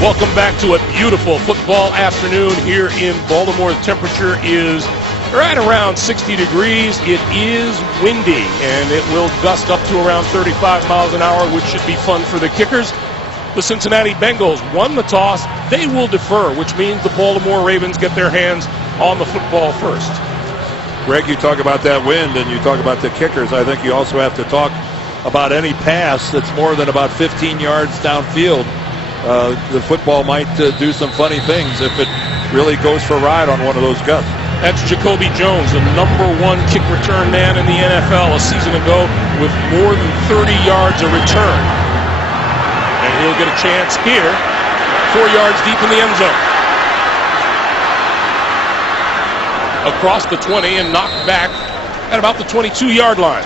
Welcome back to a beautiful football afternoon here in Baltimore. The temperature is right around 60 degrees. It is windy, and it will gust up to around 35 miles an hour, which should be fun for the kickers. The Cincinnati Bengals won the toss. They will defer, which means the Baltimore Ravens get their hands on the football first. Greg, you talk about that wind, and you talk about the kickers. I think you also have to talk about any pass that's more than about 15 yards downfield. The football might do some funny things if it really goes for a ride on one of those gusts. That's Jacoby Jones, the #1 kick return man in the NFL a season ago with more than 30 yards of return. And he'll get a chance here, 4 yards deep in the end zone. Across the 20 and knocked back at about the 22-yard line.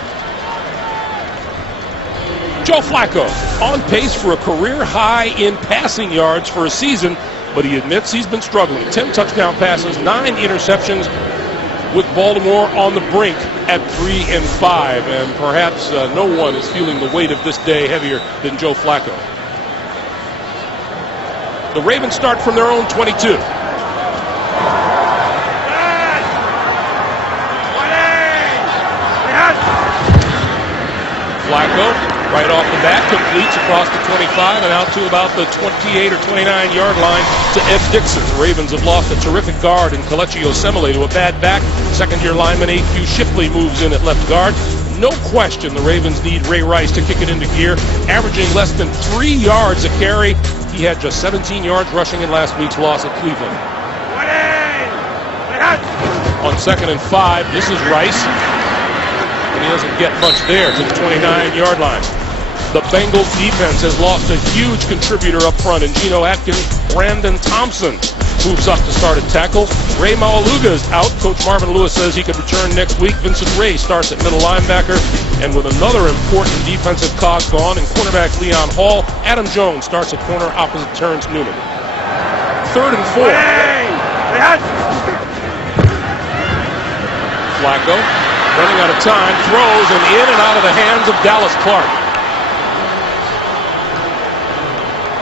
Joe Flacco on pace for a career high in passing yards for a season, but he admits he's been struggling. 10 touchdown passes, 9 interceptions, with Baltimore on the brink at 3-5, and perhaps no one is feeling the weight of this day heavier than Joe Flacco. The Ravens start from their own 22. Flacco, right off the bat, completes across the 25 and out to about the 28 or 29-yard line to Ed Dixon. The Ravens have lost a terrific guard in Kelechi Osemele to a bad back. Second-year lineman A.Q. Shipley moves in at left guard. No question the Ravens need Ray Rice to kick it into gear, averaging less than 3 yards a carry. He had just 17 yards rushing in last week's loss at Cleveland. On 2nd and 5, this is Rice. And he doesn't get much there to the 29-yard line. The Bengals defense has lost a huge contributor up front in Geno Atkins. Brandon Thompson moves up to start at tackle. Ray Maualuga is out. Coach Marvin Lewis says he could return next week. Vincent Ray starts at middle linebacker. And with another important defensive cog gone and cornerback Leon Hall, Adam Jones starts at corner opposite Terrence Newman. 3rd and 4. Flacco, running out of time, throws and in and out of the hands of Dallas Clark.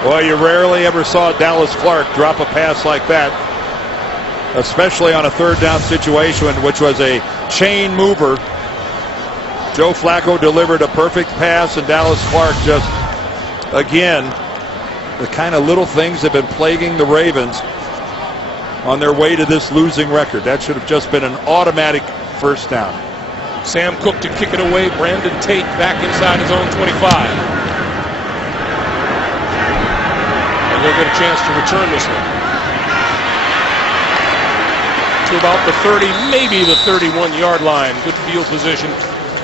Well, you rarely ever saw Dallas Clark drop a pass like that, especially on a 3rd down situation, which was a chain mover. Joe Flacco delivered a perfect pass, and Dallas Clark just, again, the kind of little things have been plaguing the Ravens on their way to this losing record. That should have just been an automatic first down. Sam Cook to kick it away. Brandon Tate back inside his own 25. And he'll get a chance to return this one to about the 30, maybe the 31-yard line. Good field position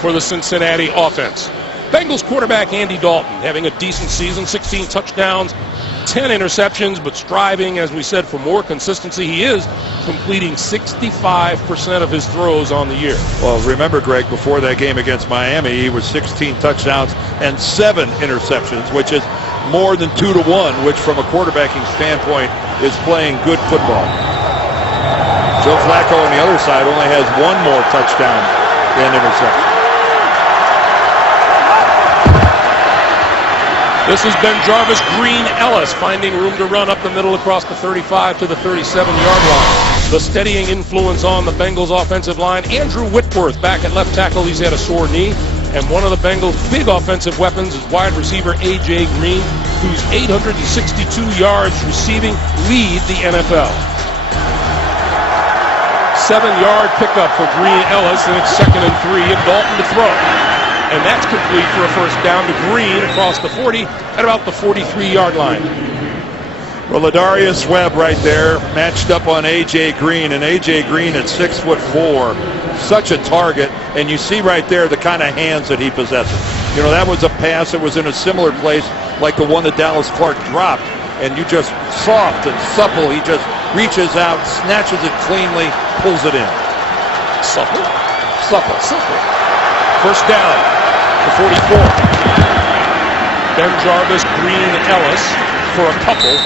for the Cincinnati offense. Bengals quarterback Andy Dalton having a decent season, 16 touchdowns, 10 interceptions, but striving, as we said, for more consistency. He is completing 65% of his throws on the year. Well, remember, Greg, before that game against Miami, he was 16 touchdowns and 7 interceptions, which is more than 2 to 1, which from a quarterbacking standpoint is playing good football. Joe Flacco on the other side only has 1 more touchdown and interception. This has been Jarvis Green Ellis finding room to run up the middle across the 35 to the 37-yard line. The steadying influence on the Bengals offensive line. Andrew Whitworth back at left tackle. He's had a sore knee. And one of the Bengals' big offensive weapons is wide receiver A.J. Green, whose 862 yards receiving lead the NFL. 7-yard pickup for Green Ellis, and it's 2nd and 3, and Dalton to throw. And that's complete for a first down to Green across the 40 at about the 43-yard line. Well, Ladarius Webb right there matched up on A.J. Green, and A.J. Green at 6'4", such a target, and you see right there the kind of hands that he possesses. You know, that was a pass that was in a similar place like the one that Dallas Clark dropped, and you just soft and supple, he just reaches out, snatches it cleanly, pulls it in. Supple? Supple. First down, the 44. Ben Jarvis, Green Ellis for a couple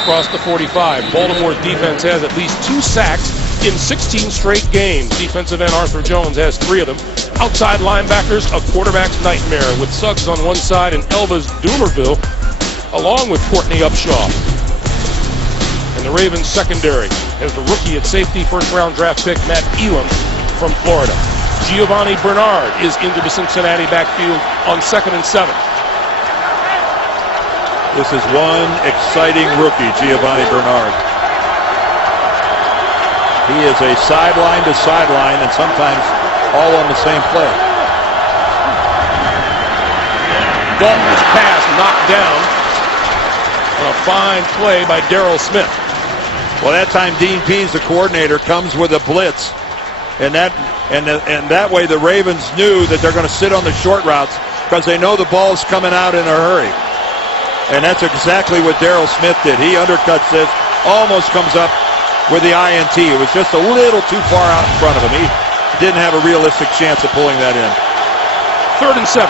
across the 45. Baltimore's defense has at least 2 sacks in 16 straight games. Defensive end Arthur Jones has 3 of them. Outside linebackers, a quarterback's nightmare with Suggs on one side and Elvis Doomerville along with Courtney Upshaw. And the Ravens secondary has the rookie at safety, first-round draft pick Matt Elam from Florida. Giovanni Bernard is into the Cincinnati backfield on 2nd and 7. This is one exciting rookie, Giovanni Bernard. He is a sideline to sideline and sometimes all on the same play. Dalton's pass knocked down on a fine play by Darrell Smith. Well, that time Dean Pease, the coordinator, comes with a blitz. And that way the Ravens knew that they're going to sit on the short routes because they know the ball's coming out in a hurry. And that's exactly what Darrell Smith did. He undercuts this, almost comes up with the INT. It was just a little too far out in front of him. He didn't have a realistic chance of pulling that in. 3rd and 7.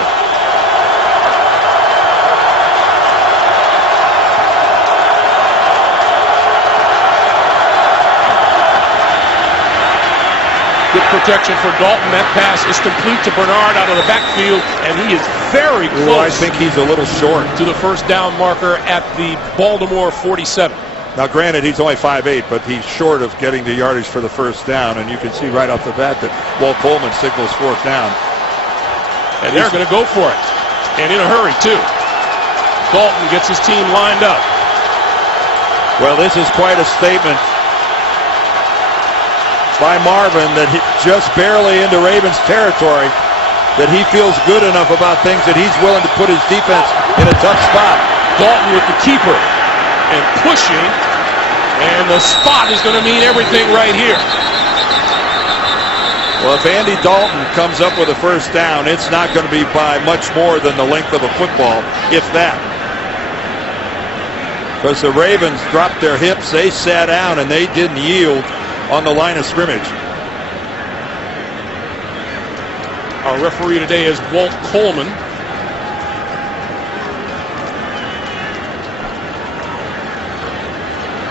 Good protection for Dalton. That pass is complete to Bernard out of the backfield, and he is very close. Well, I think he's a little short to the first down marker at the Baltimore 47. Now, granted, he's only 5'8", but he's short of getting the yardage for the first down, and you can see right off the bat that Walt Coleman signals 4th down. And they're going to go for it, and in a hurry, too. Dalton gets his team lined up. Well, this is quite a statement by Marvin that just barely into Ravens territory, that he feels good enough about things that he's willing to put his defense in a tough spot. Dalton with the keeper and pushing, and the spot is going to mean everything right here. Well, if Andy Dalton comes up with a first down, it's not going to be by much more than the length of a football, if that. Because the Ravens dropped their hips, they sat down, and they didn't yield on the line of scrimmage. Our referee today is Walt Coleman.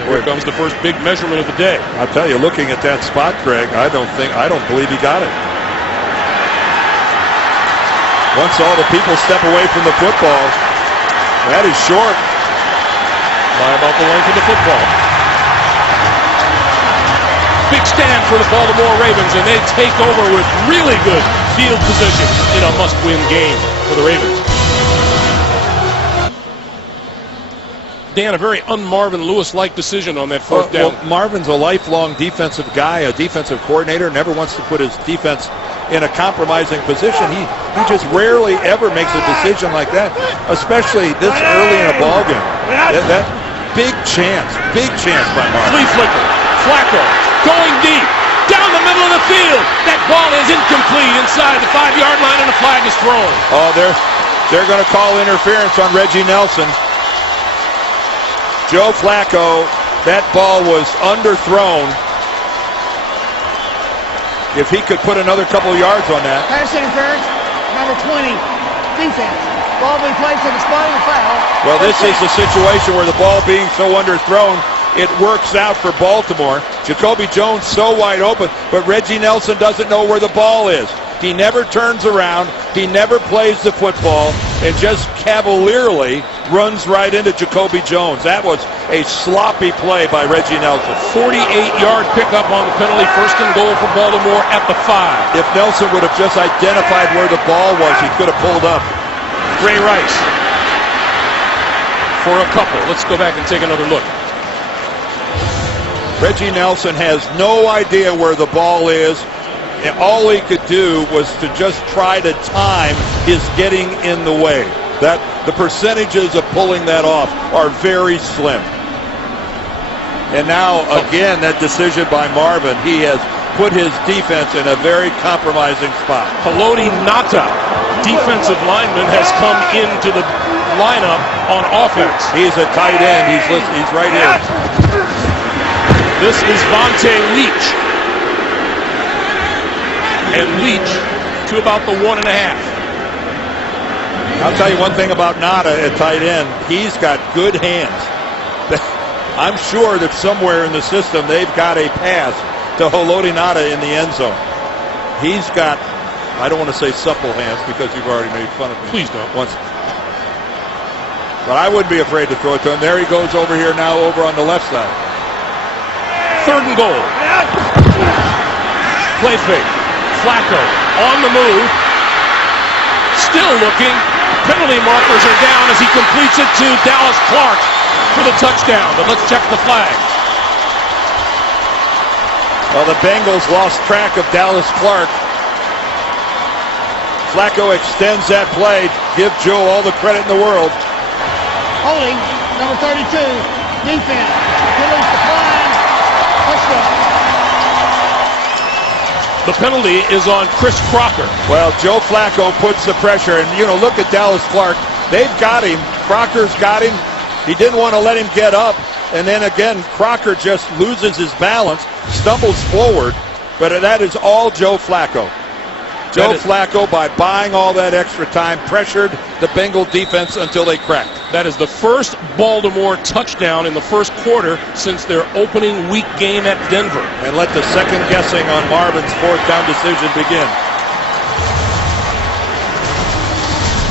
Here comes the first big measurement of the day. I'll tell you, looking at that spot, Greg, I don't believe he got it. Once all the people step away from the football, that is short. By about the length of the football. Big stand for the Baltimore Ravens, and they take over with really good field position in a must-win game for the Ravens. Dan, a very un-Marvin Lewis-like decision on that fourth down. Well, Marvin's a lifelong defensive guy, a defensive coordinator, never wants to put his defense in a compromising position. He just rarely ever makes a decision like that, especially this early in a ball game. That big chance by Marvin. Flea flicker, Flacco, going deep, down the middle of the field. That ball is incomplete inside the 5-yard line, and a flag is thrown. Oh, they're going to call interference on Reggie Nelson. Joe Flacco, that ball was underthrown. If he could put another couple yards on that. Pass interference, number 20, defense. Ball being played to the spot of the foul. Well, this is a situation where the ball being so underthrown, it works out for Baltimore. Jacoby Jones so wide open, but Reggie Nelson doesn't know where the ball is. He never turns around, he never plays the football, and just cavalierly runs right into Jacoby Jones. That was a sloppy play by Reggie Nelson. 48-yard pickup on the penalty, 1st and goal for Baltimore at the 5. If Nelson would have just identified where the ball was, he could have pulled up. Ray Rice for a couple. Let's go back and take another look. Reggie Nelson has no idea where the ball is. And all he could do was to just try to time his getting in the way. That the percentages of pulling that off are very slim. And now, again, that decision by Marvin, he has put his defense in a very compromising spot. Haloti Ngata, defensive lineman, has come into the lineup on offense. He's a tight end. He's right here. This is Vontae Leach. And Leach to about the 1.5. I'll tell you one thing about Ngata at tight end. He's got good hands. I'm sure that somewhere in the system they've got a pass to Haloti Ngata in the end zone. He's got, I don't want to say supple hands because you've already made fun of me. Please don't. Once. But I wouldn't be afraid to throw it to him. There he goes over here now over on the left side. 3rd and goal. Play fake. Flacco on the move. Still looking. Penalty markers are down as he completes it to Dallas Clark for the touchdown. But let's check the flag. Well, the Bengals lost track of Dallas Clark. Flacco extends that play. Give Joe all the credit in the world. Holding, number 32, defense. Penalties declined. Touchdown. The penalty is on Chris Crocker. Well, Joe Flacco puts the pressure, and look at Dallas Clark. They've got him. Crocker's got him. He didn't want to let him get up, and then again, Crocker just loses his balance, stumbles forward, but that is all Joe Flacco. Joe Flacco, by buying all that extra time, pressured the Bengal defense until they cracked. That is the first Baltimore touchdown in the first quarter since their opening week game at Denver. And let the second guessing on Marvin's 4th down decision begin.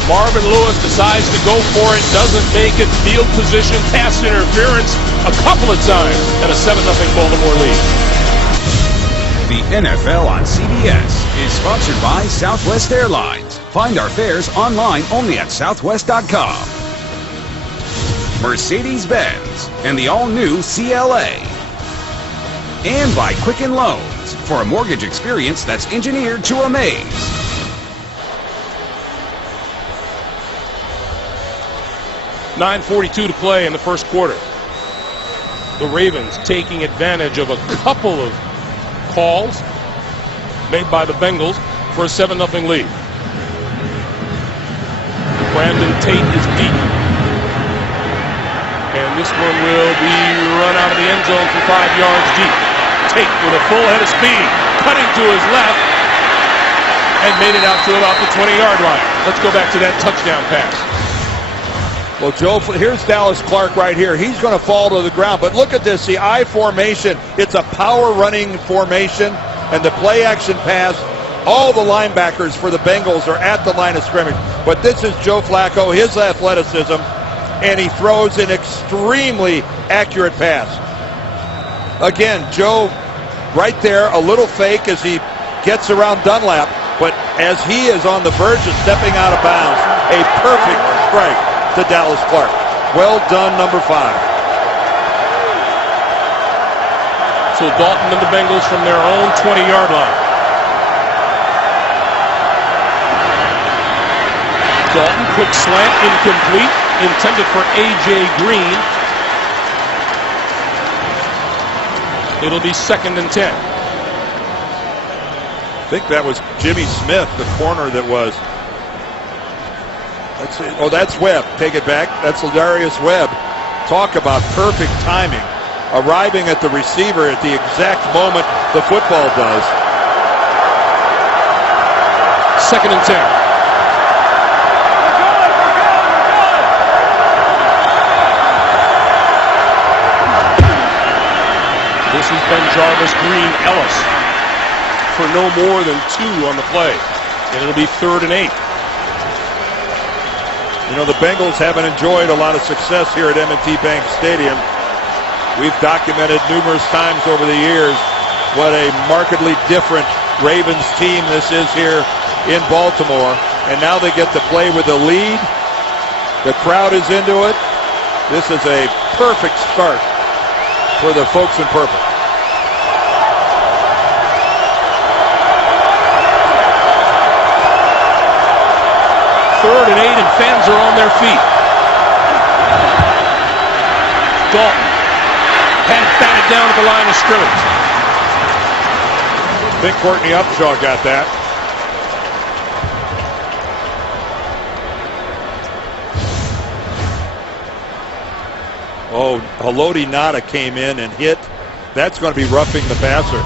Marvin Lewis decides to go for it, doesn't make it. Field position, pass interference a couple of times, and a 7-0 Baltimore lead. The NFL on CBS is sponsored by Southwest Airlines. Find our fares online only at southwest.com. Mercedes-Benz and the all-new CLA. And by Quicken Loans for a mortgage experience that's engineered to amaze. .9:42 to play in the first quarter. The Ravens taking advantage of a couple of calls made by the Bengals for a 7-0 lead. Brandon Tate is beaten. And this one will be run out of the end zone for 5 yards deep. Tate with a full head of speed, cutting to his left, and made it out to about the 20-yard line. Let's go back to that touchdown pass. Well, Joe, here's Dallas Clark right here. He's going to fall to the ground. But look at this, the I formation. It's a power running formation. And the play action pass, all the linebackers for the Bengals are at the line of scrimmage. But this is Joe Flacco, his athleticism, and he throws an extremely accurate pass. Again, Joe right there, a little fake as he gets around Dunlap. But as he is on the verge of stepping out of bounds, a perfect strike to Dallas Clark. Well done, number 5. So Dalton and the Bengals from their own 20-yard line. Dalton, quick slant, incomplete, intended for A.J. Green. It'll be 2nd and 10. I think that was Jimmy Smith, the corner that was. Oh, that's Webb. Take it back. That's Ladarius Webb. Talk about perfect timing. Arriving at the receiver at the exact moment the football does. 2nd and 10. This has been Jarvis Green Ellis for no more than 2 on the play. And it'll be 3rd and 8. The Bengals haven't enjoyed a lot of success here at M&T Bank Stadium. We've documented numerous times over the years what a markedly different Ravens team this is here in Baltimore. And now they get to play with a lead. The crowd is into it. This is a perfect start for the folks in purple. Third and 8, and fans are on their feet. Dalton had batted down at the line of scrimmage. I think Courtney Upshaw got that. Oh, Haloti Ngata came in and hit. That's going to be roughing the passer.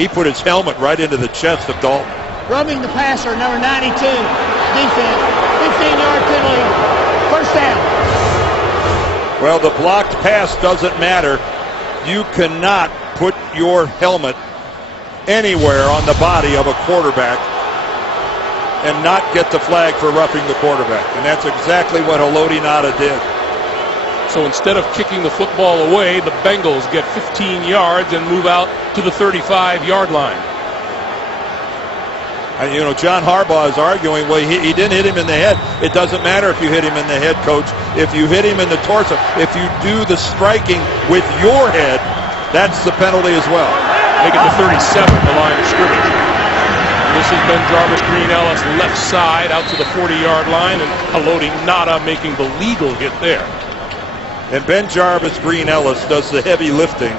He put his helmet right into the chest of Dalton. Rubbing the passer, number 92, defense, 15-yard penalty, 1st down. Well, the blocked pass doesn't matter. You cannot put your helmet anywhere on the body of a quarterback and not get the flag for roughing the quarterback. And that's exactly what Haloti Ngata did. So instead of kicking the football away, the Bengals get 15 yards and move out to the 35-yard line. And, you know, John Harbaugh is arguing, well, he didn't hit him in the head. It doesn't matter if you hit him in the head, coach. If you hit him in the torso, if you do the striking with your head, that's the penalty as well. Make it to 37, the line of scrimmage. This has been Jarvis Green Ellis left side out to the 40-yard line, and Haloti Ngata making the legal hit there. And Ben Jarvis Green Ellis does the heavy lifting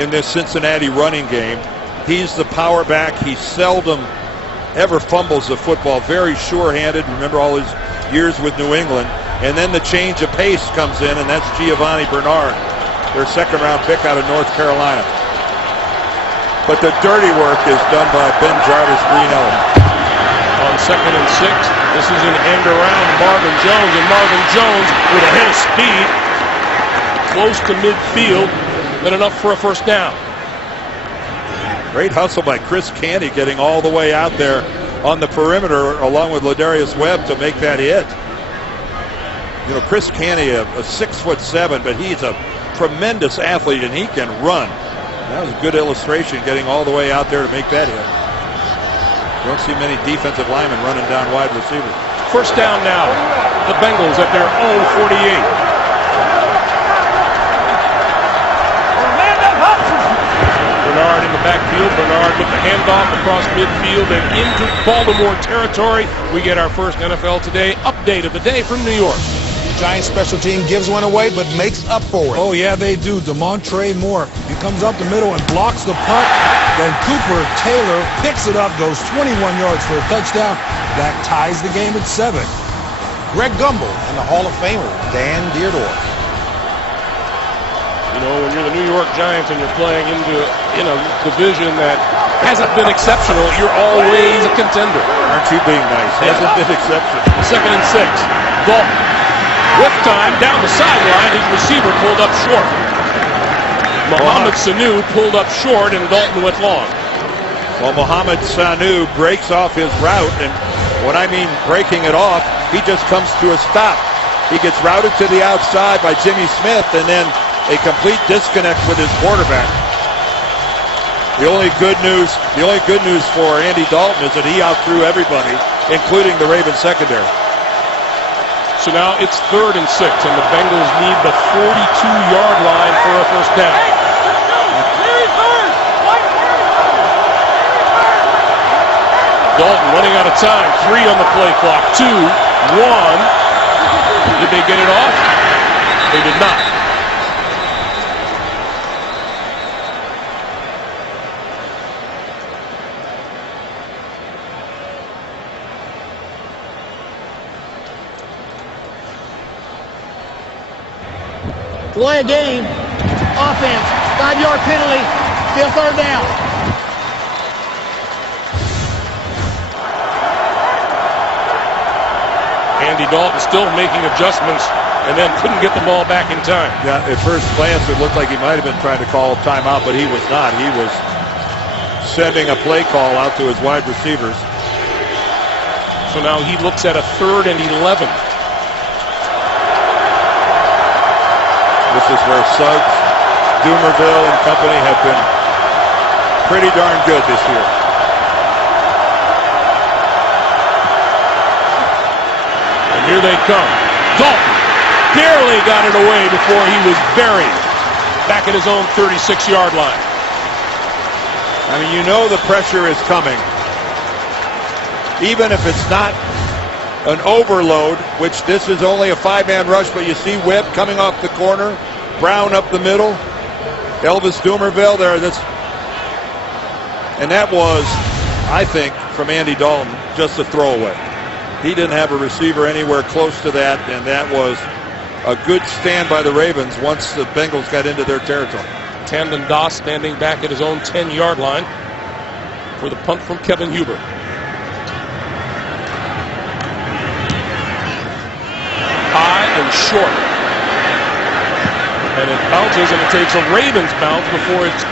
in this Cincinnati running game. He's the power back. He seldom ever fumbles the football. Very sure-handed. Remember all his years with New England. And then the change of pace comes in, and that's Giovanni Bernard, their second-round pick out of North Carolina. But the dirty work is done by Ben Jarvis Green Ellis. On 2nd and 6, this is an end around Marvin Jones, and Marvin Jones with a hit of speed, close to midfield, and enough for a first down. Great hustle by Chris Canty, getting all the way out there on the perimeter along with Ladarius Webb to make that hit. You know, Chris Canty, a 6'7", but he's a tremendous athlete and he can run. That was a good illustration, getting all the way out there to make that hit. You don't see many defensive linemen running down wide receivers. First down now. The Bengals at their own 48. Bernard in the backfield. Bernard with the handoff across midfield and into Baltimore territory. We get our first NFL Today update of the day from New York. Giants special team gives one away, but makes up for it. Oh, yeah, they do. DeMontre Moore. He comes up the middle and blocks the punt. Then Cooper Taylor picks it up, goes 21 yards for a touchdown. That ties the game at 7. Greg Gumbel and the Hall of Famer, Dan Dierdorf. You know, when you're the New York Giants and you're playing in a division that hasn't been exceptional, you're always a contender. Aren't you being nice? Hasn't been exceptional. 2nd and 6. Dalton. Whip time down the sideline. His receiver pulled up short. Mohamed Sanu pulled up short and Dalton went long. Well, Mohamed Sanu breaks off his route, and when I mean breaking it off, he just comes to a stop. He gets routed to the outside by Jimmy Smith, and then a complete disconnect with his quarterback. The only good news for Andy Dalton is that he outthrew everybody, including the Ravens secondary. So now it's 3rd and 6, and the Bengals need the 42-yard line for a first down. Dalton running out of time. 3 on the play clock. 2, 1. Did they get it off? They did not. Delay a game. Offense. 5-yard penalty. Still 3rd down. Andy Dalton still making adjustments and then couldn't get the ball back in time. Yeah, at first glance it looked like he might have been trying to call timeout, but he was not. He was sending a play call out to his wide receivers. So now he looks at a 3rd and 11. This is where Suggs, Dumerville, and company have been pretty darn good this year. And here they come. Dalton barely got it away before he was buried back at his own 36-yard line. I mean, you know the pressure is coming. Even if it's not an overload, which this is only a 5-man rush, but you see Webb coming off the corner, Brown up the middle, Elvis Dumerville there. And that was, I think, from Andy Dalton, just a throwaway. He didn't have a receiver anywhere close to that, and that was a good stand by the Ravens once the Bengals got into their territory. Tandon Doss standing back at his own 10-yard line for the punt from Kevin Huber. High and short. And it bounces, and it takes a Ravens bounce before it's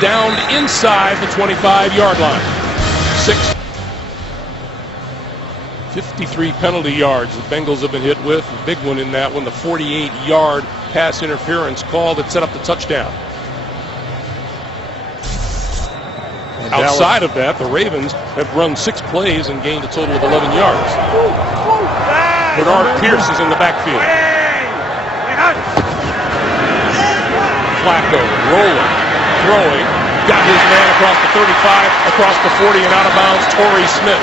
down inside the 25-yard line. 53 penalty yards the Bengals have been hit with. The big one in that one, the 48-yard pass interference call that set up the touchdown. And outside of that, the Ravens have run 6 plays and gained a total of 11 yards. Bernard Pierce is in the backfield. Flacco rolling, throwing, got his man across the 35, across the 40, and out of bounds, Torrey Smith.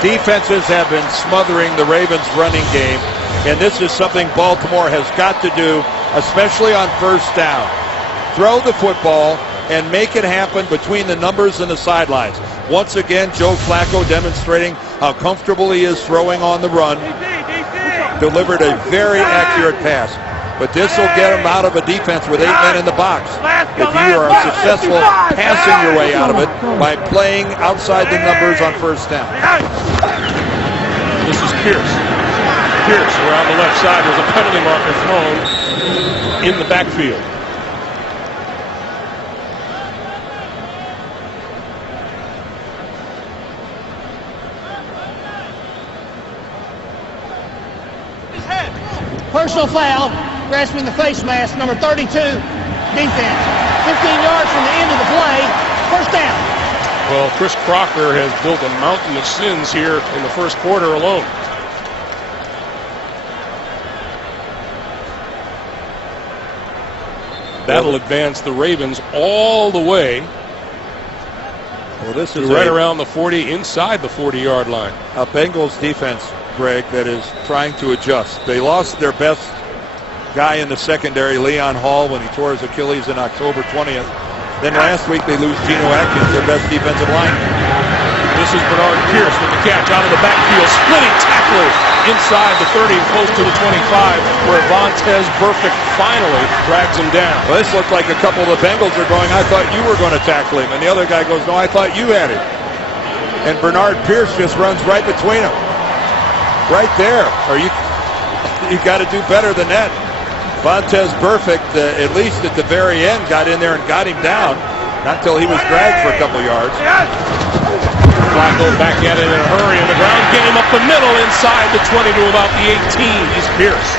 Defenses have been smothering the Ravens' running game, and this is something Baltimore has got to do, especially on first down. Throw the football and make it happen between the numbers and the sidelines. Once again, Joe Flacco demonstrating how comfortable he is throwing on the run. Delivered a very accurate pass. But this will get him out of a defense with 8 men in the box. If you are successful passing your way out of it by playing outside the numbers on first down. This is Pierce. Pierce around the left side. There's a penalty marker thrown in the backfield. Personal foul, grasping the face mask, number 32, defense. 15 yards from the end of the play, first down. Well, Chris Crocker has built a mountain of sins here in the first quarter alone. That'll advance the Ravens all the way. Well, this is right around the 40, inside the 40-yard line. A Bengals defense, Greg, that is trying to adjust. They lost their best guy in the secondary, Leon Hall, when he tore his Achilles in October 20th. Then last week they lose Geno Atkins, their best defensive lineman. This is Bernard Pierce with the catch out of the backfield, splitting tackler inside the 30 and close to the 25, where Vontaze Burfict finally drags him down. Well, this looked like a couple of the Bengals are going, I thought you were going to tackle him. And the other guy goes, no, I thought you had it. And Bernard Pierce just runs right between them. Right there. Or you got to do better than that. Vontaze Burfict, at least at the very end, got in there and got him down. Not until he was dragged for a couple yards. Flacco back at it in a hurry in the ground game up the middle inside the 20 to about the 18 is Pierce.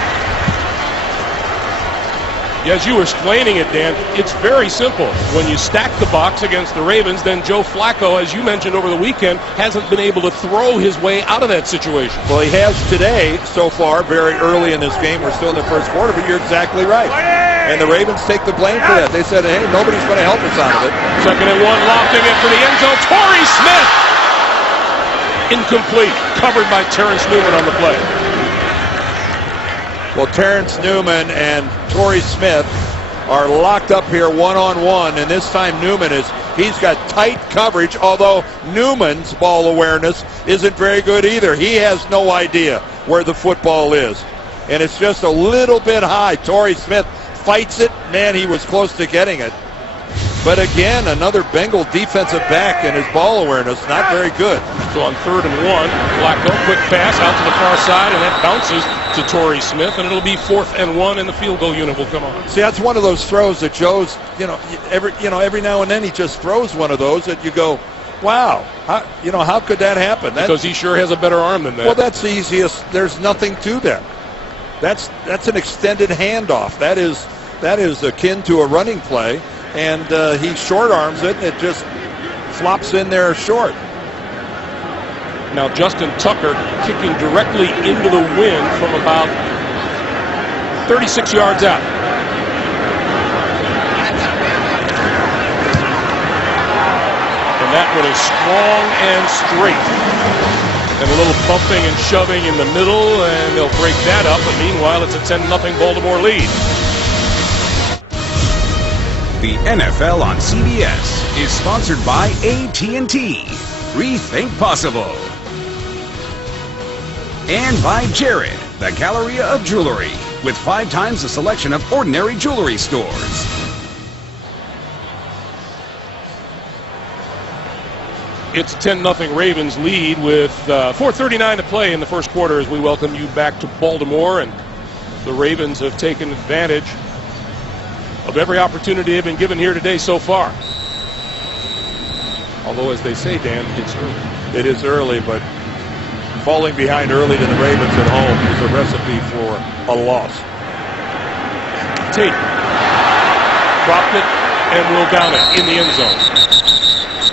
As you were explaining it, Dan, it's very simple. When you stack the box against the Ravens, then Joe Flacco, as you mentioned over the weekend, hasn't been able to throw his way out of that situation. Well, he has today so far, very early in this game. We're still in the first quarter, but you're exactly right. And the Ravens take the blame for that. They said, hey, nobody's going to help us out of it. 2nd and 1, lofting it for the end zone. Torrey Smith! Incomplete. Covered by Terrence Newman on the play. Well, Terrence Newman and Torrey Smith are locked up here one-on-one, and this time he's got tight coverage, although Newman's ball awareness isn't very good either. He has no idea where the football is, and it's just a little bit high. Torrey Smith fights it. Man, he was close to getting it. But again, another Bengal defensive back, and his ball awareness not very good. So on 3rd and 1, Flacco, quick pass out to the far side, and that bounces to Torrey Smith, and it'll be 4th and 1, and the field goal unit will come on. See, that's one of those throws that Joe's, every now and then he just throws one of those that you go, wow, how could that happen? Because he sure has a better arm than that. Well, that's the easiest. There's nothing to that. That's an extended handoff. That is akin to a running play. And he short arms it, and it just flops in there short. Now Justin Tucker kicking directly into the wind from about 36 yards out. And that one is strong and straight. And a little bumping and shoving in the middle, and they'll break that up. But meanwhile, it's a 10-0 Baltimore lead. The NFL on CBS is sponsored by AT&T. Rethink possible. And by Jared, the Galleria of Jewelry, with 5 times the selection of ordinary jewelry stores. It's a 10-0 Ravens lead with 4:39 to play in the first quarter as we welcome you back to Baltimore. And the Ravens have taken advantage of every opportunity they've been given here today so far. Although, as they say, Dan, it's early. It is early, but falling behind early to the Ravens at home is a recipe for a loss. Tate dropped it and will down it in the end zone.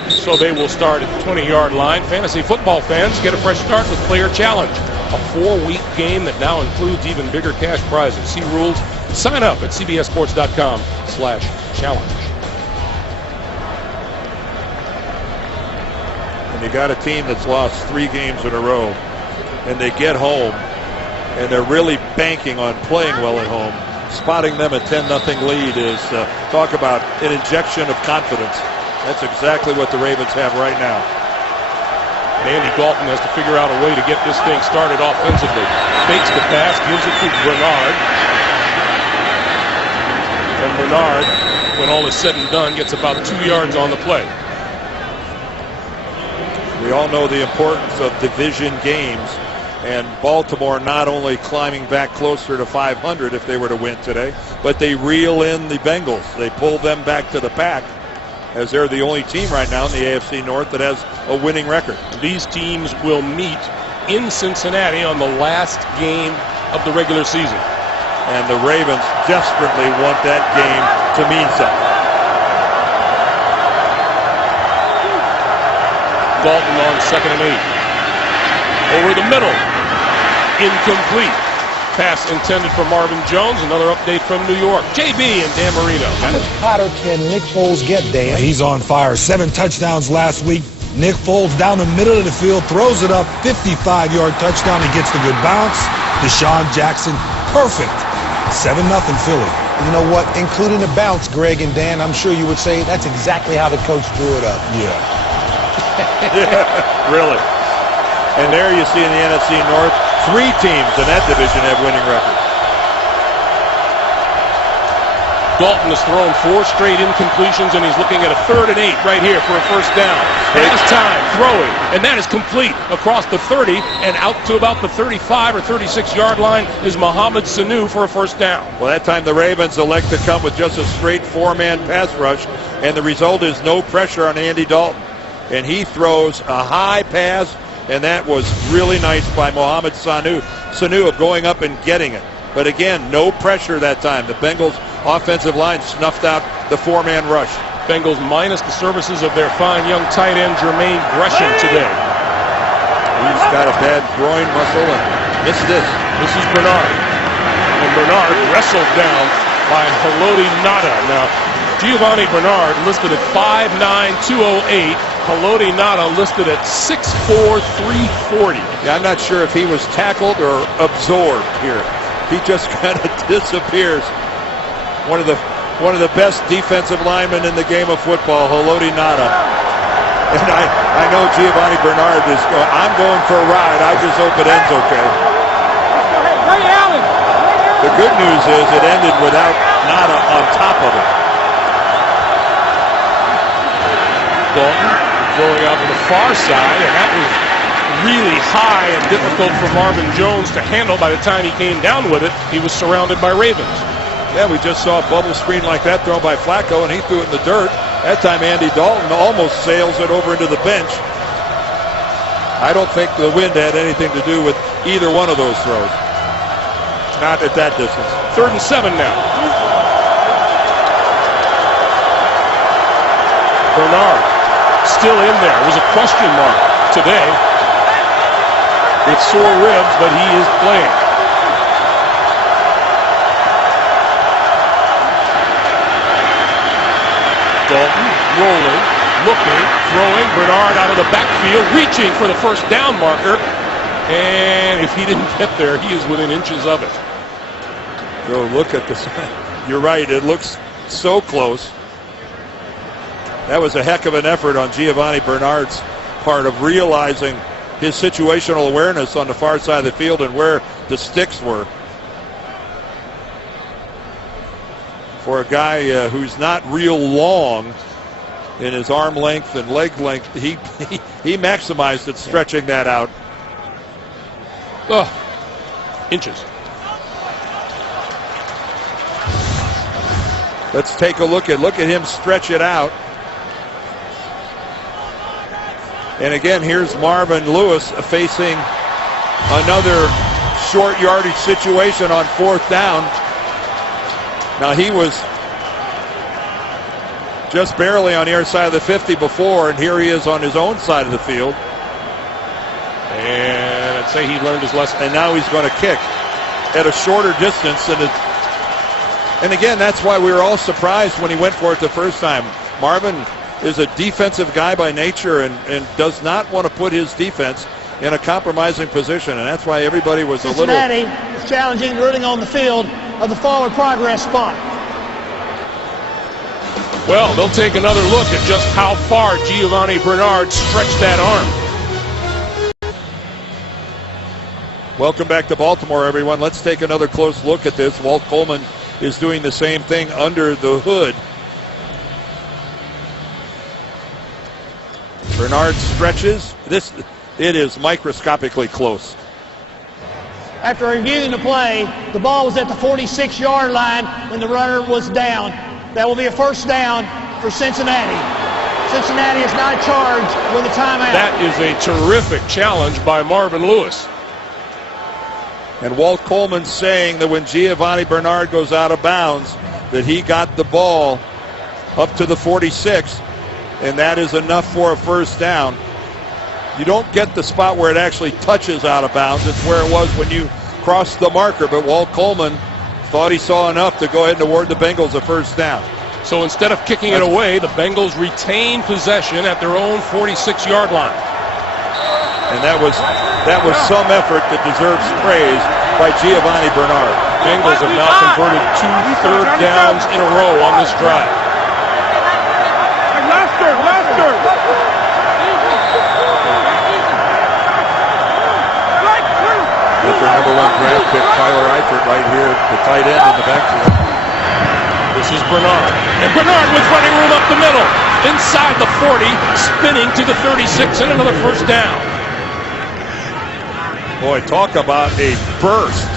So they will start at the 20-yard line. Fantasy football fans get a fresh start with Player Challenge, a 4-week game that now includes even bigger cash prizes. See rules. Sign up at cbssports.com/challenge. And you got a team that's lost 3 games in a row, and they get home, and they're really banking on playing well at home. Spotting them a 10-0 lead is talk about an injection of confidence. That's exactly what the Ravens have right now. Andy Dalton has to figure out a way to get this thing started offensively. Fakes the pass, gives it to Bernard. And Bernard, when all is said and done, gets about 2 yards on the play. We all know the importance of division games, and Baltimore not only climbing back closer to 500 if they were to win today, but they reel in the Bengals. They pull them back to the pack, as they're the only team right now in the AFC North that has a winning record. These teams will meet in Cincinnati on the last game of the regular season. And the Ravens desperately want that game to mean something. Dalton on 2nd and 8. Over the middle. Incomplete. Pass intended for Marvin Jones. Another update from New York. JB and Dan Marino. How much hotter can Nick Foles get, Dan? He's on fire. 7 touchdowns last week. Nick Foles down the middle of the field, throws it up, 55-yard touchdown. He gets the good bounce. Deshaun Jackson, perfect. 7-0 Philly. You know what? Including the bounce, Greg and Dan, I'm sure you would say that's exactly how the coach drew it up. Yeah. Really. And there you see in the NFC North, 3 teams in that division have winning records. Dalton has thrown 4 straight incompletions, and he's looking at a 3rd and 8 right here for a first down. Has time throwing, and that is complete across the 30 and out to about the 35 or 36-yard line is Mohamed Sanu for a first down. Well, that time the Ravens elect to come with just a straight 4-man pass rush, and the result is no pressure on Andy Dalton. And he throws a high pass, and that was really nice by Mohamed Sanu of going up and getting it. But again, no pressure that time. The Bengals offensive line snuffed out the 4-man rush. Bengals minus the services of their fine young tight end Jermaine Gresham today. He's got a bad groin muscle and missed this. This is Bernard. And Bernard wrestled down by Haloti Ngata. Now, Giovanni Bernard listed at 5'9", 208. Haloti Ngata listed at 6'4", 340. Yeah, I'm not sure if he was tackled or absorbed here. He just kind of disappears. One of the best defensive linemen in the game of football, Haloti Ngata. And I know Giovanni Bernard is going, I'm going for a ride. I just hope it ends okay. The good news is it ended without Ngata on top of it. Dalton throwing out to the far side, and that was really high and difficult for Marvin Jones to handle. By the time he came down with it, he was surrounded by Ravens. Yeah, we just saw a bubble screen like that thrown by Flacco, and he threw it in the dirt. That time Andy Dalton almost sails it over into the bench. I don't think the wind had anything to do with either one of those throws. Not at that distance. 3rd and 7 now. Bernard still in there. It was a question mark today. It's sore ribs, but he is playing. Dalton rolling, looking, throwing. Bernard out of the backfield, reaching for the first down marker. And if he didn't get there, he is within inches of it. Go look at this. You're right. It looks so close. That was a heck of an effort on Giovanni Bernard's part of realizing his situational awareness on the far side of the field and where the sticks were. For a guy who's not real long in his arm length and leg length, he maximized it, stretching that out. Inches. Let's take a look at him stretch it out. And again, here's Marvin Lewis facing another short yardage situation on 4th down. Now, he was just barely on the other side of the 50 before, and here he is on his own side of the field. And I'd say he learned his lesson. And now he's going to kick at a shorter distance. And again, that's why we were all surprised when he went for it the first time. Marvin is a defensive guy by nature and does not want to put his defense in a compromising position, and that's why everybody was a little... Cincinnati is challenging rooting on the field of the forward progress spot. Well, they'll take another look at just how far Giovanni Bernard stretched that arm. Welcome back to Baltimore, everyone. Let's take another close look at this. Walt Coleman is doing the same thing under the hood. Bernard stretches. It is microscopically close. After reviewing the play, the ball was at the 46-yard line when the runner was down. That will be a first down for Cincinnati. Cincinnati is not charged with a timeout. That is a terrific challenge by Marvin Lewis. And Walt Coleman saying that when Giovanni Bernard goes out of bounds, that he got the ball up to the 46, and that is enough for a first down. You don't get the spot where it actually touches out of bounds. It's where it was when you crossed the marker, but Walt Coleman thought he saw enough to go ahead and award the Bengals a first down. So instead of kicking it away, the Bengals retain possession at their own 46-yard line. And that was some effort that deserves praise by Giovanni Bernard. Bengals have now converted 2 third downs in a row on this drive. With their number 1 draft pick, Tyler Eifert, right here, the tight end in the backfield. This is Bernard. And Bernard with running room up the middle. Inside the 40, spinning to the 36, and another first down. Boy, talk about a burst.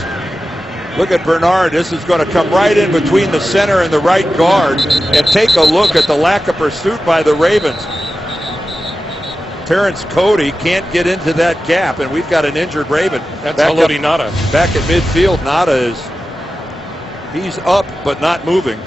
Look at Bernard. This is going to come right in between the center and the right guard. And take a look at the lack of pursuit by the Ravens. Terrence Cody can't get into that gap, and we've got an injured Raven. That's Haloti Ngata. Back at midfield, Ngata he's up but not moving.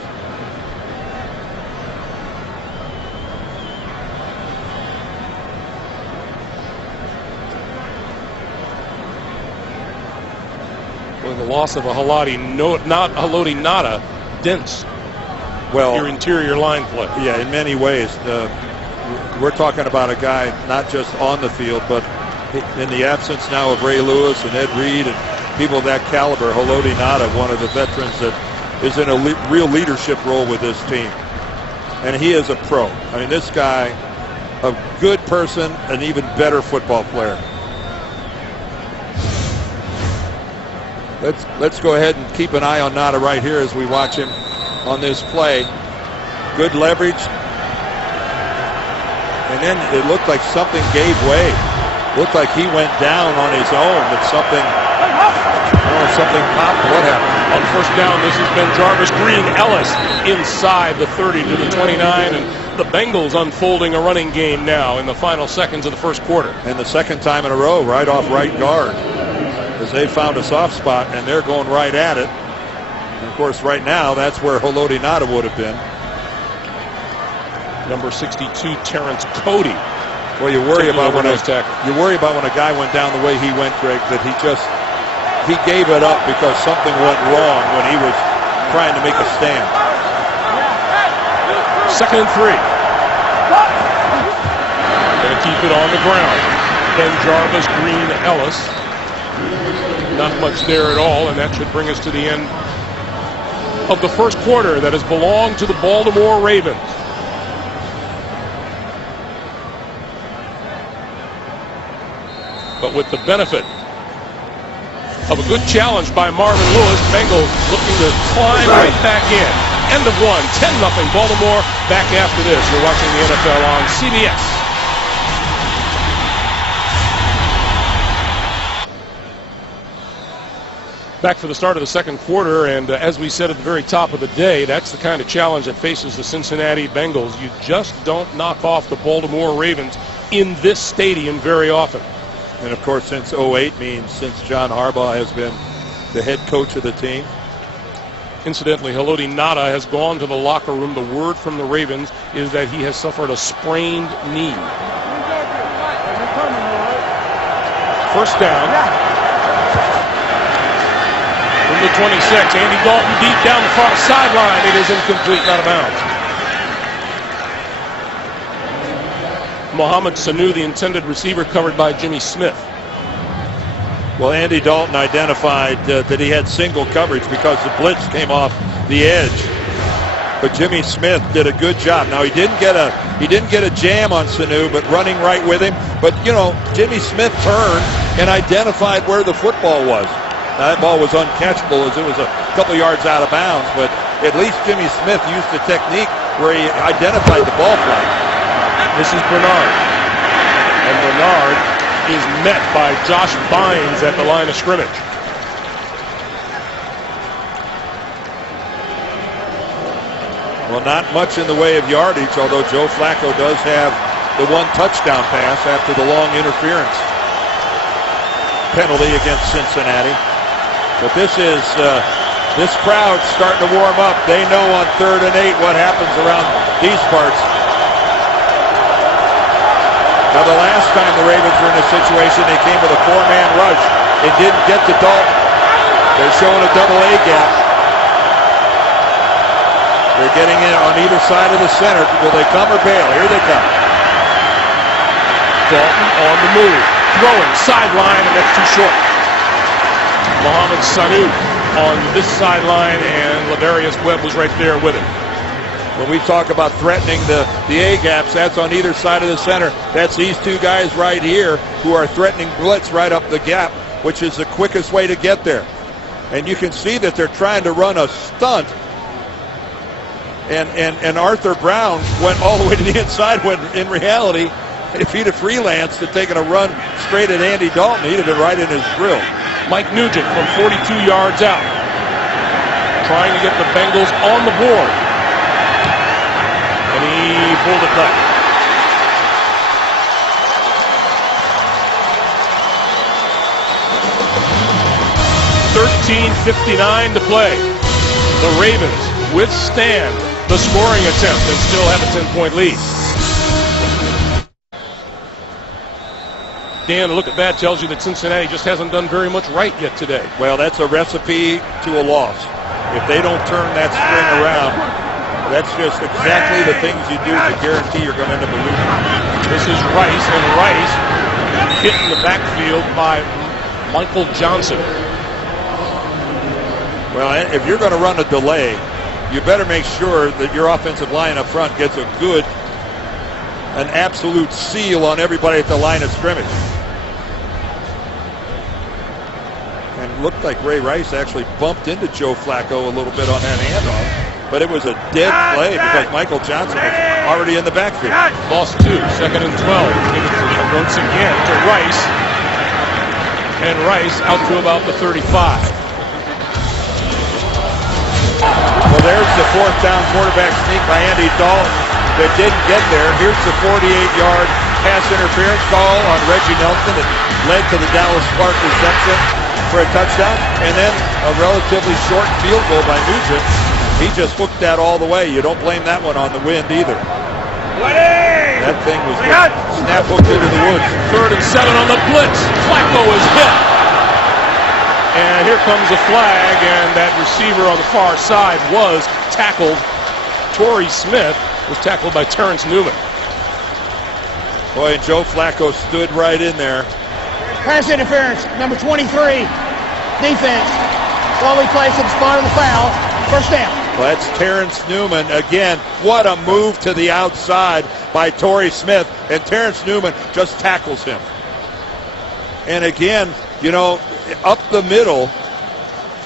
Well, the loss of a Haloti Ngata dents your interior line play. Yeah, in many ways. We're talking about a guy not just on the field, but in the absence now of Ray Lewis and Ed Reed and people of that caliber. Haloti Ngata, one of the veterans that is in a real leadership role with this team. And he is a pro. I mean, this guy, a good person, an even better football player. Let's go ahead and keep an eye on Ngata right here as we watch him on this play. Good leverage. And then it looked like something gave way. Looked like he went down on his own, but something popped. What happened? On first down, this has been Jarvis Green Ellis inside the 30 to the 29, and the Bengals unfolding a running game now in the final seconds of the first quarter. And the second time in a row, right off right guard, as they found a soft spot, and they're going right at it. And of course, right now, that's where Haloti Ngata would have been. Number 62, Terrence Cody. Well, you worry about when a guy went down the way he went, Greg, that he gave it up because something went wrong when he was trying to make a stand. 2nd and 3. Going to keep it on the ground. Then Jarvis Green Ellis. Not much there at all, and that should bring us to the end of the first quarter that has belonged to the Baltimore Ravens. But with the benefit of a good challenge by Marvin Lewis, Bengals looking to climb right back in. End of one, 10-0 Baltimore. Back after this. You're watching the NFL on CBS. Back for the start of the second quarter, and as we said at the very top of the day, that's the kind of challenge that faces the Cincinnati Bengals. You just don't knock off the Baltimore Ravens in this stadium very often. And of course, since 08 means since John Harbaugh has been the head coach of the team. Incidentally, Haloti Ngata has gone to the locker room. The word from the Ravens is that he has suffered a sprained knee. First down. From the 26, Andy Dalton deep down the far sideline. It is incomplete, not out of bounds. Mohamed Sanu, the intended receiver, covered by Jimmy Smith. Well, Andy Dalton identified that he had single coverage because the blitz came off the edge. But Jimmy Smith did a good job. Now he didn't get a jam on Sanu, but running right with him. But you know, Jimmy Smith turned and identified where the football was. Now, that ball was uncatchable as it was a couple yards out of bounds, but at least Jimmy Smith used the technique where he identified the ball flight. This is Bernard. And Bernard is met by Josh Bynes at the line of scrimmage. Well, not much in the way of yardage, although Joe Flacco does have the one touchdown pass after the long interference penalty against Cincinnati. But this crowd's starting to warm up. They know on 3rd and 8 what happens around these parts. Now, the last time the Ravens were in a situation, they came with a 4-man rush. It didn't get to Dalton. They're showing a double A gap. They're getting in on either side of the center. Will they come or bail? Here they come. Dalton on the move. Throwing sideline, and that's too short. Mohamed Sanu on this sideline, and Ladarius Webb was right there with him. When we talk about threatening the A-gaps, that's on either side of the center. That's these two guys right here who are threatening blitz right up the gap, which is the quickest way to get there. And you can see that they're trying to run a stunt. And Arthur Brown went all the way to the inside when, in reality, if he'd have freelanced and taken a run straight at Andy Dalton, he'd have been right in his grill. Mike Nugent from 42 yards out, trying to get the Bengals on the board. And he pulled it back. .59 to play. The Ravens withstand the scoring attempt and still have a 10-point lead. Dan, a look at that tells you that Cincinnati just hasn't done very much right yet today. Well, that's a recipe to a loss. If they don't turn that string around, that's just exactly the things you do to guarantee you're going to end up losing. This is Rice, and Rice hit in the backfield by Michael Johnson. Well, if you're going to run a delay, you better make sure that your offensive line up front gets an absolute seal on everybody at the line of scrimmage. And it looked like Ray Rice actually bumped into Joe Flacco a little bit on that handoff, but it was a dead play because Michael Johnson was already in the backfield. Lost 2, 2nd and 12. Once again to Rice, and Rice out to about the 35. Well, there's the 4th down quarterback sneak by Andy Dalton that didn't get there. Here's the 48-yard pass interference call on Reggie Nelson that led to the Dallas Clark reception for a touchdown, and then a relatively short field goal by Nugent. He just hooked that all the way. You don't blame that one on the wind either. That thing was snap hooked into the woods. 3rd and 7 on the blitz. Flacco is hit. And here comes a flag, and that receiver on the far side was tackled. Torrey Smith was tackled by Terrence Newman. Boy, and Joe Flacco stood right in there. Pass interference, number 23, defense. Slowly placed at the spot of the foul. First down. Well, that's Terrence Newman. Again, what a move to the outside by Torrey Smith. And Terrence Newman just tackles him. And again, you know, up the middle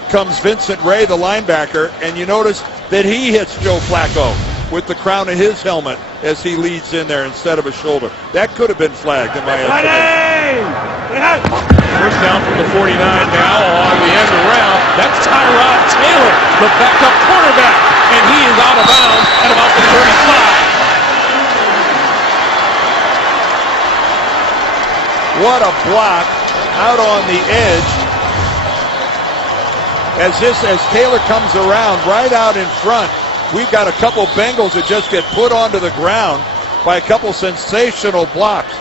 comes Vincent Ray, the linebacker, and you notice that he hits Joe Flacco with the crown of his helmet as he leads in there instead of a shoulder. That could have been flagged in my estimation. First down from the 49 now on the end around. That's Tyrod Taylor, the backup quarterback, and he is out of bounds at about the 35. What a block out on the edge. As Taylor comes around right out in front, we've got a couple Bengals that just get put onto the ground by a couple sensational blocks.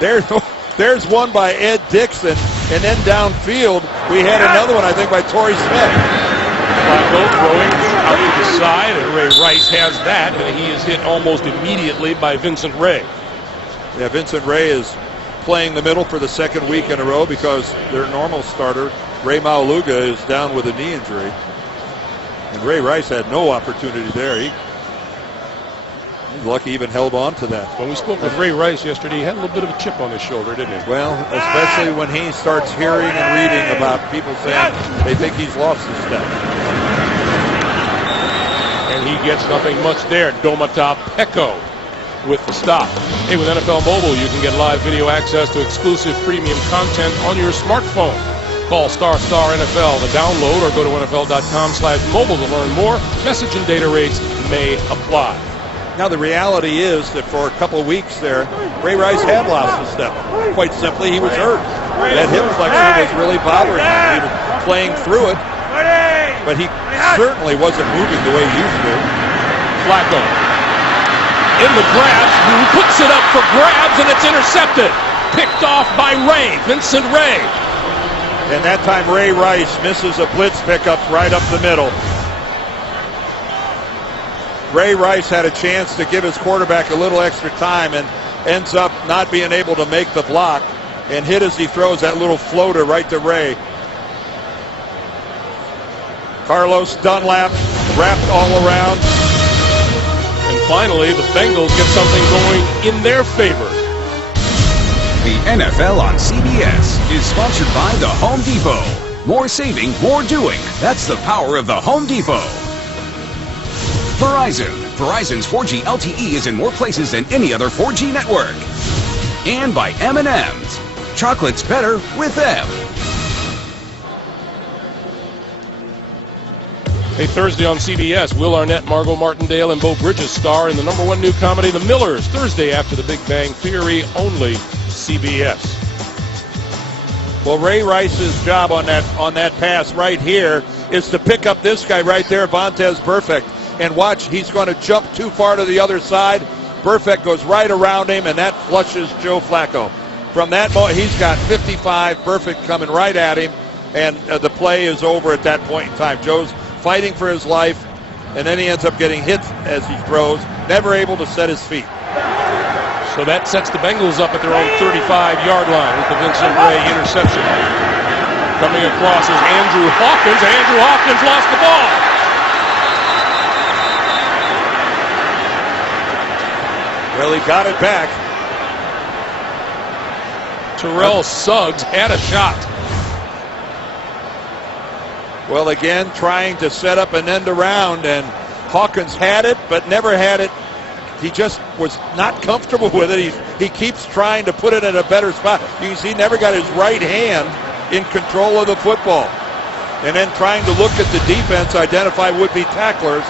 There's one by Ed Dixon, and then downfield we had another one, I think, by Torrey Smith. Flacco throwing out to the side, and Ray Rice has that, and he is hit almost immediately by Vincent Ray. Yeah, Vincent Ray is playing the middle for the second week in a row because their normal starter, Ray Mauluga, is down with a knee injury. And Ray Rice had no opportunity there. He's lucky he even held on to that. When we spoke with Ray Rice yesterday, he had a little bit of a chip on his shoulder, didn't he? Well, especially when he starts hearing and reading about people saying they think he's lost his step. And he gets nothing much there. Domata Peko with the stop. Hey, with NFL Mobile, you can get live video access to exclusive premium content on your smartphone. Call ** NFL to download or go to NFL.com/mobile to learn more. Message and data rates may apply. Now, the reality is that for a couple weeks there, Ray Rice had lost his step. Quite simply, he was hurt. That hip flexor was really bothering him. He was playing through it, but he certainly wasn't moving the way he used to. Flacco in the grabs, puts it up for grabs, and it's intercepted. Picked off by Ray, Vincent Ray. And that time Ray Rice misses a blitz pickup right up the middle. Ray Rice had a chance to give his quarterback a little extra time and ends up not being able to make the block and hit as he throws that little floater right to Ray. Carlos Dunlap wrapped all around. And finally, the Bengals get something going in their favor. The NFL on CBS is sponsored by the Home Depot. More saving, more doing. That's the power of the Home Depot. Verizon. Verizon's 4G LTE is in more places than any other 4G network. And by M&M's. Chocolate's better with them. Hey, Thursday on CBS, Will Arnett, Margot Martindale, and Bo Bridges star in the #1 new comedy, The Millers, Thursday after The Big Bang Theory, only CBS. Well, Ray Rice's job on that pass right here is to pick up this guy right there, Vontaze Burfict. And watch, he's going to jump too far to the other side. Burfict goes right around him, and that flushes Joe Flacco. From that moment, he's got 55, Burfict coming right at him, and the play is over at that point in time. Joe's fighting for his life, and then he ends up getting hit as he throws, never able to set his feet. So that sets the Bengals up at their own 35-yard line with the Vincent Ray interception. Coming across is Andrew Hawkins. Andrew Hawkins lost the ball. Well, he got it back. Terrell Suggs had a shot. Well, again, trying to set up an end around, and Hawkins had it, but never had it. He just was not comfortable with it. He keeps trying to put it in a better spot. You can see he never got his right hand in control of the football. And then trying to look at the defense, identify would-be tacklers,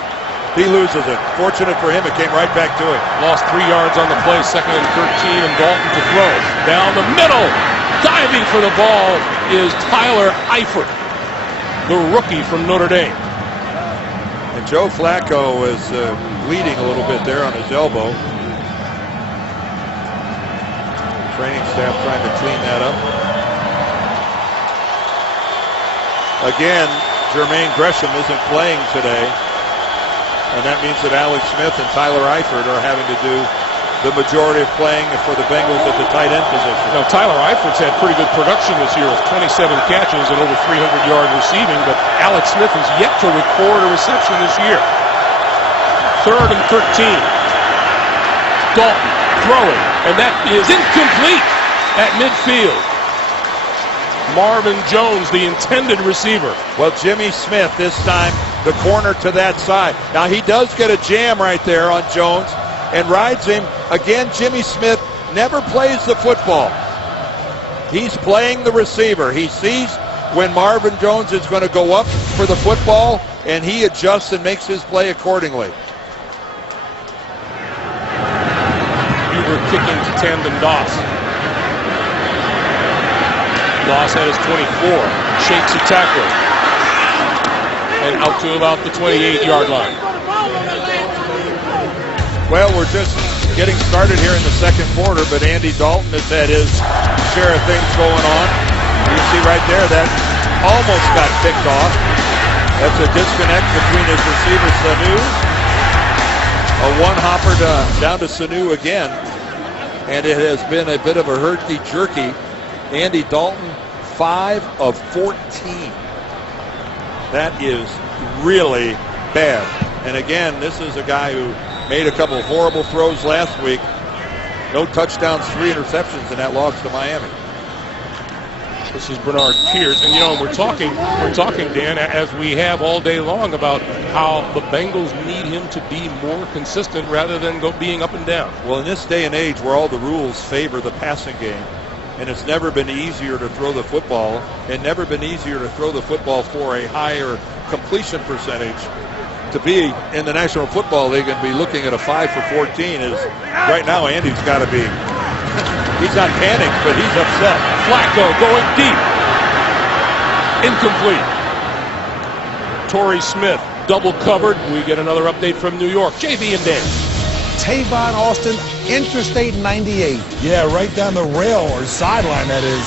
he loses it. Fortunate for him, it came right back to him. Lost 3 yards on the play, 2nd and 13, and Dalton to throw. Down the middle, diving for the ball is Tyler Eifert, the rookie from Notre Dame. And Joe Flacco is bleeding a little bit there on his elbow. Training staff trying to clean that up. Again, Jermaine Gresham isn't playing today. And that means that Alex Smith and Tyler Eifert are having to do the majority of playing for the Bengals at the tight end position. Now, Tyler Eifert's had pretty good production this year with 27 catches and over 300-yard receiving, but Alex Smith has yet to record a reception this year. 3rd and 13. Dalton throwing, and that is incomplete at midfield. Marvin Jones, the intended receiver. Well, Jimmy Smith this time, the corner to that side. Now, he does get a jam right there on Jones and rides him. Again, Jimmy Smith never plays the football. He's playing the receiver. He sees when Marvin Jones is going to go up for the football, and he adjusts and makes his play accordingly. Hubert kicking to Tandem Doss. Doss had his 24, shakes a tackle, and out to about the 28-yard line. Well, we're just getting started here in the second quarter, but Andy Dalton has had his share of things going on. You see right there that almost got picked off. That's a disconnect between his receiver, Sanu. A one-hopper down to Sanu again. And it has been a bit of a herky-jerky. Andy Dalton, 5 of 14. That is really bad. And again, this is a guy who made a couple of horrible throws last week. No touchdowns, 3 interceptions in that loss to Miami. This is Bernard Pierce, and we're talking, Dan, as we have all day long, about how the Bengals need him to be more consistent rather than being up and down. Well, in this day and age where all the rules favor the passing game, and it's never been easier to throw the football, and never been easier to throw the football for a higher completion percentage, to be in the National Football League and be looking at a 5 for 14 is, right now, Andy's got to be, he's not panicked, but he's upset. Flacco going deep. Incomplete. Torrey Smith double covered. We get another update from New York. JB and Dan. Tavon Austin, Interstate 98. Yeah, right down the rail or sideline, that is,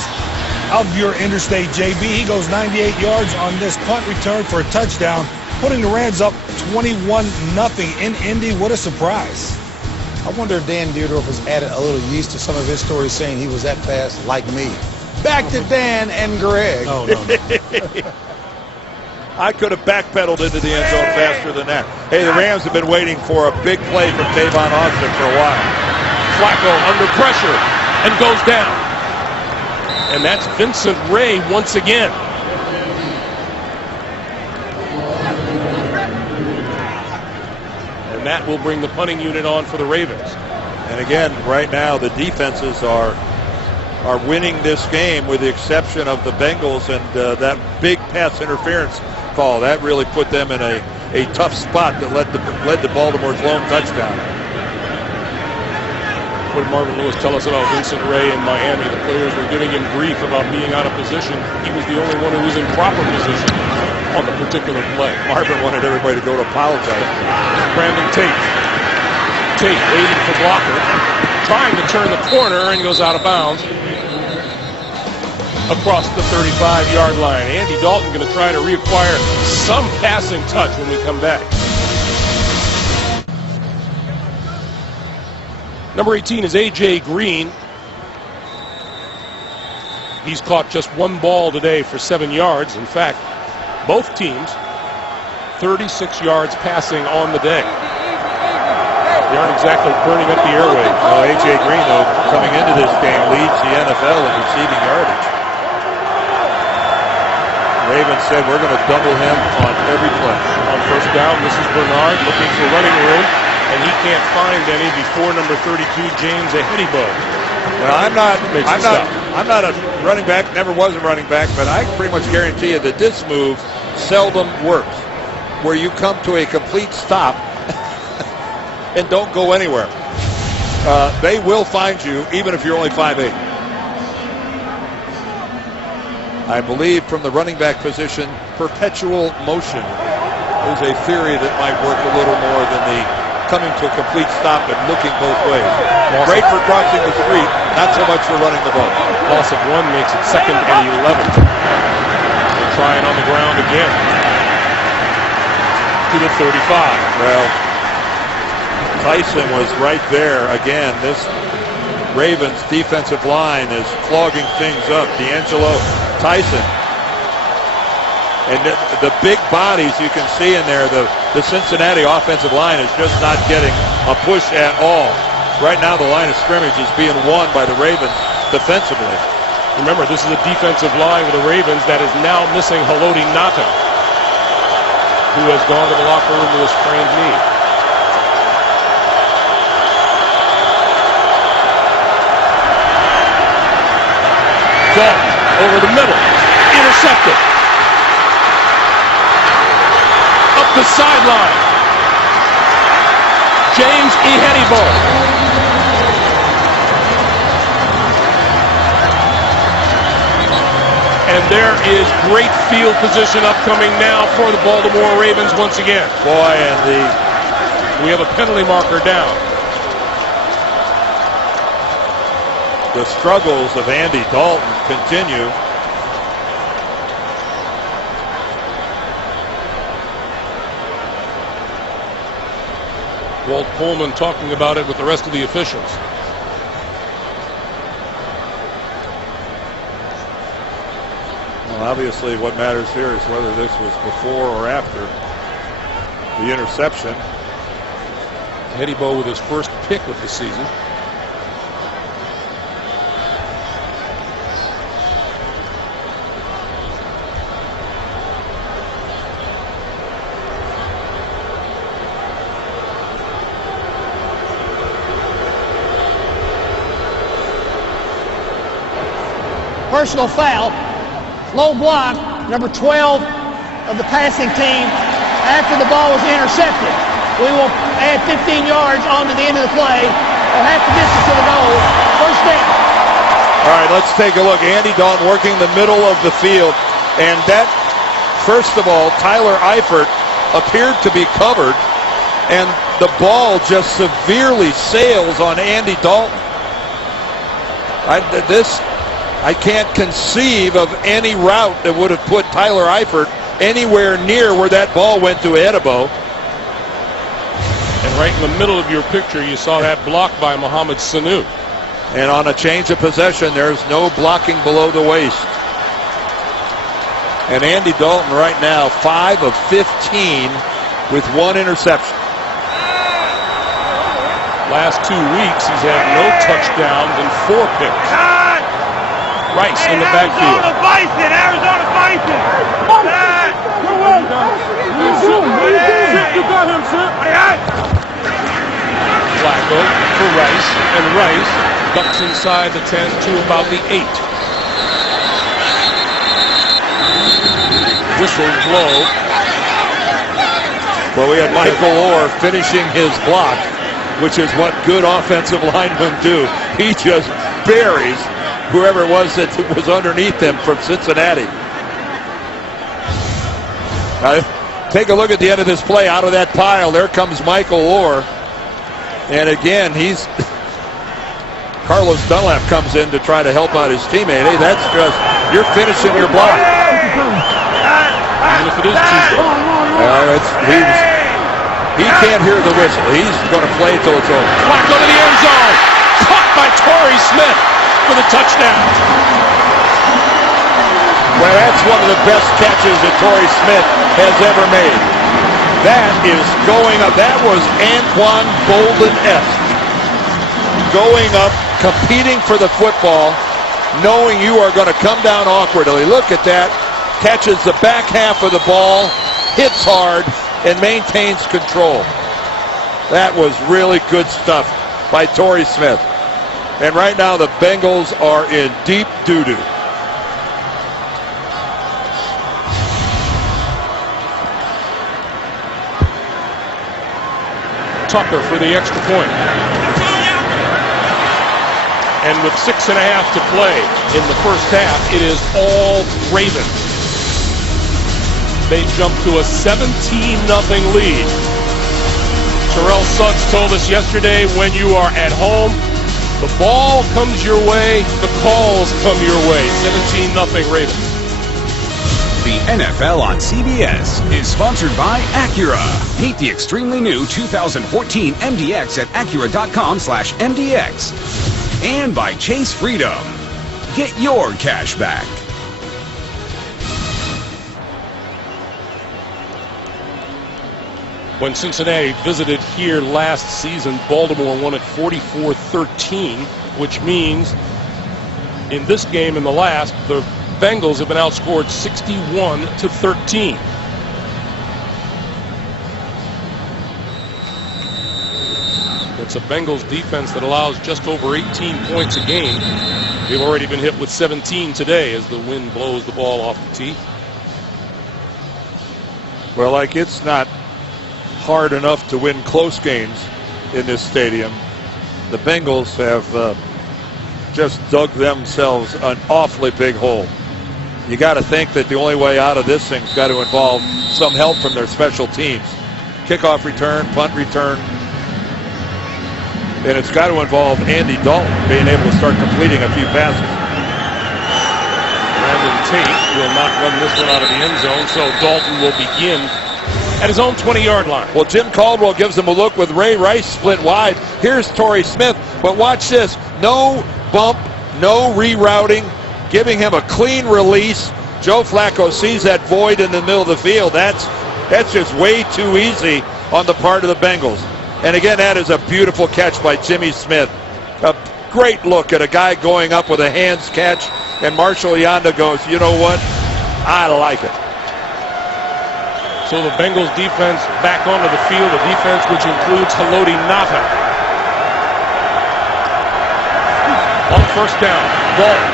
of your Interstate, JB. He goes 98 yards on this punt return for a touchdown, putting the Rams up 21-0 in Indy. What a surprise. I wonder if Dan Dierdorf has added a little yeast to some of his stories, saying he was that fast like me. Back to Dan and Greg. No. I could have backpedaled into the end zone faster than that. Hey, the Rams have been waiting for a big play from Tavon Austin for a while. Flacco under pressure and goes down. And that's Vincent Ray once again. And that will bring the punting unit on for the Ravens. And again, right now, the defenses are winning this game with the exception of the Bengals, and that big pass interference call. That really put them in a tough spot that led to Baltimore's lone touchdown. What did Marvin Lewis tell us about Vincent Ray in Miami? The players were giving him grief about being out of position. He was the only one who was in proper position on the particular play. Marvin wanted everybody to go to apologize. Brandon Tate. Tate waiting for blocker, trying to turn the corner, and goes out of bounds across the 35-yard line. Andy Dalton going to try to reacquire some passing touch when we come back. Number 18 is A.J. Green. He's caught just one ball today for 7 yards. In fact, both teams 36 yards passing on the day. They aren't exactly burning up the airwaves. A.J. Green, though, coming into this game, leads the NFL in receiving yardage. Ravens said we're going to double him on every play. On first down, this is Bernard looking for running room, and he can't find any before number 32, James Ahedibo. Well, I'm not a running back, never was a running back, but I can pretty much guarantee you that this move seldom works, where you come to a complete stop and don't go anywhere. They will find you, even if you're only 5'8". I believe from the running back position, perpetual motion is a theory that might work a little more than the coming to a complete stop and looking both ways. Great for crossing the street, not so much for running the ball. Loss of 1 makes it 2nd and 11. They're trying on the ground again. To the 35. Well, Tyson was right there again. This Ravens defensive line is clogging things up. D'Angelo, Tyson. And the big bodies you can see in there, the Cincinnati offensive line is just not getting a push at all. Right now the line of scrimmage is being won by the Ravens defensively. Remember, this is a defensive line with the Ravens that is now missing Haloti Ngata, who has gone to the locker room with a sprained knee. Dalton over the middle, intercepted. Up the sideline, James Ahedibo. And there is great field position upcoming now for the Baltimore Ravens once again. Boy, and we have a penalty marker down. the struggles of Andy Dalton continue. Walt Pullman talking about it with the rest of the officials. Well, obviously what matters here is whether this was before or after the interception. Eddie Bo with his first pick of the season. Personal foul, low block, number 12 of the passing team after the ball was intercepted. We will add 15 yards on to the end of the play, or half the distance to the goal. First down. All right, let's take a look. Andy Dalton working the middle of the field. And that, first of all, Tyler Eifert appeared to be covered, and the ball just severely sails on Andy Dalton. I can't conceive of any route that would have put Tyler Eifert anywhere near where that ball went to Edibo. And right in the middle of your picture, you saw that block by Mohamed Sanu. And on a change of possession, there's no blocking below the waist. And Andy Dalton right now, 5 of 15 with 1 interception. Last 2 weeks, he's had no touchdowns and 4 picks. Rice in the backfield. Arizona Bison! You got him, sir. Flacco for Rice, and Rice ducks inside the 10 to about the 8. Whistle blow. Well, we had Michael Orr finishing his block, which is what good offensive linemen do. He just buries whoever it was that was underneath him from Cincinnati. Take a look at the end of this play. Out of that pile, there comes Michael Orr. And again, Carlos Dunlap comes in to try to help out his teammate. Hey, that's just, you're finishing your block. Even if it is Tuesday. He can't hear the whistle. He's going to play till it's over. Flacco to the end zone. Caught by Torrey Smith for the touchdown. Well, that's one of the best catches that Torrey Smith has ever made. That is going up. That was Anquan Bolden-esque. Going up, competing for the football, knowing you are going to come down awkwardly. Look at that. Catches the back half of the ball, hits hard, and maintains control. That was really good stuff by Torrey Smith. And right now the Bengals are in deep doo-doo. Tucker for the extra point. And with 6.5 to play in the first half, it is all Ravens. They jump to a 17-0 lead. Terrell Suggs told us yesterday, when you are at home, the ball comes your way, the calls come your way. 17-0 Ravens. The NFL on CBS is sponsored by Acura. Meet the extremely new 2014 MDX at Acura.com/MDX. And by Chase Freedom. Get your cash back. When Cincinnati visited here last season, Baltimore won at 44-13, which means in this game and the last, the Bengals have been outscored 61-13. It's a Bengals defense that allows just over 18 points a game. They've already been hit with 17 today as the wind blows the ball off the tee. Well, like, it's not hard enough to win close games in this stadium. The Bengals have just dug themselves an awfully big hole. You got to think that the only way out of this thing's got to involve some help from their special teams. Kickoff return, punt return. And it's got to involve Andy Dalton being able to start completing a few passes. Brandon Tate will not run this one out of the end zone, so Dalton will begin at his own 20-yard line. Well, Jim Caldwell gives him a look with Ray Rice split wide. Here's Torrey Smith, but watch this. No bump, no rerouting, giving him a clean release. Joe Flacco sees that void in the middle of the field. That's just way too easy on the part of the Bengals. And again, that is a beautiful catch by Jimmy Smith. A great look at a guy going up with a hands catch, and Marshall Yanda goes, you know what? I like it. So the Bengals defense back onto the field, a defense which includes Haloti Ngata. On first down, Dalton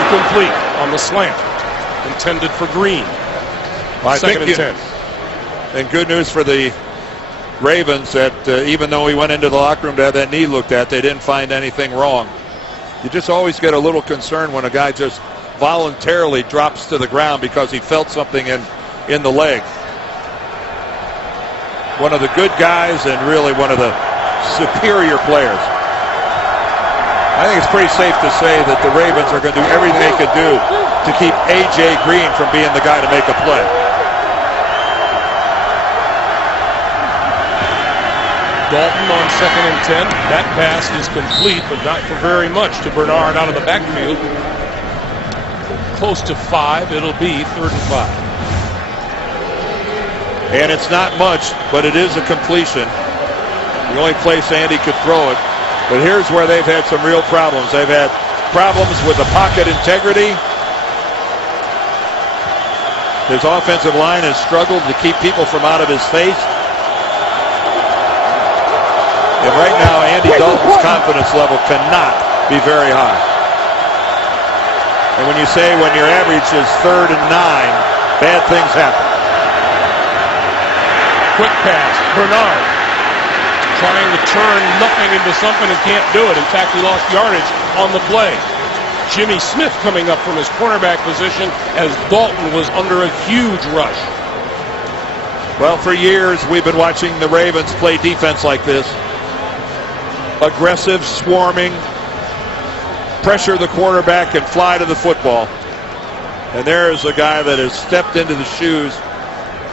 incomplete on the slant, intended for Green. Second and 10. And good news for the Ravens that even though he went into the locker room to have that knee looked at, they didn't find anything wrong. You just always get a little concerned when a guy just voluntarily drops to the ground because he felt something in the leg. One of the good guys and really one of the superior players. I think it's pretty safe to say that the Ravens are going to do everything they could do to keep A.J. Green from being the guy to make a play. Dalton on second and 10. That pass is complete, but not for very much to Bernard out of the backfield. Close to 5. It'll be 3rd and 5. And it's not much, but it is a completion. The only place Andy could throw it. But here's where they've had some real problems. They've had problems with the pocket integrity. His offensive line has struggled to keep people from out of his face. And right now, Andy Dalton's confidence level cannot be very high. And when you say when your average is 3rd and 9, bad things happen. Quick pass, Bernard trying to turn nothing into something and can't do it. In fact, he lost yardage on the play. Jimmy Smith coming up from his cornerback position as Dalton was under a huge rush. Well, for years we've been watching the Ravens play defense like this. Aggressive, swarming, pressure the quarterback and fly to the football. And there is a guy that has stepped into the shoes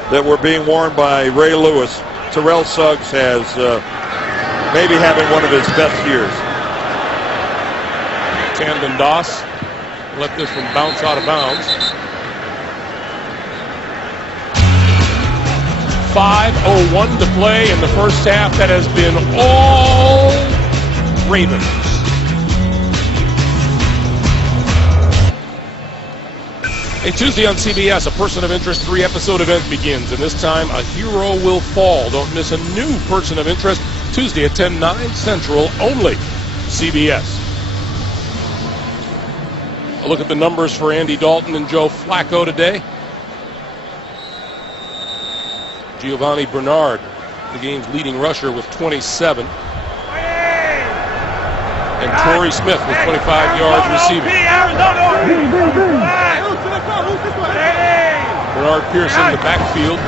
that were being worn by Ray Lewis. Terrell Suggs has maybe having one of his best years. Camden Doss let this one bounce out of bounds. 5:01 to play in the first half. That has been all Ravens. A Tuesday on CBS, a Person of Interest 3-episode event begins, and this time a hero will fall. Don't miss a new Person of Interest Tuesday at 10/9 Central only. CBS. A look at the numbers for Andy Dalton and Joe Flacco today. Giovanni Bernard, the game's leading rusher with 27. And Torrey Smith with 25 yards receiving. Bernard Pearson, the backfield.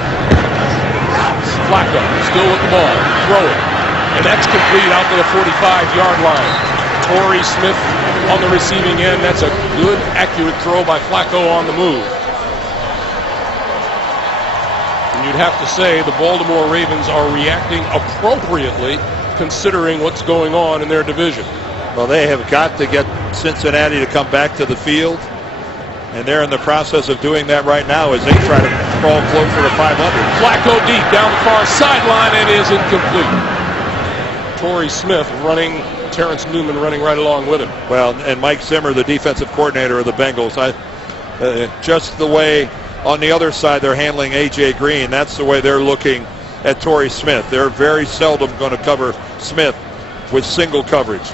Flacco still with the ball, throwing. And that's complete out to the 45-yard line. Torrey Smith on the receiving end. That's a good, accurate throw by Flacco on the move. And you'd have to say the Baltimore Ravens are reacting appropriately considering what's going on in their division. Well, they have got to get Cincinnati to come back to the field. And they're in the process of doing that right now as they try to crawl closer to 500. Flacco deep down the far sideline. It is incomplete. Torrey Smith running, Terrence Newman running right along with him. Well, and Mike Zimmer, the defensive coordinator of the Bengals, just the way on the other side they're handling A.J. Green, that's the way they're looking at Torrey Smith. They're very seldom going to cover Smith with single coverage.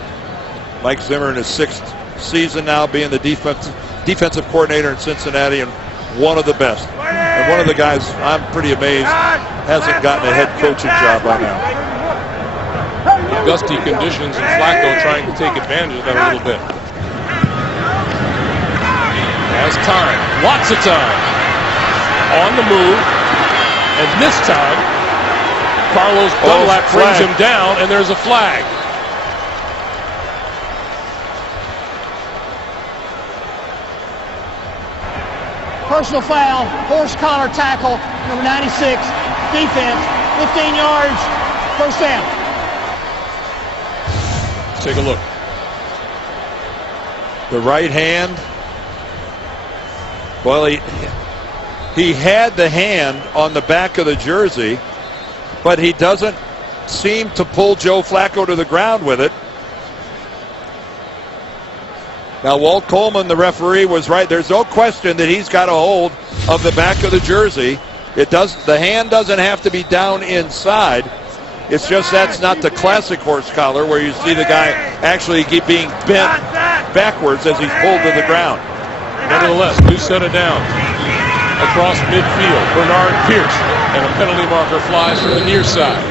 Mike Zimmer in his 6th season now being the defensive coordinator in Cincinnati and one of the best. And one of the guys I'm pretty amazed hasn't gotten a head coaching job by now. Gusty conditions and Flacco trying to take advantage of that a little bit. Has time, lots of time. On the move, and this time, Carlos Dunlap brings him down, and there's a flag. Personal foul, horse collar tackle, number 96, defense, 15 yards, first down. Let's take a look. The right hand. Well, he had the hand on the back of the jersey, but he doesn't seem to pull Joe Flacco to the ground with it. Now, Walt Coleman, the referee, was right. There's no question that he's got a hold of the back of the jersey. The hand doesn't have to be down inside. It's just that's not the classic horse collar where you see the guy actually being bent backwards as he's pulled to the ground. Nevertheless, new set of downs across midfield. Bernard Pierce, and a penalty marker flies from the near side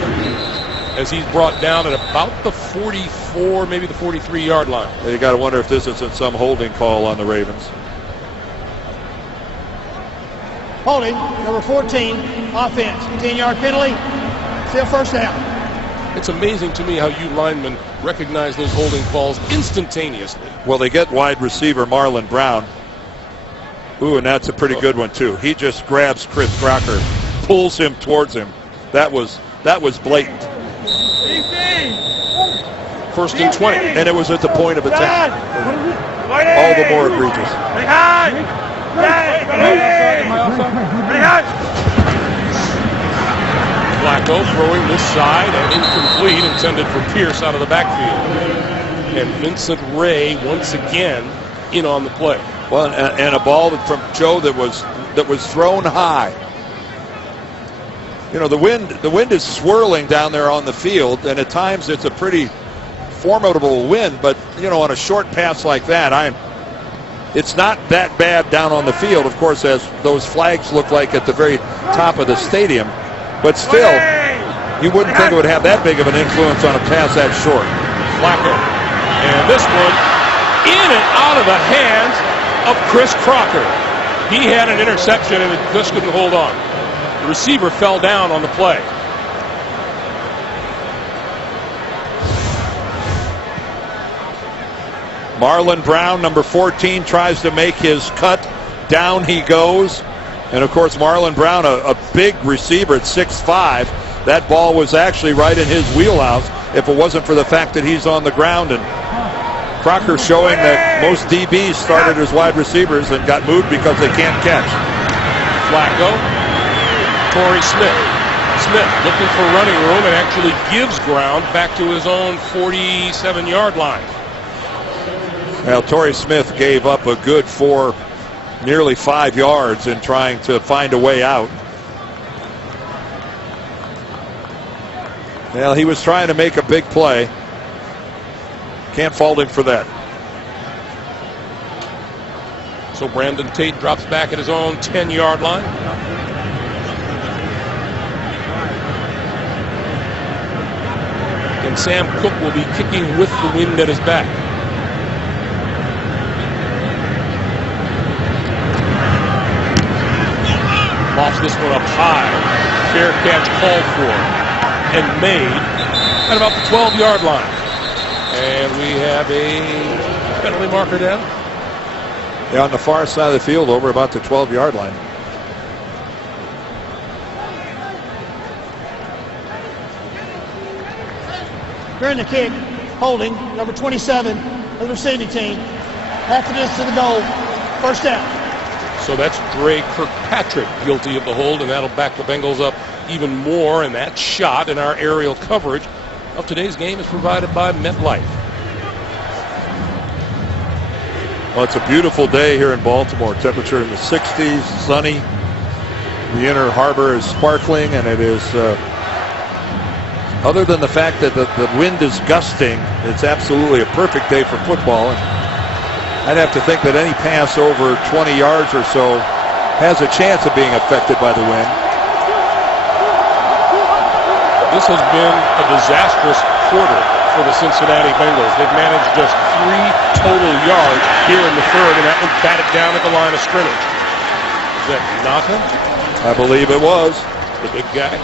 as he's brought down at about the 44, maybe the 43-yard line. You got to wonder if this isn't some holding call on the Ravens. Holding, number 14, offense, 10-yard penalty, still first down. It's amazing to me how you linemen recognize those holding calls instantaneously. Well, they get wide receiver Marlon Brown. Ooh, and that's a pretty good one too. He just grabs Chris Crocker, pulls him towards him. That was blatant. First and 20. And it was at the point of attack. All the more egregious. Flacco throwing this side and incomplete, intended for Pierce out of the backfield. And Vincent Ray once again in on the play. Well, and a ball from Joe that was thrown high. You know, the wind is swirling down there on the field, and at times it's a pretty formidable wind, but you know, on a short pass like that, it's not that bad down on the field, of course, as those flags look like at the very top of the stadium, but still, you wouldn't think it would have that big of an influence on a pass that short. Flacco, and this one in and out of the hands of Chris Crocker. He had an interception and just couldn't hold on. The receiver fell down on the play. Marlon Brown, number 14, tries to make his cut. Down he goes. And of course, Marlon Brown, a big receiver at 6'5". That ball was actually right in his wheelhouse if it wasn't for the fact that he's on the ground. And Crocker showing that most DBs started as wide receivers and got moved because they can't catch. Flacco, Torrey Smith. Smith looking for running room and actually gives ground back to his own 47-yard line. Well, Torrey Smith gave up a good nearly 5 yards in trying to find a way out. Well, he was trying to make a big play. Can't fault him for that. So Brandon Tate drops back at his own 10-yard line. And Sam Cook will be kicking with the wind at his back. Lofts this one up high. Fair catch called for and made at about the 12-yard line. And we have a penalty marker down. Yeah, on the far side of the field over about the 12-yard line. During the kick, holding, number 27 of the receiving team. Half the distance to the goal, first down. So that's Dre Kirkpatrick guilty of the hold, and that'll back the Bengals up even more. And that shot in our aerial coverage of today's game is provided by MetLife. Well, it's a beautiful day here in Baltimore. Temperature in the 60s, sunny. The inner harbor is sparkling, and it is, other than the fact that the wind is gusting, it's absolutely a perfect day for football. And I'd have to think that any pass over 20 yards or so has a chance of being affected by the wind. This has been a disastrous quarter for the Cincinnati Bengals. They've managed just 3 total yards here in the third, and that one batted down at the line of scrimmage. Is that Nata? I believe it was. The big guy.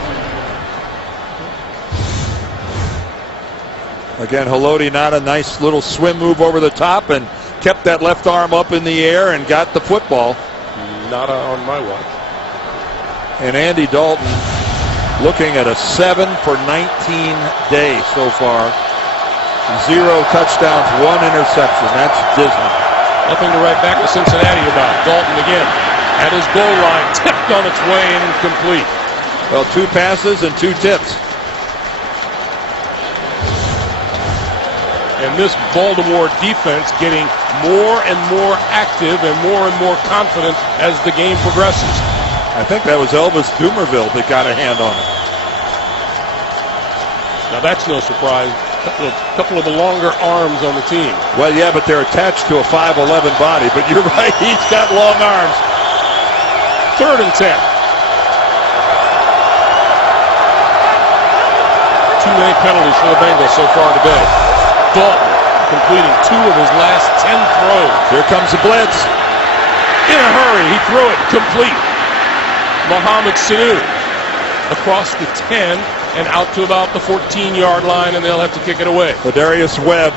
Again, Haloti Nata, nice little swim move over the top and kept that left arm up in the air and got the football. Nata on my watch. And Andy Dalton looking at a 7 for 19 day so far. 0 touchdowns, 1 interception. That's dismal. Nothing to write back to Cincinnati about. Dalton again at his goal line, tipped on its way and incomplete. Well, 2 passes and 2 tips. And this Baltimore defense getting more and more active and more confident as the game progresses. I think that was Elvis Dumerville that got a hand on it. Now that's no surprise. Couple of the longer arms on the team. Well, yeah, but they're attached to a 5'11" body. But you're right, he's got long arms. 3rd and 10. Too many penalties for the Bengals so far today. Dalton completing 2 of his last 10 throws. Here comes the blitz. In a hurry, he threw it complete. Mohamed Sanu across the 10 and out to about the 14-yard line, and they'll have to kick it away. Ladarius Webb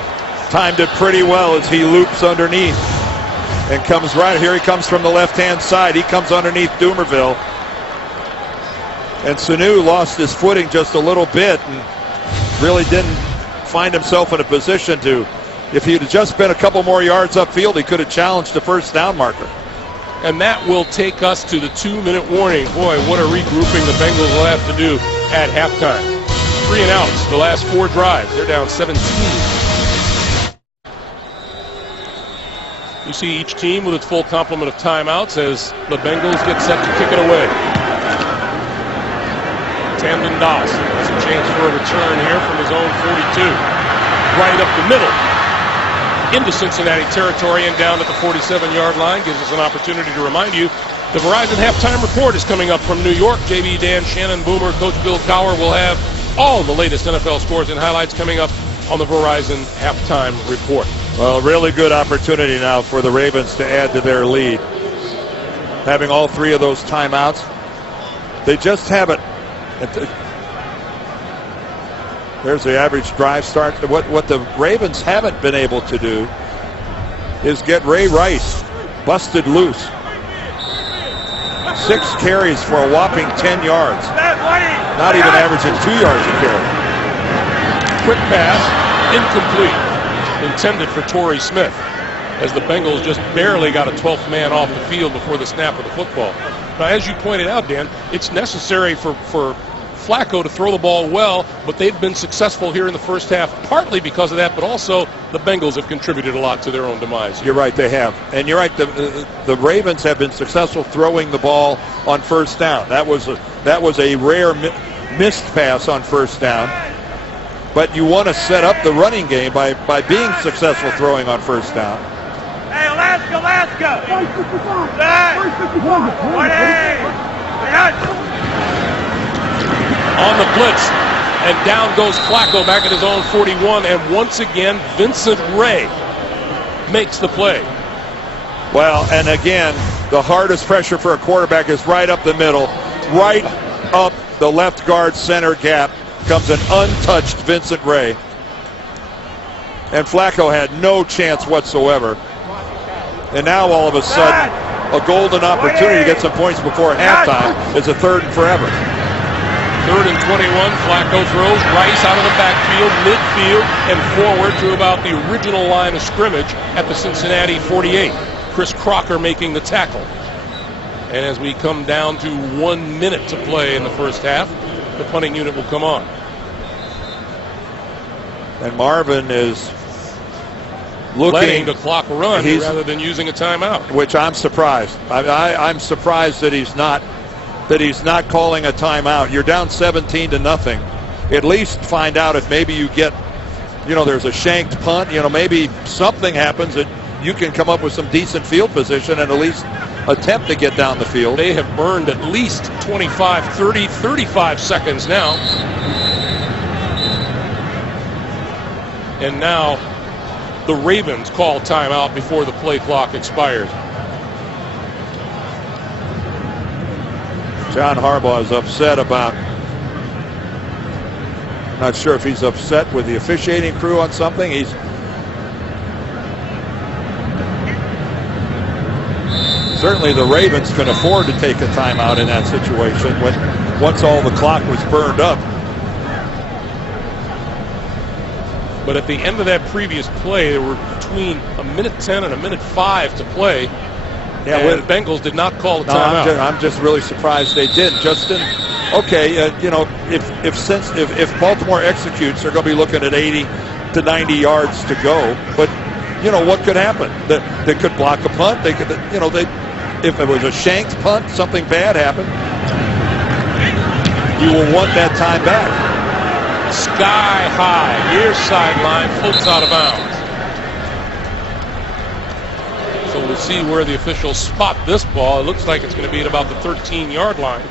timed it pretty well as he loops underneath and comes right here. He comes from the left-hand side. He comes underneath Dumerville. And Sanu lost his footing just a little bit and really didn't find himself in a position to, if he had just been a couple more yards upfield, he could have challenged the first down marker. And that will take us to the 2-minute warning. Boy, what a regrouping the Bengals will have to do at halftime. 3 and outs the last 4 drives. They're down 17. You see each team with its full complement of timeouts as the Bengals get set to kick it away. Tamden Doss has a chance for a return here from his own 42. Right up the middle into Cincinnati territory and down at the 47-yard line. Gives us an opportunity to remind you the Verizon Halftime Report is coming up from New York. JB, Dan, Shannon, Boomer, Coach Bill Cowher will have all the latest NFL scores and highlights coming up on the Verizon Halftime Report. Well, really good opportunity now for the Ravens to add to their lead. Having all 3 of those timeouts. They just haven't. There's the average drive start. What the Ravens haven't been able to do is get Ray Rice busted loose. 6 carries for a whopping 10 yards. Not even averaging 2 yards a carry. Quick pass, incomplete. Intended for Torrey Smith, as the Bengals just barely got a 12th man off the field before the snap of the football. Now, as you pointed out, Dan, it's necessary for Flacco to throw the ball well, but they've been successful here in the first half, partly because of that, but also the Bengals have contributed a lot to their own demise. You're right, they have. And you're right, the Ravens have been successful throwing the ball on first down. That was a rare missed pass on first down. But you want to set up the running game by being successful throwing on first down. Hey, Alaska! On the blitz, and down goes Flacco back at his own 41, and once again, Vincent Ray makes the play. Well, and again, the hardest pressure for a quarterback is right up the middle, right up the left guard center gap comes an untouched Vincent Ray. And Flacco had no chance whatsoever. And now all of a sudden, a golden opportunity to get some points before halftime is a 3rd and forever. 3rd and 21, Flacco throws Rice out of the backfield, midfield, and forward to about the original line of scrimmage at the Cincinnati 48. Chris Crocker making the tackle. And as we come down to 1 minute to play in the first half, the punting unit will come on. And Marvin is looking, letting the clock run rather than using a timeout. Which I'm surprised. I'm surprised that he's not calling a timeout. You're down 17-0. At least find out if maybe you get, there's a shanked punt. Maybe something happens that you can come up with some decent field position and at least attempt to get down the field. They have burned at least 25, 30, 35 seconds now. And now the Ravens call timeout before the play clock expires. John Harbaugh is upset about, not sure if he's upset with the officiating crew on something. Certainly the Ravens can afford to take a timeout in that situation once all the clock was burned up. But at the end of that previous play, there were between a minute 10 and a minute 5 to play. Yeah, and the Bengals did not call the timeout. I'm just really surprised they didn't. Justin, okay, if Baltimore executes, they're going to be looking at 80 to 90 yards to go. But what could happen? They could block a punt. They could, if it was a shanked punt, something bad happened. You will want that time back. Sky high, near sideline, floats out of bounds. So we'll see where the officials spot this ball. It looks like it's going to be at about the 13-yard line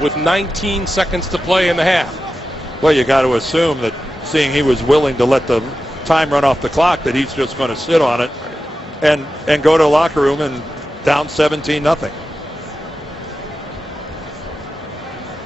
with 19 seconds to play in the half. Well, you got to assume that, seeing he was willing to let the time run off the clock, that he's just going to sit on it and go to the locker room and down 17-0.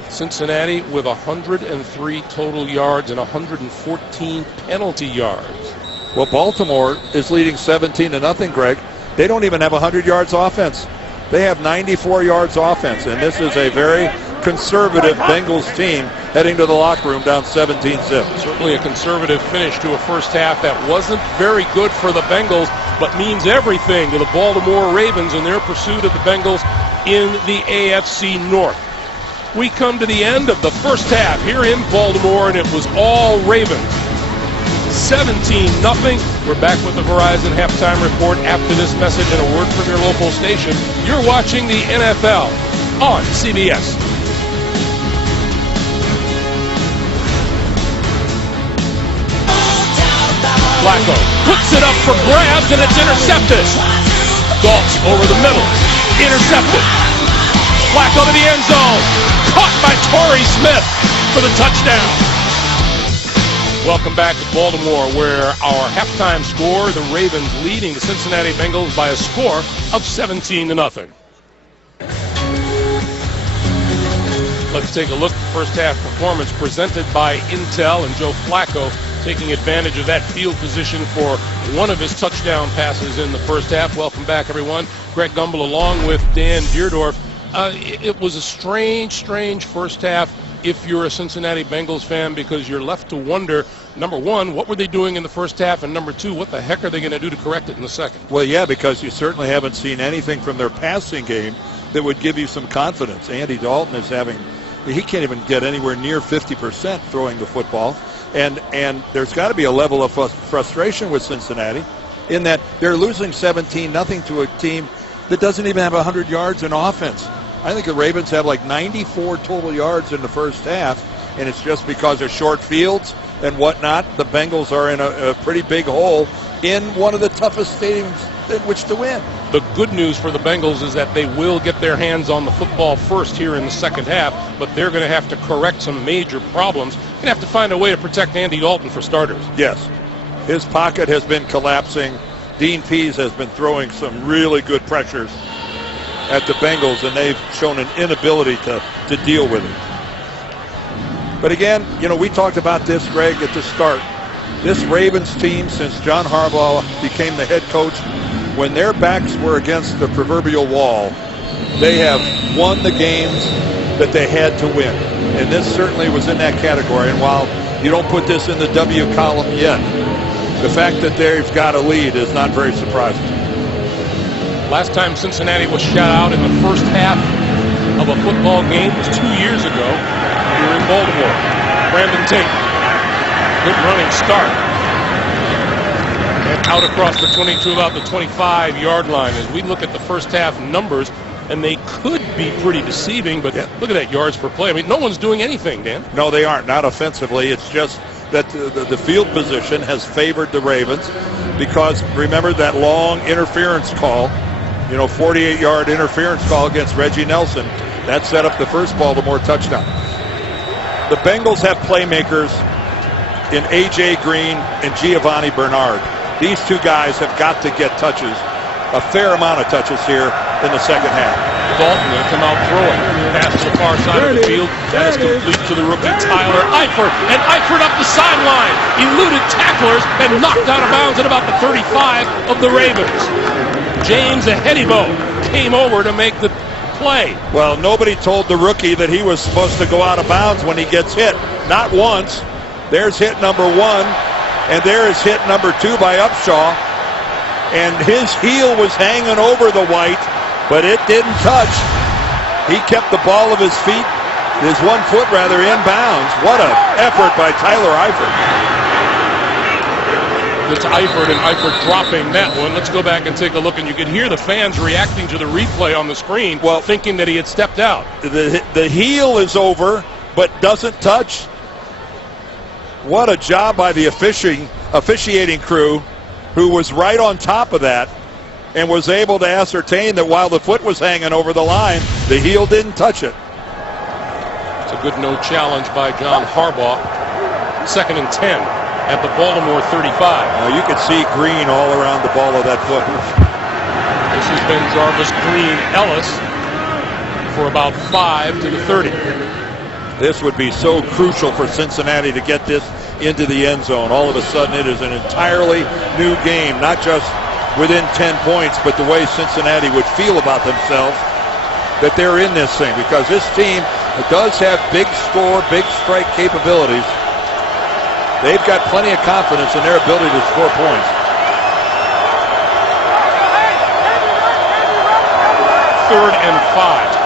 Cincinnati with 103 total yards and 114 penalty yards. Well, Baltimore is leading 17-0, Greg. They don't even have 100 yards offense. They have 94 yards offense, and this is a very conservative Bengals team heading to the locker room down 17-0. Certainly a conservative finish to a first half that wasn't very good for the Bengals, but means everything to the Baltimore Ravens in their pursuit of the Bengals in the AFC North. We come to the end of the first half here in Baltimore, and it was all Ravens. 17-0. We're back with the Verizon halftime report after this message and a word from your local station. You're watching the NFL on CBS. Flacco puts it up for grabs, and it's intercepted. Dalton over the middle. Intercepted. Flacco to the end zone. Caught by Torrey Smith for the touchdown. Welcome back to Baltimore, where our halftime score, the Ravens leading the Cincinnati Bengals by a score of 17-0. Let's take a look at the first half performance presented by Intel, and Joe Flacco taking advantage of that field position for one of his touchdown passes in the first half. Welcome back, everyone. Greg Gumbel along with Dan Deerdorf. It was a strange first half if you're a Cincinnati Bengals fan, because you're left to wonder, number one, what were they doing in the first half, and number two, what the heck are they going to do to correct it in the second? Well, yeah, because you certainly haven't seen anything from their passing game that would give you some confidence. Andy Dalton is he can't even get anywhere near 50% throwing the football, and there's got to be a level of frustration with Cincinnati in that they're losing 17-0 to a team that doesn't even have 100 yards in offense. I think the Ravens have like 94 total yards in the first half, and it's just because of short fields and whatnot. The Bengals are in a pretty big hole in one of the toughest stadiums in which to win. The good news for the Bengals is that they will get their hands on the football first here in the second half, but they're going to have to correct some major problems. They're going to have to find a way to protect Andy Dalton for starters. Yes. His pocket has been collapsing. Dean Pease has been throwing some really good pressures at the Bengals, and they've shown an inability to deal with it. But again, we talked about this, Greg, at the start. This Ravens team, since John Harbaugh became the head coach, when their backs were against the proverbial wall, they have won the games that they had to win. And this certainly was in that category. And while you don't put this in the W column yet, the fact that they've got a lead is not very surprising. Last time Cincinnati was shut out in the first half of a football game was 2 years ago here in Baltimore. Brandon Tate, good running start. And out across the 22, about the 25-yard line. As we look at the first half numbers, and they could be pretty deceiving, but look at that yards per play. I mean, no one's doing anything, Dan. No, they aren't. Not offensively. It's just that the field position has favored the Ravens, because remember that long interference call, 48-yard interference call against Reggie Nelson. That set up the first Baltimore touchdown. The Bengals have playmakers in A.J. Green and Giovanni Bernard. These two guys have got to get touches, a fair amount of touches here in the second half. Dalton going to come out throwing. Pass to the far side of the field. That is complete to the rookie Tyler Eifert. And Eifert up the sideline. Eluded tacklers and knocked out of bounds at about the 35 of the Ravens. James Ahedibo came over to make the play. Well, nobody told the rookie that he was supposed to go out of bounds when he gets hit. Not once. There's hit number one, and there is hit number two by Upshaw. And his heel was hanging over the white, but it didn't touch. He kept the ball of his feet, his 1 foot rather, in bounds. What an effort by Tyler Eifert. It's Eifert, and Eifert dropping that one. Let's go back and take a look, and you can hear the fans reacting to the replay on the screen, well, thinking that he had stepped out. The heel is over, but doesn't touch. What a job by the officiating crew, who was right on top of that and was able to ascertain that while the foot was hanging over the line, the heel didn't touch it. It's a good no challenge by John Harbaugh. 2nd and 10 at the Baltimore 35. Now you can see green all around the ball of that foot. This has been Jarvis, Green, Ellis for about 5 to the 30. This would be so crucial for Cincinnati to get this into the end zone. All of a sudden it is an entirely new game, not just within 10 points, but the way Cincinnati would feel about themselves that they're in this thing, because this team does have big score, big strike capabilities. They've got plenty of confidence in their ability to score points. 3rd and 5.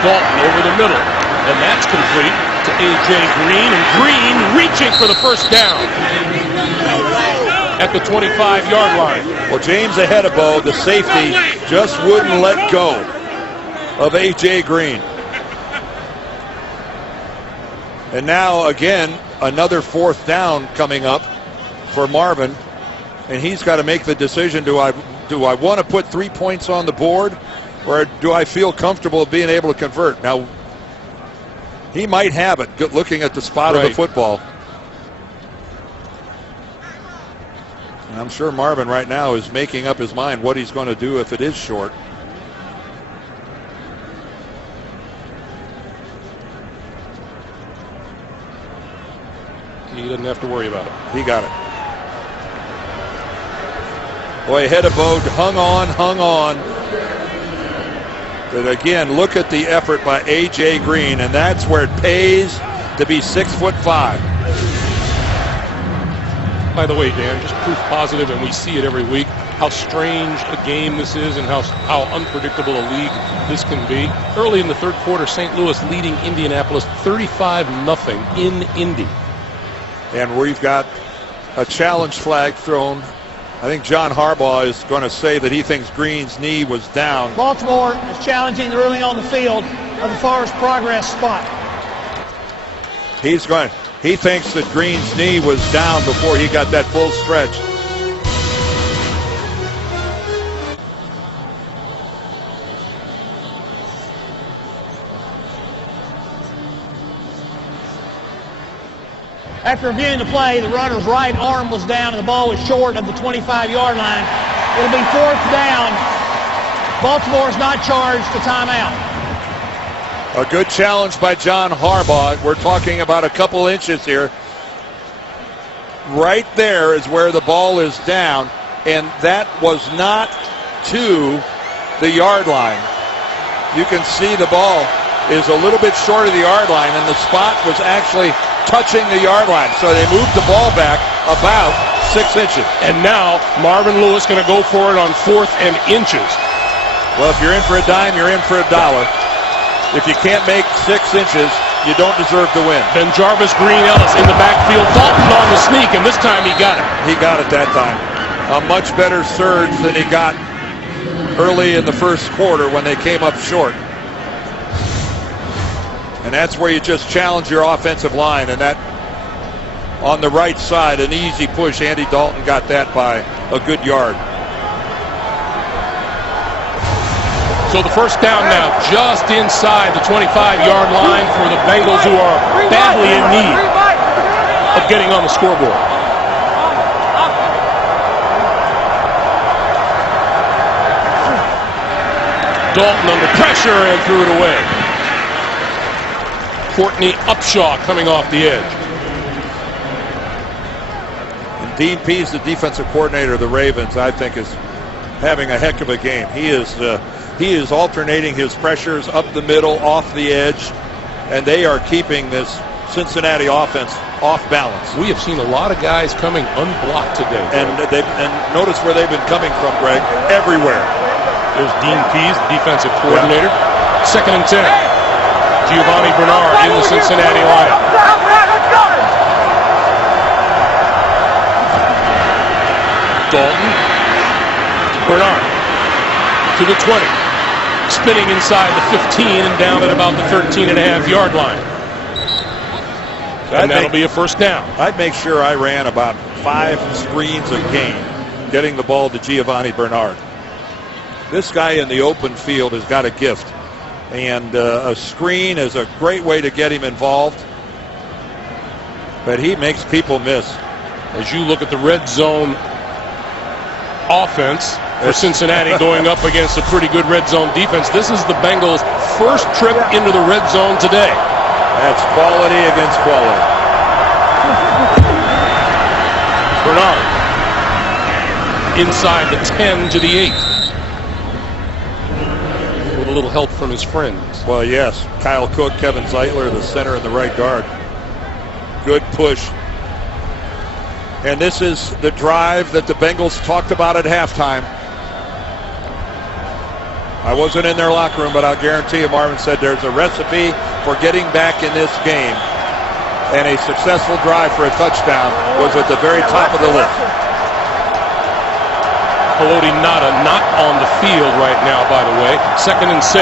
Dalton over the middle, and that's complete to A.J. Green, and Green reaching for the first down at the 25-yard line. Well, James Ahedibo, the safety, just wouldn't let go of A.J. Green. And now, again, another 4th down coming up for Marvin, and he's got to make the decision, do I want to put 3 points on the board, or do I feel comfortable being able to convert? Now, he might have it, looking at the spot of the football. And I'm sure Marvin right now is making up his mind what he's going to do if it is short. He doesn't have to worry about it. He got it. Boy, Ahedibo hung on. But again, look at the effort by A.J. Green, and that's where it pays to be 6'5". By the way, Dan, just proof positive, and we see it every week, how strange a game this is and how unpredictable a league this can be. Early in the 3rd quarter, St. Louis leading Indianapolis 35-0 in Indy. And we've got a challenge flag thrown. I think John Harbaugh is going to say that he thinks Green's knee was down. Baltimore is challenging the ruling on the field of the forest progress spot. He thinks that Green's knee was down before he got that full stretch. After reviewing the play, the runner's right arm was down and the ball was short of the 25-yard line. It'll be 4th down. Baltimore is not charged a timeout. A good challenge by John Harbaugh. We're talking about a couple inches here. Right there is where the ball is down, and that was not to the yard line. You can see the ball is a little bit short of the yard line, and the spot was actually touching the yard line. So they moved the ball back about 6 inches. And now Marvin Lewis going to go for it on 4th and inches. Well, if you're in for a dime, you're in for a dollar. If you can't make 6 inches, you don't deserve to win. Then Jarvis, Green, Ellis in the backfield. Dalton on the sneak, and this time he got it. He got it that time. A much better surge than he got early in the 1st quarter when they came up short. And that's where you just challenge your offensive line. And that on the right side, an easy push. Andy Dalton got that by a good yard. So the first down now just inside the 25-yard line for the Bengals, who are badly in need of getting on the scoreboard. Dalton under pressure and threw it away. Courtney Upshaw coming off the edge. And Dean Pease, the defensive coordinator of the Ravens, I think is having a heck of a game. He is alternating his pressures up the middle, off the edge, and they are keeping this Cincinnati offense off balance. We have seen a lot of guys coming unblocked today. And notice where they've been coming from, Greg. Everywhere. There's Dean Pease, defensive coordinator. Yeah. 2nd and 10. Giovanni Bernard in the Cincinnati lineup. Dalton. Bernard to the 20. Spinning inside the 15 and down at about the 13.5-yard line. And that'll be a first down. I'd make sure I ran about 5 screens a game, getting the ball to Giovanni Bernard. This guy in the open field has got a gift, and a screen is a great way to get him involved, but he makes people miss. As you look at the red zone offense for Cincinnati going up against a pretty good red zone defense, this is the Bengals' first trip into the red zone today. That's quality against quality. Bernard inside the 10 to the 8. With a little help from his friends. Well, yes. Kyle Cook, Kevin Zeitler, the center and the right guard. Good push. And this is the drive that the Bengals talked about at halftime. I wasn't in their locker room, but I'll guarantee you Marvin said there's a recipe for getting back in this game. And a successful drive for a touchdown was at the very top of the list. Haloti Ngata not on the field right now, by the way. 2nd and 6.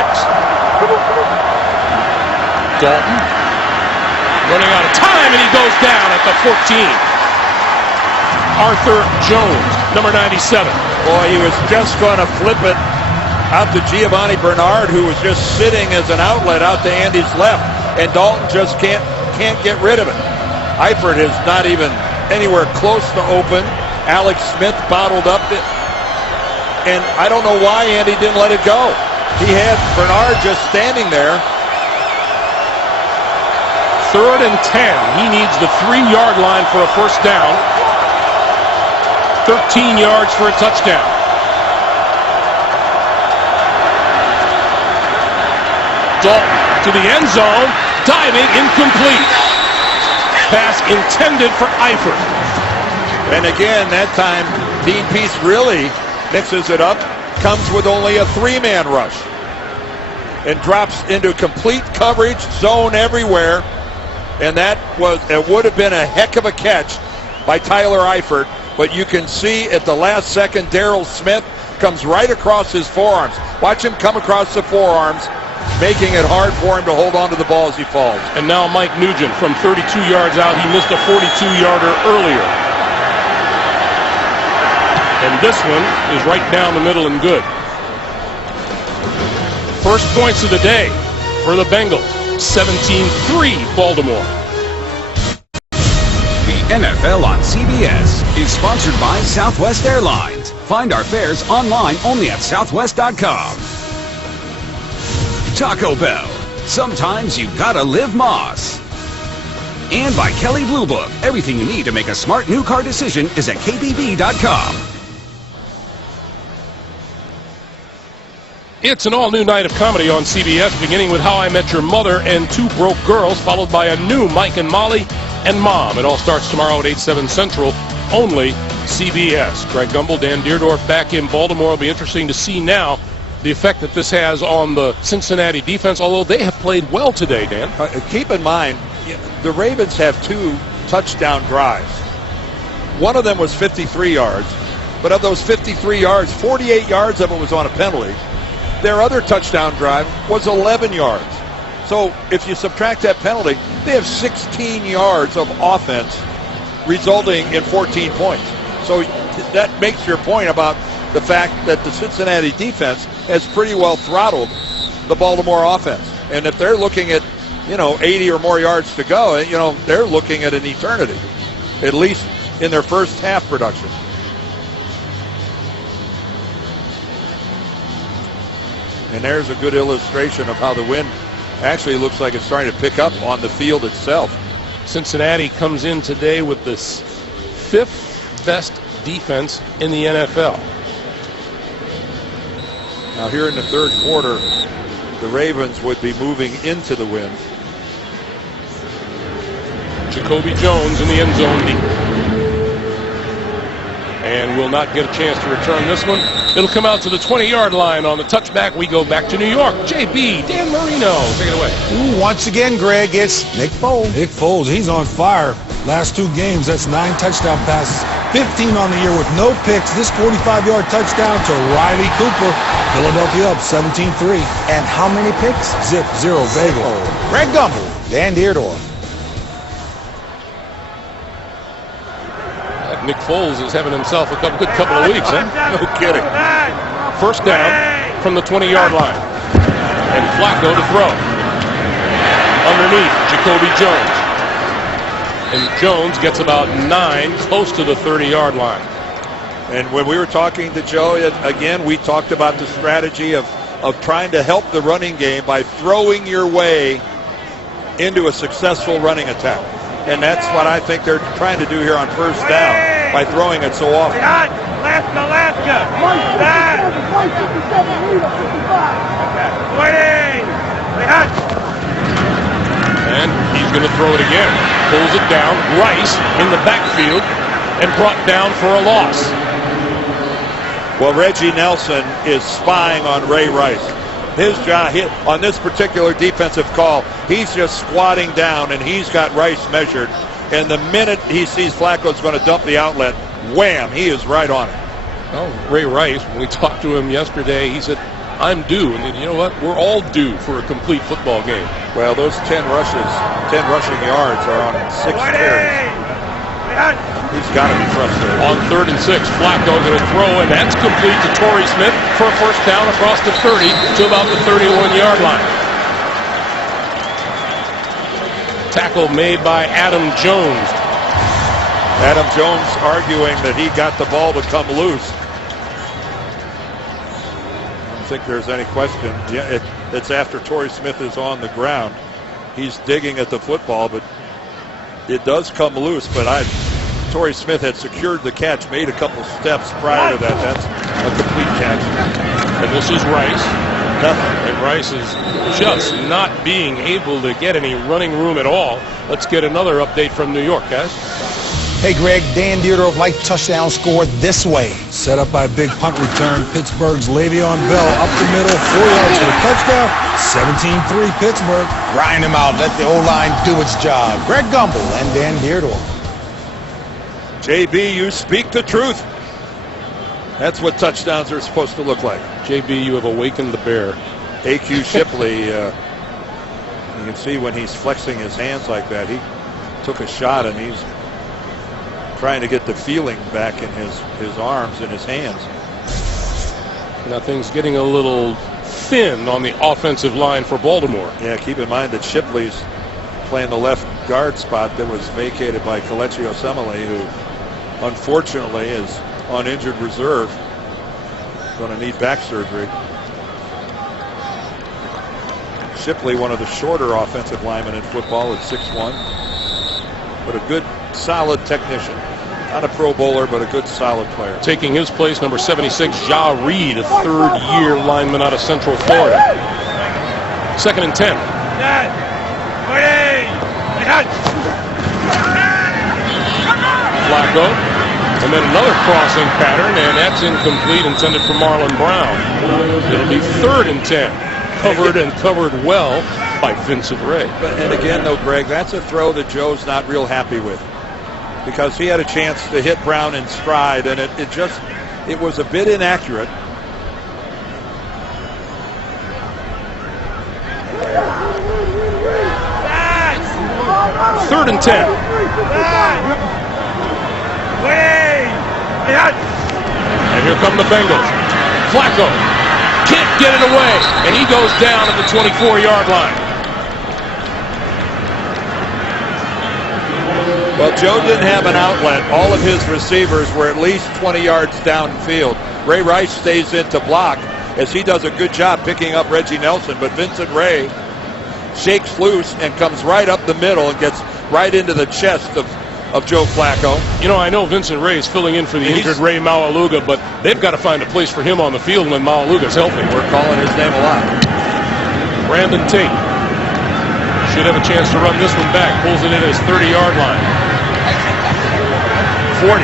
Dalton running out of time, and he goes down at the 14. Arthur Jones, number 97. Boy, he was just going to flip it out to Giovanni Bernard, who was just sitting as an outlet out to Andy's left, and Dalton just can't get rid of it. Eifert is not even anywhere close to open. Alex Smith bottled up it. And I don't know why Andy didn't let it go. He had Bernard just standing there. 3rd and 10. He needs the 3-yard line for a first down. 13 yards for a touchdown. Dalton to the end zone. Diving, incomplete. Pass intended for Eifert. And again, that time, Dean Pease really mixes it up, comes with only a 3-man rush, and drops into complete coverage, zone everywhere. And it would have been a heck of a catch by Tyler Eifert, but you can see at the last second, Darrell Smith comes right across his forearms. Watch him come across the forearms, making it hard for him to hold on to the ball as he falls. And now Mike Nugent from 32 yards out. He missed a 42-yarder earlier. And this one is right down the middle and good. First points of the day for the Bengals. 17-3 Baltimore. The NFL on CBS is sponsored by Southwest Airlines. Find our fares online only at southwest.com. Taco Bell. Sometimes you gotta live Moss. And by Kelley Blue Book. Everything you need to make a smart new car decision is at kbb.com. It's an all-new night of comedy on CBS, beginning with How I Met Your Mother and Two Broke Girls, followed by a new Mike and Molly and Mom. It all starts tomorrow at 8/7 Central, only CBS. Greg Gumbel, Dan Deerdorf back in Baltimore. It'll be interesting to see now the effect that this has on the Cincinnati defense, although they have played well today, Dan. Keep in mind, the Ravens have 2 touchdown drives. One of them was 53 yards, but of those 53 yards, 48 yards of it was on a penalty. Their other touchdown drive was 11 yards. So if you subtract that penalty, they have 16 yards of offense resulting in 14 points. So that makes your point about the fact that the Cincinnati defense has pretty well throttled the Baltimore offense. And if they're looking at, 80 or more yards to go, they're looking at an eternity, at least in their first half production. And there's a good illustration of how the wind actually looks like it's starting to pick up on the field itself. Cincinnati comes in today with the fifth best defense in the NFL. Now here in the third quarter, the Ravens would be moving into the wind. Jacoby Jones in the end zone deep. And will not get a chance to return this one. It'll come out to the 20-yard line. On the touchback, we go back to New York. JB, Dan Marino, take it away. Ooh, once again, Greg, it's Nick Foles. Nick Foles, he's on fire. Last 2 games, that's 9 touchdown passes. 15 on the year with no picks. This 45-yard touchdown to Riley Cooper. Philadelphia up 17-3. And how many picks? Zip, 0, bagel. Greg Gumbel, Dan Dierdorf. Nick Foles is having himself a good couple of weeks, huh? No kidding. First down from the 20-yard line. And Flacco to throw. Underneath, Jacoby Jones. And Jones gets about 9, close to the 30-yard line. And when we were talking to Joe, again, we talked about the strategy of trying to help the running game by throwing your way into a successful running attack. And that's what I think they're trying to do here on first down by throwing it so often. Alaska. And he's going to throw it again. Pulls it down. Rice in the backfield and brought down for a loss. Well, Reggie Nelson is spying on Ray Rice. His job on this particular defensive call, he's just squatting down, and he's got Rice measured. And the minute he sees Flacco's going to dump the outlet, wham, he is right on it. Well, Ray Rice, when we talked to him yesterday, he said, I'm due. And you know what? We're all due for a complete football game. Well, those 10 rushing yards are on 6 carries. He's got to be frustrated. On 3rd and 6, Flacco going to throw, and that's complete to Torrey Smith for a first down across the 30 to about the 31-yard line. Tackle made by Adam Jones. Adam Jones arguing that he got the ball to come loose. I don't think there's any question. Yeah, it's after Torrey Smith is on the ground. He's digging at the football, but it does come loose. But Torrey Smith had secured the catch, made a couple steps prior to that. That's a complete catch. And this is Rice. Nothing. And Rice is just not being able to get any running room at all. Let's get another update from New York, guys. Hey, Greg, Dan Dierdorf like touchdown scored this way. Set up by a big punt return. Pittsburgh's Le'Veon Bell up the middle, 4 yards for the touchdown. 17-3 Pittsburgh. Grind him out. Let the O-line do its job. Greg Gumbel and Dan Dierdorf. JB, you speak the truth. That's what touchdowns are supposed to look like. JB, you have awakened the bear. A.Q. Shipley, you can see when he's flexing his hands like that, he took a shot and he's trying to get the feeling back in his arms and his hands. Now things getting a little thin on the offensive line for Baltimore. Yeah, keep in mind that Shipley's playing the left guard spot that was vacated by Kelechi Osemele, who unfortunately is on injured reserve. Going to need back surgery. Shipley, one of the shorter offensive linemen in football, at 6'1", but a good, solid technician. Not a Pro Bowler, but a good, solid player. Taking his place, number 76, Ja Reed, a third-year lineman out of Central Florida. 2nd and 10. Flacco, and then another crossing pattern, and that's incomplete, intended for Marlon Brown. It'll be 3rd and 10. Covered well by Vincent Ray. And again, though, Greg, that's a throw that Joe's not real happy with, because he had a chance to hit Brown in stride, and it was a bit inaccurate. Third and 10. And here come the Bengals. Flacco can't get it away, and he goes down at the 24-yard line. Well, Joe didn't have an outlet. All of his receivers were at least 20 yards downfield. Ray Rice stays in to block as he does a good job picking up Reggie Nelson, but Vincent Ray shakes loose and comes right up the middle and gets right into the chest of Joe Flacco. You know, I know Vincent Ray is filling in for the injured Ray Maualuga, but they've got to find a place for him on the field when Maualuga's healthy. We're calling his name a lot. Brandon Tate should have a chance to run this one back. Pulls it in at his 30-yard line. 40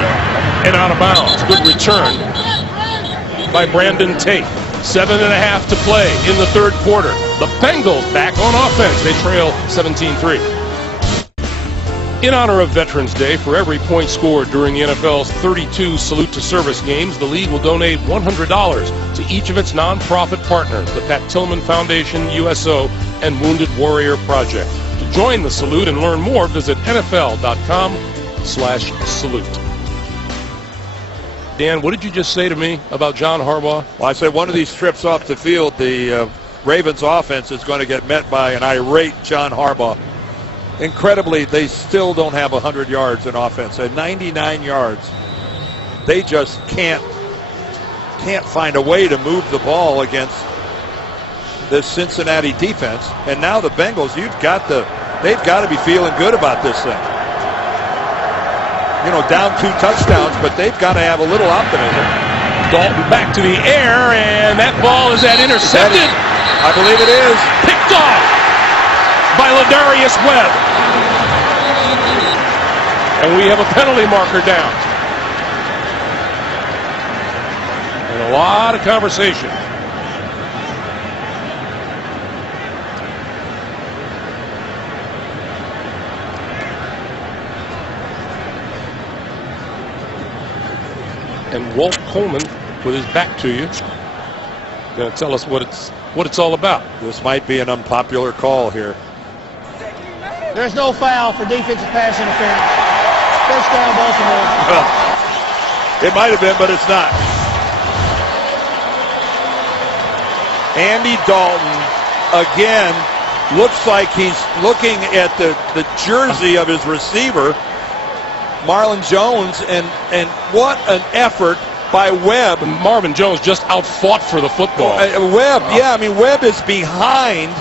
and out of bounds. Good return by Brandon Tate. 7.5 to play in the third quarter. The Bengals back on offense. They trail 17-3. In honor of Veterans Day, for every point scored during the NFL's 32 Salute to Service games, the league will donate $100 to each of its nonprofit partners, the Pat Tillman Foundation, USO, and Wounded Warrior Project. To join the salute and learn more, visit NFL.com/salute. Dan, what did you just say to me about John Harbaugh? Well, I said one of these trips off the field, the Ravens offense is going to get met by an irate John Harbaugh. Incredibly, they still don't have 100 yards in offense. At 99 yards, they just can't find a way to move the ball against this Cincinnati defense. And now the Bengals, they've got to be feeling good about this thing. You know, down 2 touchdowns, but they've got to have a little optimism. Dalton back to the air, and that ball is intercepted. I believe it is. Picked off by Ladarius Webb. And we have a penalty marker down. And a lot of conversation. And Walt Coleman, with his back to you, going to tell us what it's all about. This might be an unpopular call here. There's no foul for defensive pass interference. First down, Baltimore. Well, it might have been, but it's not. Andy Dalton, again, looks like he's looking at the jersey of his receiver, Marlon Jones, and what an effort by Webb. Marvin Jones just outfought for the football. Webb, yeah, I mean, Webb is behind.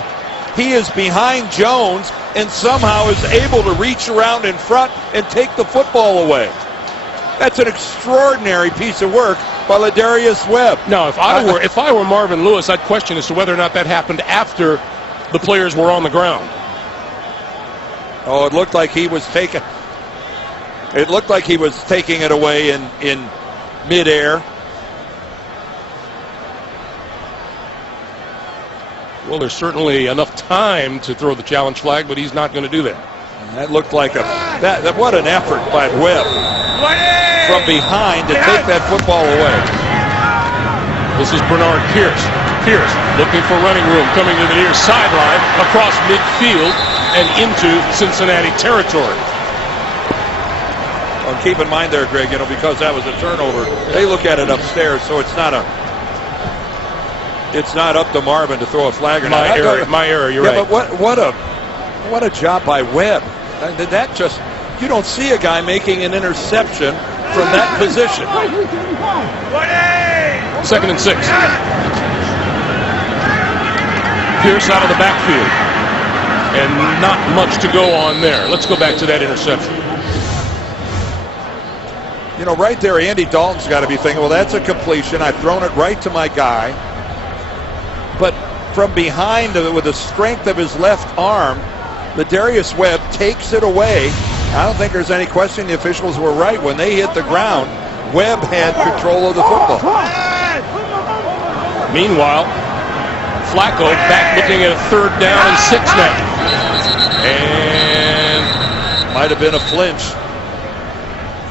He is behind Jones and somehow is able to reach around in front and take the football away. That's an extraordinary piece of work by Ladarius Webb. Now, if I were Marvin Lewis, I'd question as to whether or not that happened after the players were on the ground. Oh, it looked like he was taking. It looked like he was taking it away in midair. Well, there's certainly enough time to throw the challenge flag, but he's not going to do that. And that looked like what an effort by Webb from behind to take that football away. This is Bernard Pierce. Pierce looking for running room, coming to the near sideline, across midfield and into Cincinnati territory. Well, keep in mind there, Greg, because that was a turnover, they look at it upstairs, so it's not up to Marvin to throw a flag or not. My error, you're right. But what a job by Webb. That just, you don't see a guy making an interception from that position. 2nd and 6. Pierce out of the backfield. And not much to go on there. Let's go back to that interception. You know, right there, Andy Dalton's got to be thinking, well, that's a completion. I've thrown it right to my guy. But from behind with the strength of his left arm, Ladarius Webb takes it away. I don't think there's any question the officials were right. When they hit the ground, Webb had control of the football. Meanwhile, Flacco back looking at a 3rd down and 6 now. And might have been a flinch.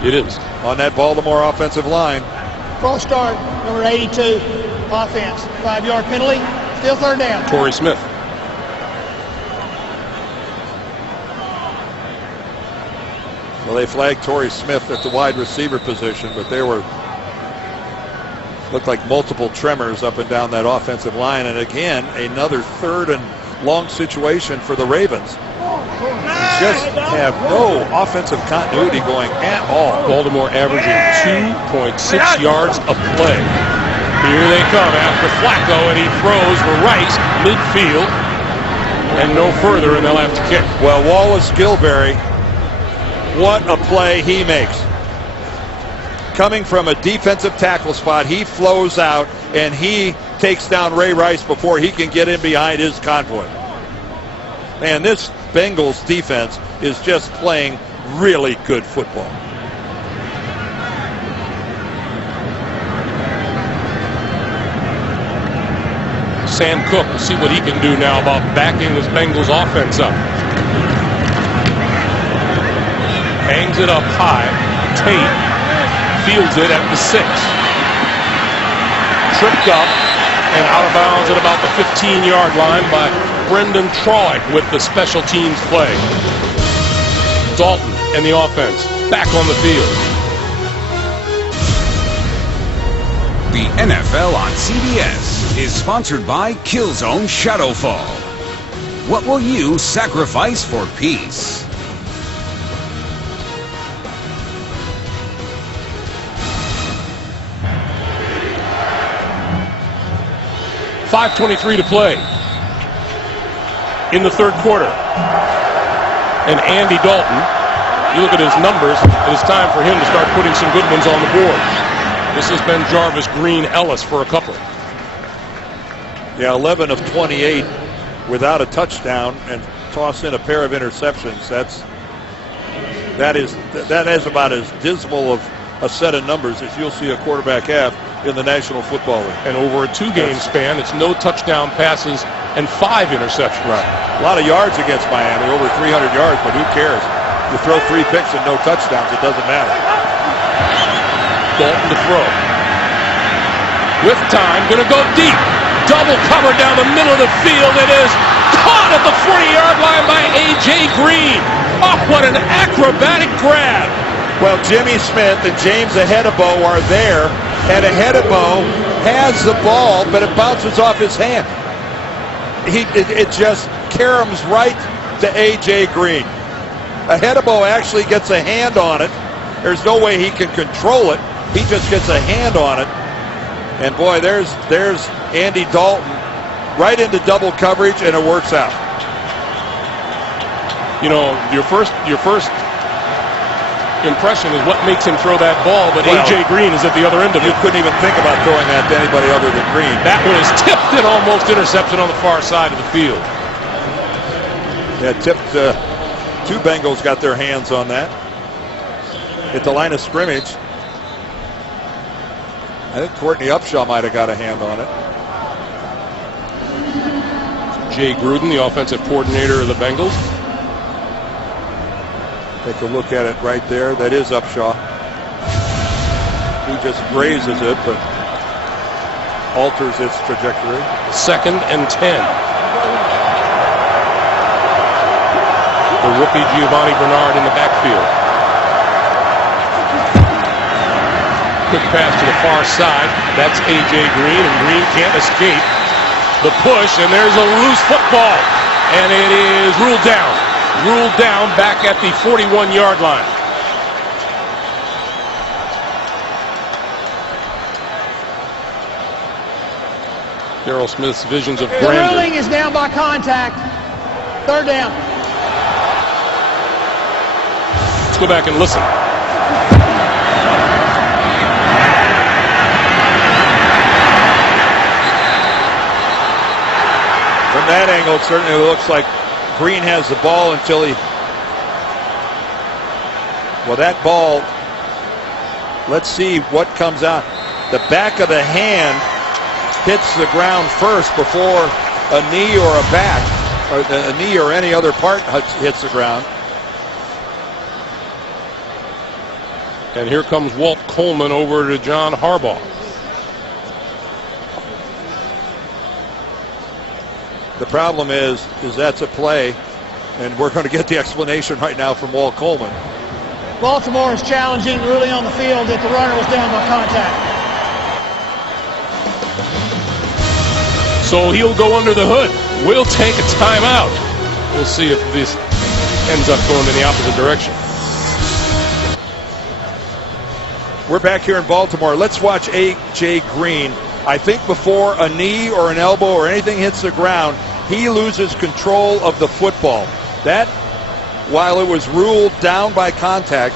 It is. On that Baltimore offensive line. False start, number 82, offense. 5-yard penalty, still 3rd down. Torrey Smith. Well, they flagged Torrey Smith at the wide receiver position, but they were Looked like multiple tremors up and down that offensive line. And again, another 3rd and long situation for the Ravens. Just have no offensive continuity going at all. Baltimore averaging 2.6 yards a play. Here they come after Flacco, and he throws for Rice midfield and no further, and they'll have to kick. Well, Wallace Gilberry, what a play he makes. Coming from a defensive tackle spot, he flows out and he takes down Ray Rice before he can get in behind his convoy. Man, this Bengals defense is just playing really good football. Sam Cook, we'll see what he can do now about backing this Bengals offense up. Hangs it up high. Tate fields it at the 6. Tripped up and out of bounds at about the 15-yard line by Brendan Troy with the special teams play. Dalton and the offense back on the field. The NFL on CBS is sponsored by Killzone Shadowfall. What will you sacrifice for peace? .5:23 to play in the 3rd quarter. And Andy Dalton, you look at his numbers, it's time for him to start putting some good ones on the board. This has been Jarvis Green Ellis for a couple. Yeah, 11 of 28 without a touchdown and toss in a pair of interceptions. That is about as dismal of a set of numbers as you'll see a quarterback have in the National Football League. And over a 2-game span, it's no touchdown passes and 5 interceptions. Right. A lot of yards against Miami, over 300 yards, but who cares? You throw 3 picks and no touchdowns, it doesn't matter. Dalton to throw. With time, gonna go deep. Double cover down the middle of the field. It is caught at the 40-yard line by A.J. Green. Oh, what an acrobatic grab. Well, Jimmy Smith and James Ahedebo are there, and Ahedebo has the ball, but it bounces off his hand. It just caroms right to A.J. Green. Ahedebo actually gets a hand on it. There's no way he can control it. He just gets a hand on it. And boy, there's Andy Dalton right into double coverage, and it works out. You know, your first impression is what makes him throw that ball, but well, A.J. Green is at the other end of it. You couldn't even think about throwing that to anybody other than Green. That one is tipped and almost intercepted on the far side of the field. Yeah, tipped. 2 Bengals got their hands on that. At the line of scrimmage. I think Courtney Upshaw might have got a hand on it. Jay Gruden, the offensive coordinator of the Bengals. Take a look at it right there. That is Upshaw. He just grazes it, but alters its trajectory. 2nd and 10. The rookie Giovanni Bernard in the backfield. Quick pass to the far side. That's A.J. Green, and Green can't escape the push, and there's a loose football, and it is ruled down. Ruled down back at the 41-yard line. Darrell Smith's visions of The grandeur. ruling is down by contact. 3rd down. Let's go back and listen. From that angle, it certainly looks like Green has the ball until he... Well, that ball, let's see what comes out. The back of the hand hits the ground first before a knee or a back, or a knee or any other part hits the ground. And here comes Walt Coleman over to John Harbaugh. The problem is that's a play, and we're going to get the explanation right now from Walt Coleman. Baltimore is challenging ruling on the field that the runner was down by contact. So he'll go under the hood. We'll take a timeout. We'll see if this ends up going in the opposite direction. We're back here in Baltimore. Let's watch A.J. Green. I think before a knee or an elbow or anything hits the ground, he loses control of the football. That, while it was ruled down by contact,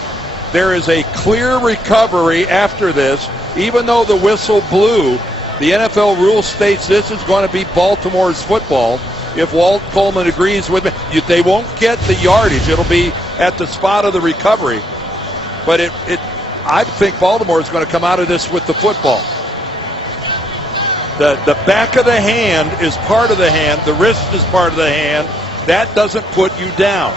there is a clear recovery after this. Even though the whistle blew, the NFL rule states this is going to be Baltimore's football. If Walt Coleman agrees with me, they won't get the yardage. It'll be at the spot of the recovery. But I think Baltimore is going to come out of this with the football. The back of the hand is part of the hand. The wrist is part of the hand. That doesn't put you down.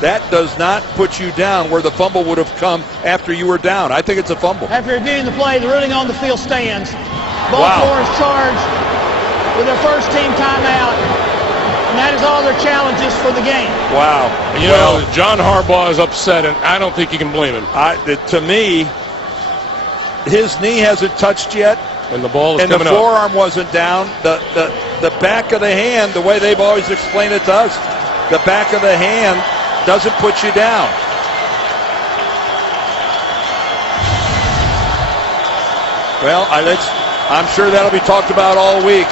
That does not put you down where the fumble would have come after you were down. I think it's a fumble. After reviewing the play, the ruling on the field stands. Baltimore is charged with their first team timeout, and that is all their challenges for the game. Wow. You know, John Harbaugh is upset, and I don't think you can blame him. To me, his knee hasn't touched yet. And the ball is and coming the forearm wasn't down. The back of the hand, the way they've always explained it to us, the back of the hand doesn't put you down. Well, I'm sure that'll be talked about all week.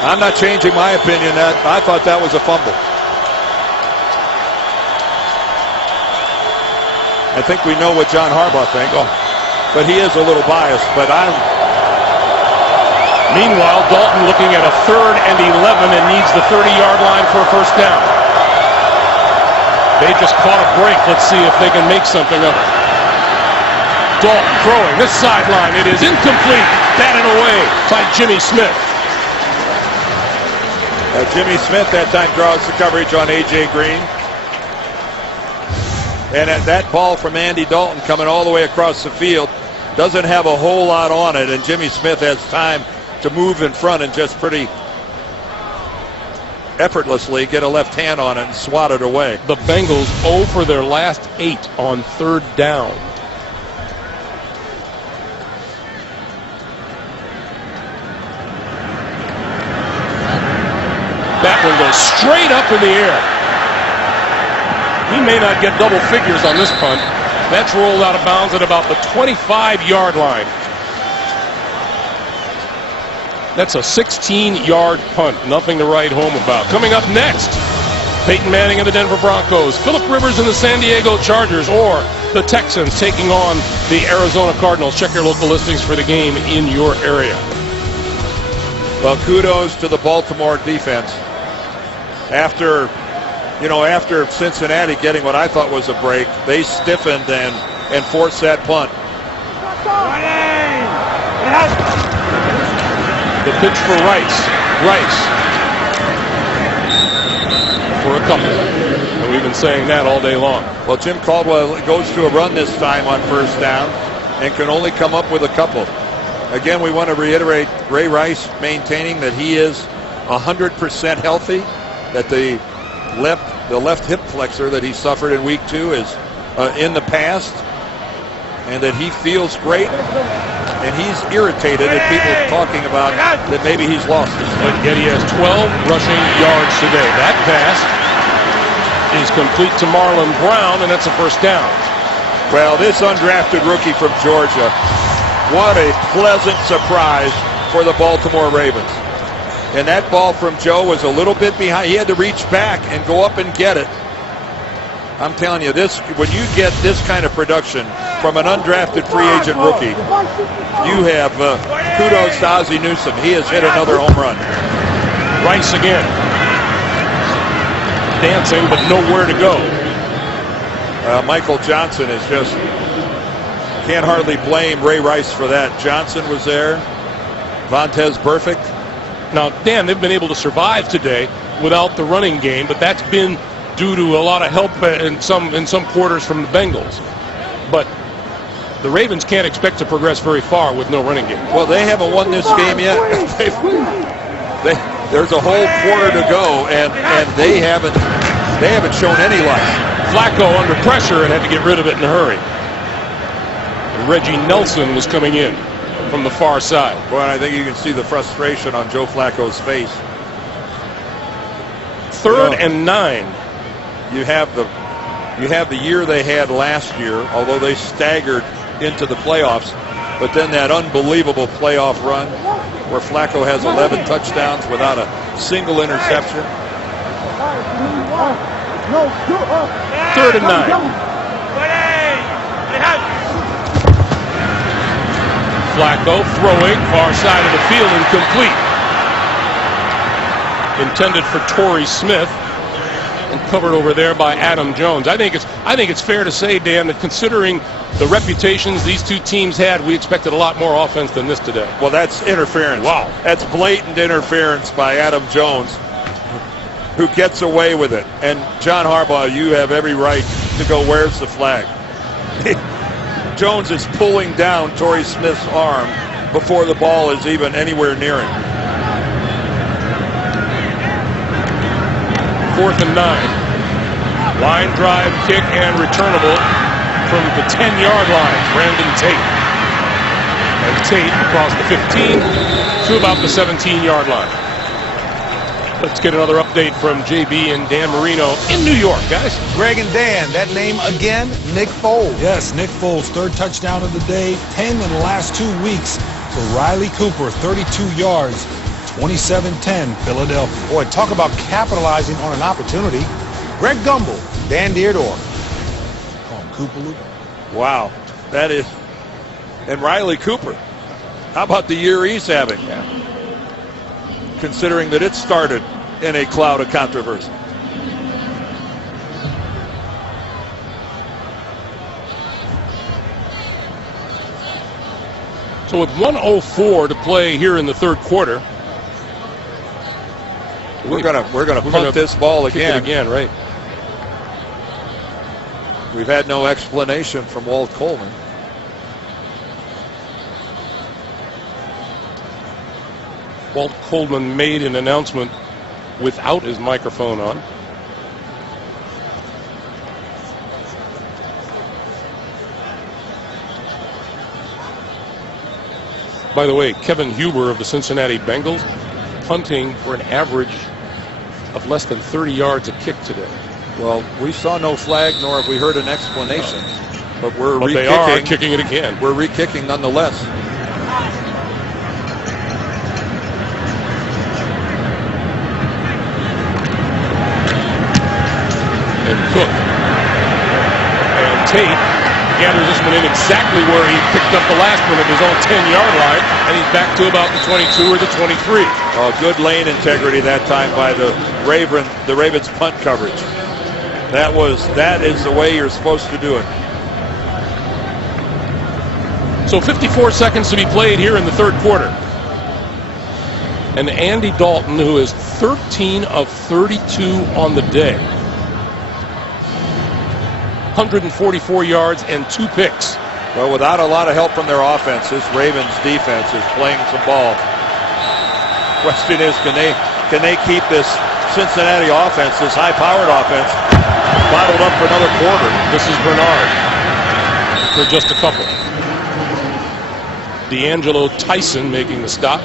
I'm not changing my opinion. I thought that was a fumble. I think we know what John Harbaugh thinks. But he is a little biased. Meanwhile, Dalton looking at a 3rd and 11 and needs the 30-yard line for a first down. They just caught a break. Let's see if they can make something of it. Dalton throwing this sideline. It is incomplete. Batted away by Jimmy Smith. Jimmy Smith that time draws the coverage on A.J. Green. And that ball from Andy Dalton coming all the way across the field doesn't have a whole lot on it, and Jimmy Smith has time to move in front and just pretty effortlessly get a left hand on it and swat it away. The Bengals 0 for their last 8 on 3rd down. That one goes straight up in the air. He may not get double figures on this punt. That's rolled out of bounds at about the 25-yard line. That's a 16-yard punt. Nothing to write home about. Coming up next, Peyton Manning and the Denver Broncos, Phillip Rivers and the San Diego Chargers, or the Texans taking on the Arizona Cardinals. Check your local listings for the game in your area. Well, kudos to the Baltimore defense. After Cincinnati getting what I thought was a break, they stiffened and forced that punt. The pitch for Rice. For a couple. And we've been saying that all day long. Well, Jim Caldwell goes to a run this time on first down and can only come up with a couple. Again, we want to reiterate Ray Rice maintaining that he is 100% healthy, that the left hip flexor that he suffered in week 2 is in the past, and that he feels great, and he's irritated at people talking about that maybe he's lost it. But yet he has 12 rushing yards today. That pass is complete to Marlon Brown, and that's a first down. Well, this undrafted rookie from Georgia, what a pleasant surprise for the Baltimore Ravens. And that ball from Joe was a little bit behind. He had to reach back and go up and get it. I'm telling you, when you get this kind of production from an undrafted free agent rookie, you have kudos to Ozzie Newsome. He has hit another home run. Rice again. Dancing, but nowhere to go. Michael Johnson is just, can't hardly blame Ray Rice for that. Johnson was there. Vontez Burfict. Now, Dan, they've been able to survive today without the running game, but that's been due to a lot of help in some quarters from the Bengals. But the Ravens can't expect to progress very far with no running game. Well, they haven't won this game yet. There's a whole quarter to go, and they haven't shown any life. Flacco under pressure and had to get rid of it in a hurry. Reggie Nelson was coming in. from the far side. Well, I think you can see the frustration on Joe Flacco's face. 3rd and 9. You have the year they had last year, although they staggered into the playoffs. But then that unbelievable playoff run where Flacco has 11 touchdowns without a single interception. 3rd and 9. Flacco throwing far side of the field, incomplete. Intended for Torrey Smith and covered over there by Adam Jones. I think it's fair to say, Dan, that considering the reputations these two teams had, we expected a lot more offense than this today. Well, that's interference. Wow. That's blatant interference by Adam Jones, who gets away with it. And John Harbaugh, you have every right to go, where's the flag? Jones is pulling down Torrey Smith's arm before the ball is even anywhere near him. 4th and 9. Line drive, kick, and returnable from the 10-yard line. Brandon Tate. And Tate across the 15 to about the 17-yard line. Let's get another update from JB and Dan Marino in New York, guys. Greg and Dan, that name again, Nick Foles. Yes, Nick Foles, 3rd touchdown of the day, 10 in the last 2 weeks for Riley Cooper, 32 yards, 27-10, Philadelphia. Boy, talk about capitalizing on an opportunity. Greg Gumbel, Dan Dierdorf. Call him Cooper Loop. Wow, that is. And Riley Cooper, how about the year he's having? Yeah. Considering that it started in a cloud of controversy. So with 1:04 to play here in the 3rd quarter, we're gonna punt this ball again. Right? We've had no explanation from Walt Coleman. Walt Coleman made an announcement without his microphone on. By the way, Kevin Huber of the Cincinnati Bengals punting for an average of less than 30 yards a kick today. Well, we saw no flag, nor have we heard an explanation. But we're But they are kicking it again. We're re-kicking nonetheless. And Cook. And Tate gathers this one in exactly where he picked up the last one at his own 10-yard line, and he's back to about the 22 or the 23. Oh, good lane integrity that time by the Ravens punt coverage. That is the way you're supposed to do it. So 54 seconds to be played here in the 3rd quarter. And Andy Dalton, who is 13 of 32 on the day. 144 yards and 2 picks. Well, without a lot of help from their offense, this Ravens defense is playing some ball. Question is, can they keep this Cincinnati offense, this high-powered offense, bottled up for another quarter? This is Bernard for just a couple. D'Angelo Tyson making the stop.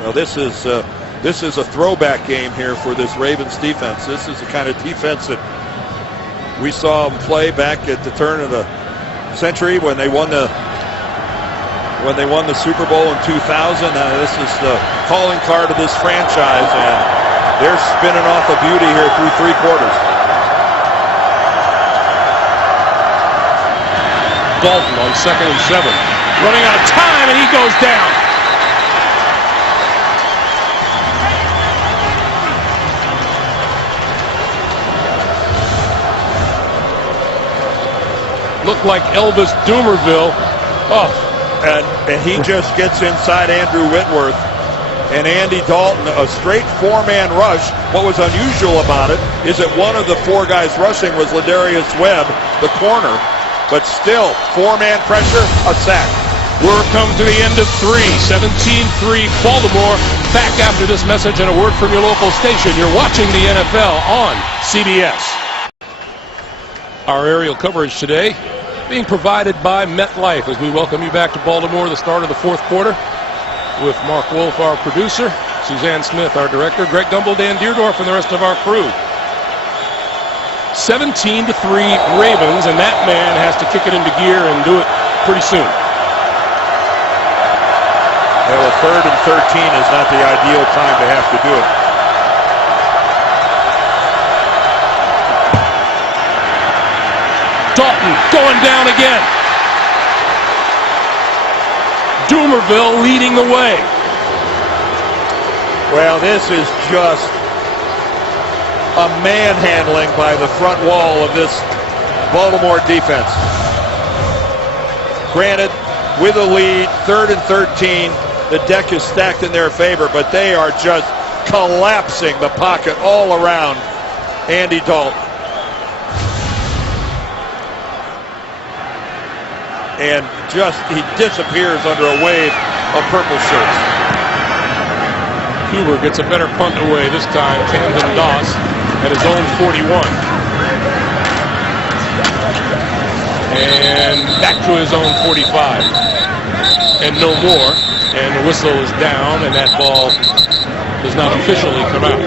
Well, this is a throwback game here for this Ravens defense. This is the kind of defense that we saw them play back at the turn of the century when they won the Super Bowl in 2000. This is the calling card of this franchise, and they're spinning off a beauty here through 3 quarters. Dalton on 2nd and 7. Running out of time, and he goes down. Looked like Elvis Doomerville. Oh. And he just gets inside Andrew Whitworth. And Andy Dalton, a straight 4-man rush. What was unusual about it is that one of the 4 guys rushing was Ladarius Webb, the corner. But still, 4-man pressure, a sack. We're come to the end of 3. 17-3 Baltimore. Back after this message and a word from your local station. You're watching the NFL on CBS. Our aerial coverage today being provided by MetLife as we welcome you back to Baltimore, the start of the fourth quarter, with Mark Wolf, our producer, Suzanne Smith, our director, Greg Gumbel, Dan Deerdorf, and the rest of our crew. 17-3 Ravens, and that man has to kick it into gear and do it pretty soon. Yeah, well, 3rd and 13 is not the ideal time to have to do it. Dalton going down again. Doomerville leading the way. Well, this is just a manhandling by the front wall of this Baltimore defense. Granted, with a lead, 3rd and 13, the deck is stacked in their favor, but they are just collapsing the pocket all around Andy Dalton. And just, he disappears under a wave of purple shirts. Huber gets a better punt away this time. Camden Doss at his own 41. And back to his own 45. And no more. And the whistle is down, and that ball does not officially come out.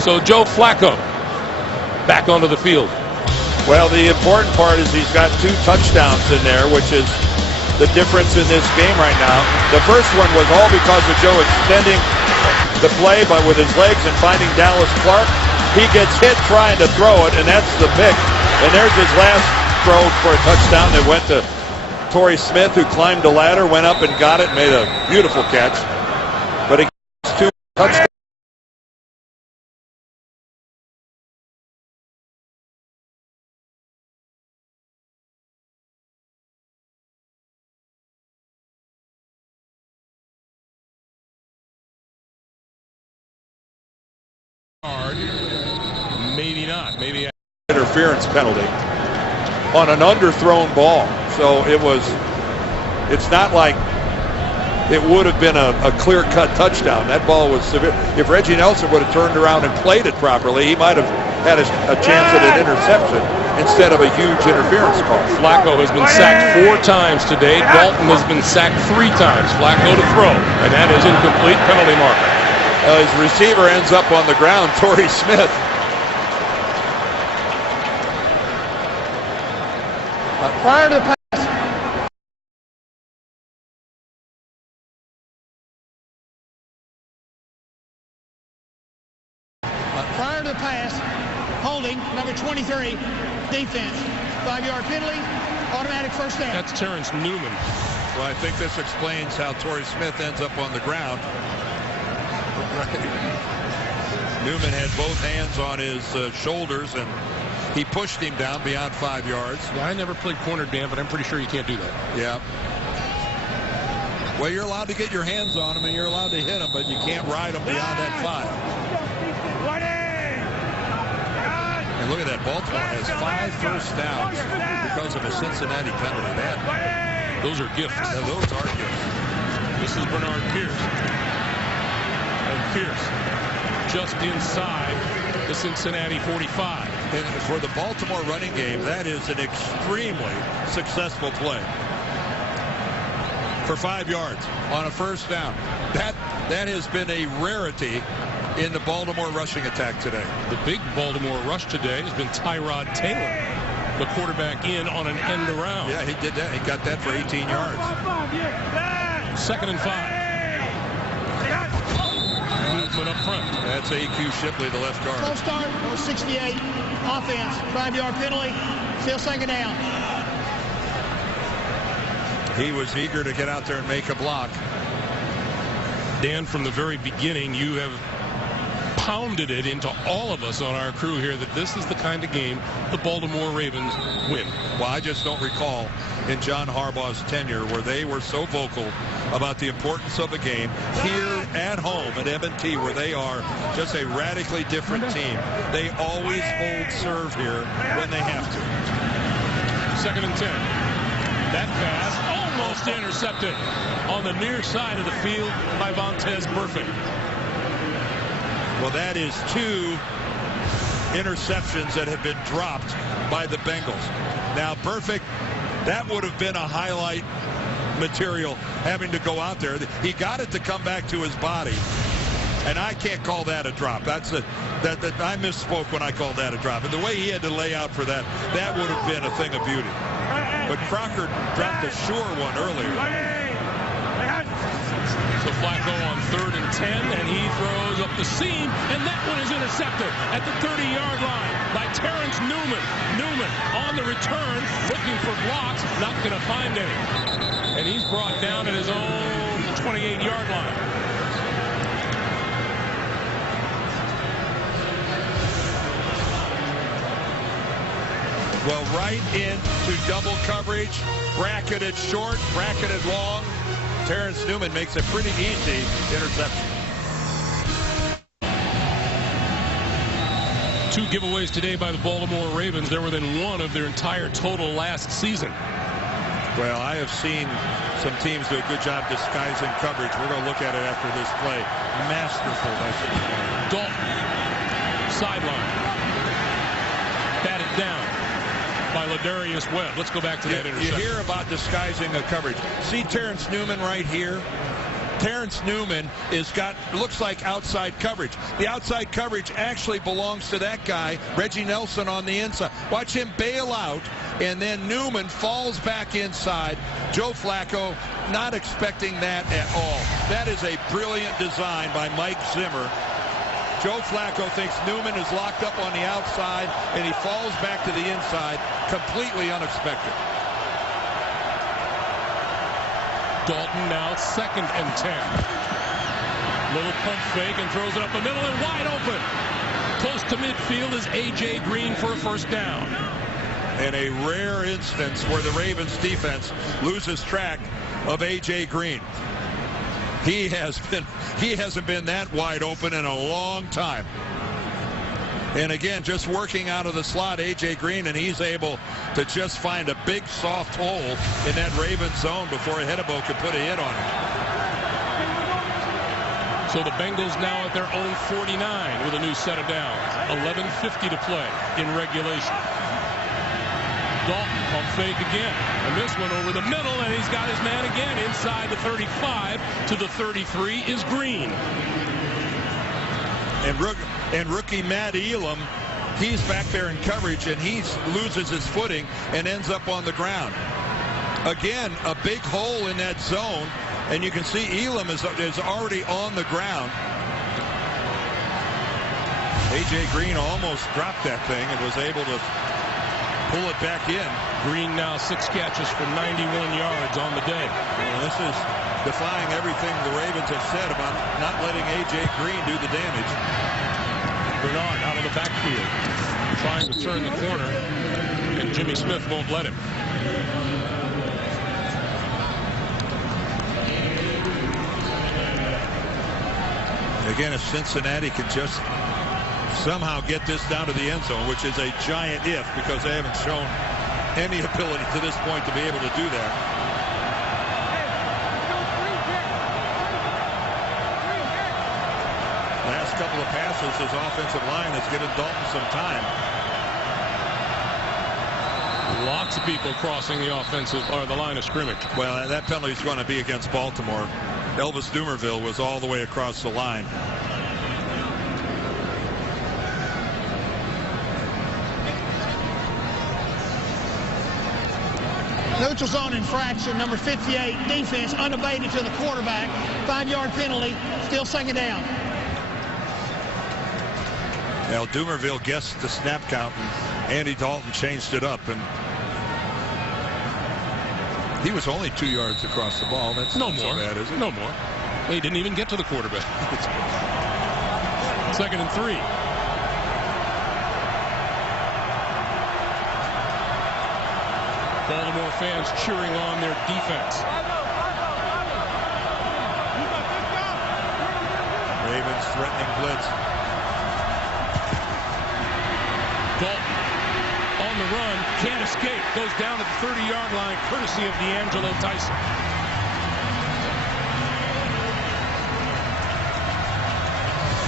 So Joe Flacco back onto the field. Well, the important part is he's got 2 touchdowns in there, which is the difference in this game right now. The first one was all because of Joe extending the play but with his legs and finding Dallas Clark. He gets hit trying to throw it, and that's the pick. And there's his last throw for a touchdown that went to Torrey Smith, who climbed the ladder, went up and got it, made a beautiful catch. But he gets 2 touchdowns. Maybe not. Maybe Interference penalty on an underthrown ball. So it's not like it would have been a clear-cut touchdown. That ball was severe. If Reggie Nelson would have turned around and played it properly, he might have had a chance at an interception instead of a huge interference call. Flacco has been sacked 4 times today. Dalton has been sacked 3 times. Flacco to throw, and that is incomplete. Penalty marker. His receiver ends up on the ground, Torrey Smith. Prior to the pass. Prior to the pass, holding, number 23, defense. 5-yard penalty, automatic first down. That's Terrence Newman. Well, I think this explains how Torrey Smith ends up on the ground. Newman had both hands on his shoulders, and he pushed him down beyond 5 yards. Yeah, I never played corner, Dan, but I'm pretty sure you can't do that. Yeah. Well, you're allowed to get your hands on him, and you're allowed to hit him, but you can't ride him beyond that 5. And look at that. Baltimore has 5 first downs because of a Cincinnati penalty. Those are gifts. Now, those are gifts. This is Bernard Pierce. And Pierce just inside the Cincinnati 45. And for the Baltimore running game, that is an extremely successful play. For 5 yards on a first down. That has been a rarity in the Baltimore rushing attack today. The big Baltimore rush today has been Tyrod Taylor, the quarterback in on an end around. Yeah, he did that. He got that for 18 yards. 2nd and 5. Movement up front. That's A.Q. Shipley, the left guard. Full start, number 68, offense. 5-yard penalty, still 2nd down. He was eager to get out there and make a block. Dan, from the very beginning, you have pounded it into all of us on our crew here that this is the kind of game the Baltimore Ravens win. Well, I just don't recall in John Harbaugh's tenure where they were so vocal about the importance of the game here at home at M&T, where they are just a radically different team. They always hold serve here when they have to. 2nd and 10. That pass almost intercepted on the near side of the field by Vontaze Burfict. Well, that is 2 interceptions that have been dropped by the Bengals. Now, perfect, that would have been a highlight material having to go out there. He got it to come back to his body, and I can't call that a drop. I misspoke when I called that a drop. And the way he had to lay out for that, that would have been a thing of beauty. But Crocker dropped a sure one earlier. So Flacco on 3rd and 10, and he throws up the seam, and that one is intercepted at the 30-yard line by Terrence Newman. Newman on the return, looking for blocks, not going to find any. And he's brought down at his own 28-yard line. Well, right into double coverage, bracketed short, bracketed long. Terrence Newman makes a pretty easy interception. 2 giveaways today by the Baltimore Ravens. They're within 1 of their entire total last season. Well, I have seen some teams do a good job disguising coverage. We're going to look at it after this play. Masterful by Cincinnati. Dalton, sideline. Batted down by Ladarius Webb. Let's go back to that interception. You hear about disguising a coverage. See Terrence Newman right here? Terrence Newman looks like outside coverage. The outside coverage actually belongs to that guy, Reggie Nelson, on the inside. Watch him bail out, and then Newman falls back inside. Joe Flacco not expecting that at all. That is a brilliant design by Mike Zimmer. Joe Flacco thinks Newman is locked up on the outside, and he falls back to the inside, completely unexpected. Dalton now 2nd and 10. Little pump fake and throws it up the middle and wide open. Close to midfield is A.J. Green for a first down. In a rare instance where the Ravens defense loses track of A.J. Green. He hasn't been that wide open in a long time. And again, just working out of the slot, A.J. Green, and he's able to just find a big soft hole in that Ravens zone before Hedebo could put a hit on him. So the Bengals now at their own 49 with a new set of downs. 11:50 to play in regulation. Dalton on fake again. And this one over the middle, and he's got his man again inside the 35 to the 33 is Green. And rookie Matt Elam, he's back there in coverage, and he loses his footing and ends up on the ground. Again, a big hole in that zone, and you can see Elam is already on the ground. A.J. Green almost dropped that thing and was able to pull it back in. Green now 6 catches for 91 yards on the day. Well, this is defying everything the Ravens have said about not letting A.J. Green do the damage. Bernard out of the backfield, trying to turn the corner, and Jimmy Smith won't let him. Again, if Cincinnati can just somehow get this down to the end zone, which is a giant if, because they haven't shown any ability to this point to be able to do that. Last couple of passes, his offensive line has given Dalton some time. Lots of people crossing the offensive or the line of scrimmage. Well, that penalty is going to be against Baltimore. Elvis Dumervil was all the way across the line. Neutral zone infraction, number 58, defense unabated to the quarterback. 5-yard penalty, still 2nd down. Now, Dumervil guessed the snap count, and Andy Dalton changed it up, and he was only 2 yards across the ball. That's no not more. So bad, is it? No more. He didn't even get to the quarterback. 2nd and 3. Baltimore fans cheering on their defense. Ravens threatening blitz. Dalton on the run, can't escape, goes down at the 30-yard line, courtesy of D'Angelo Tyson.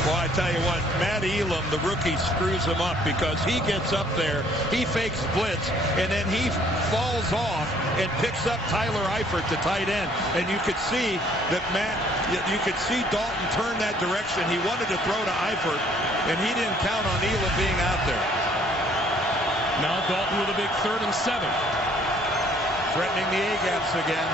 Well, I tell you what, Matt Elam, the rookie, screws him up because he gets up there, he fakes blitz, and then he falls off and picks up Tyler Eifert, the tight end. And you could see that you could see Dalton turn that direction. He wanted to throw to Eifert, and he didn't count on Elam being out there. Now Dalton with a big 3rd and 7. Threatening the A-gaps again.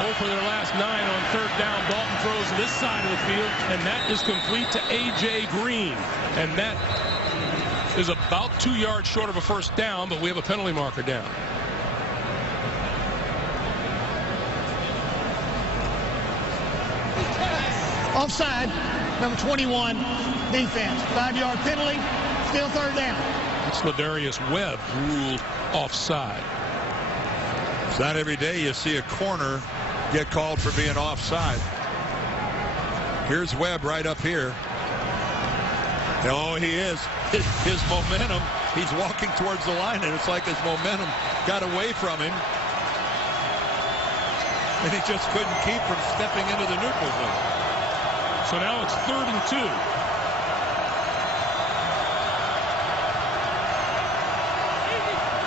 0 for their last 9 on 3rd down. Dalton throws this side of the field, and that is complete to A.J. Green. And that is about 2 yards short of a 1st down, but we have a penalty marker down. Offside, number 21, defense. 5-yard penalty, still 3rd down. It's Ladarius Webb ruled offside. It's not every day you see a corner get called for being offside. Here's Webb right up here. Oh, he is. His momentum, he's walking towards the line, and it's like his momentum got away from him. And he just couldn't keep from stepping into the neutral zone. So now it's 3rd and 2.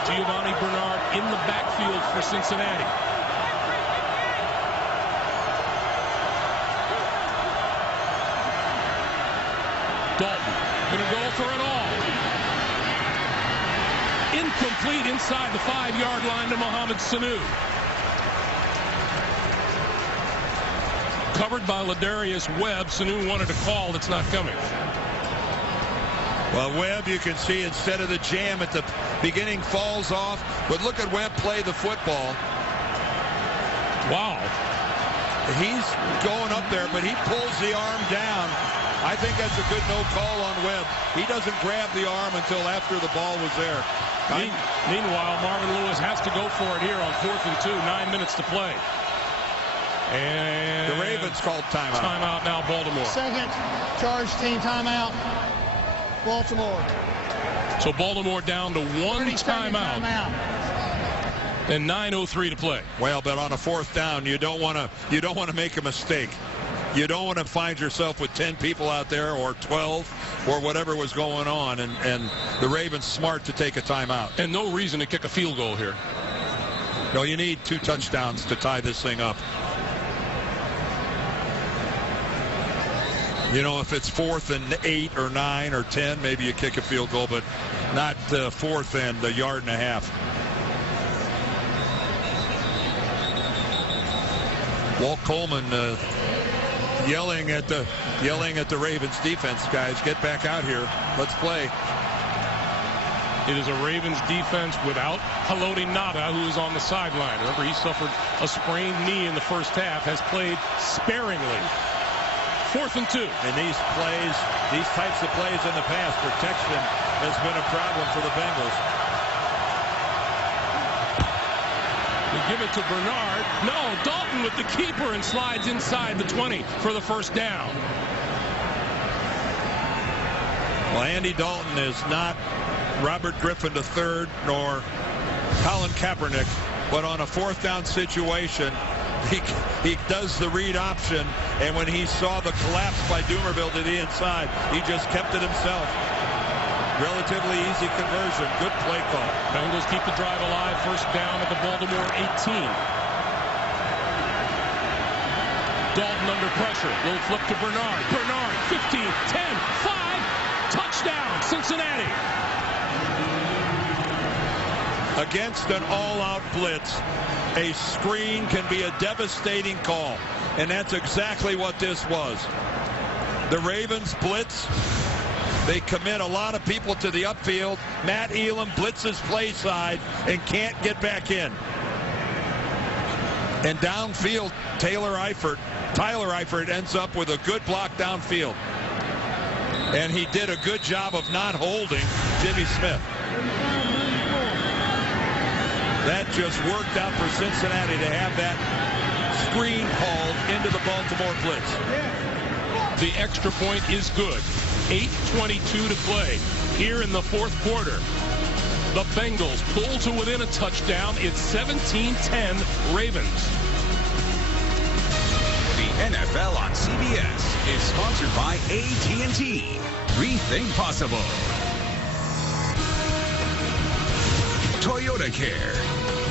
Giovanni Bernard in the backfield for Cincinnati. Dalton going to go for it all. Incomplete inside the 5-yard line to Mohamed Sanu. Covered by Ladarius Webb. Sanu wanted a call that's not coming. Well, Webb, you can see instead of the jam at the beginning falls off, but look at Webb play the football. Wow. He's going up there, but he pulls the arm down. I think that's a good no call on Webb. He doesn't grab the arm until after the ball was there. Meanwhile, Marvin Lewis has to go for it here on 4th and 2. 9 minutes to play. And the Ravens called timeout. Timeout now, Baltimore. Second charge team timeout, Baltimore. So Baltimore down to 1 timeout. And 9:03 to play. Well, but on a 4th down, you don't want to make a mistake. You don't want to find yourself with 10 people out there or 12 or whatever was going on, and the Ravens smart to take a timeout. And no reason to kick a field goal here. No, you need 2 touchdowns to tie this thing up. You know, if it's 4th and 8 or 9 or 10, maybe you kick a field goal, but not 4th and a yard and a half. Walt Coleman yelling at the Ravens defense, guys. Get back out here. Let's play. It is a Ravens defense without Haloti Ngata, who is on the sideline. Remember, he suffered a sprained knee in the first half, has played sparingly. 4th and 2. And these types of plays in the past, protection has been a problem for the Bengals. They give it to Bernard. No, Dalton with the keeper and slides inside the 20 for the 1st down. Well, Andy Dalton is not Robert Griffin III nor Colin Kaepernick, but on a 4th down situation, he does the read option, and when he saw the collapse by Dumerville to the inside, he just kept it himself. Relatively easy conversion. Good play call. Bengals keep the drive alive. 1st down at the Baltimore 18. Dalton under pressure. Little flip to Bernard. Bernard, 15, 10, 5. Touchdown, Cincinnati. Against an all-out blitz, a screen can be a devastating call, and that's exactly what this was. The Ravens blitz. They commit a lot of people to the upfield. Matt Elam blitzes play side and can't get back in. And downfield, Tyler Eifert ends up with a good block downfield. And he did a good job of not holding Jimmy Smith. That just worked out for Cincinnati to have that screen called into the Baltimore blitz. The extra point is good. 8:22 to play here in the 4th quarter. The Bengals pull to within a touchdown. It's 17-10 Ravens. NFL on CBS is sponsored by AT&T. Rethink possible. Toyota Care.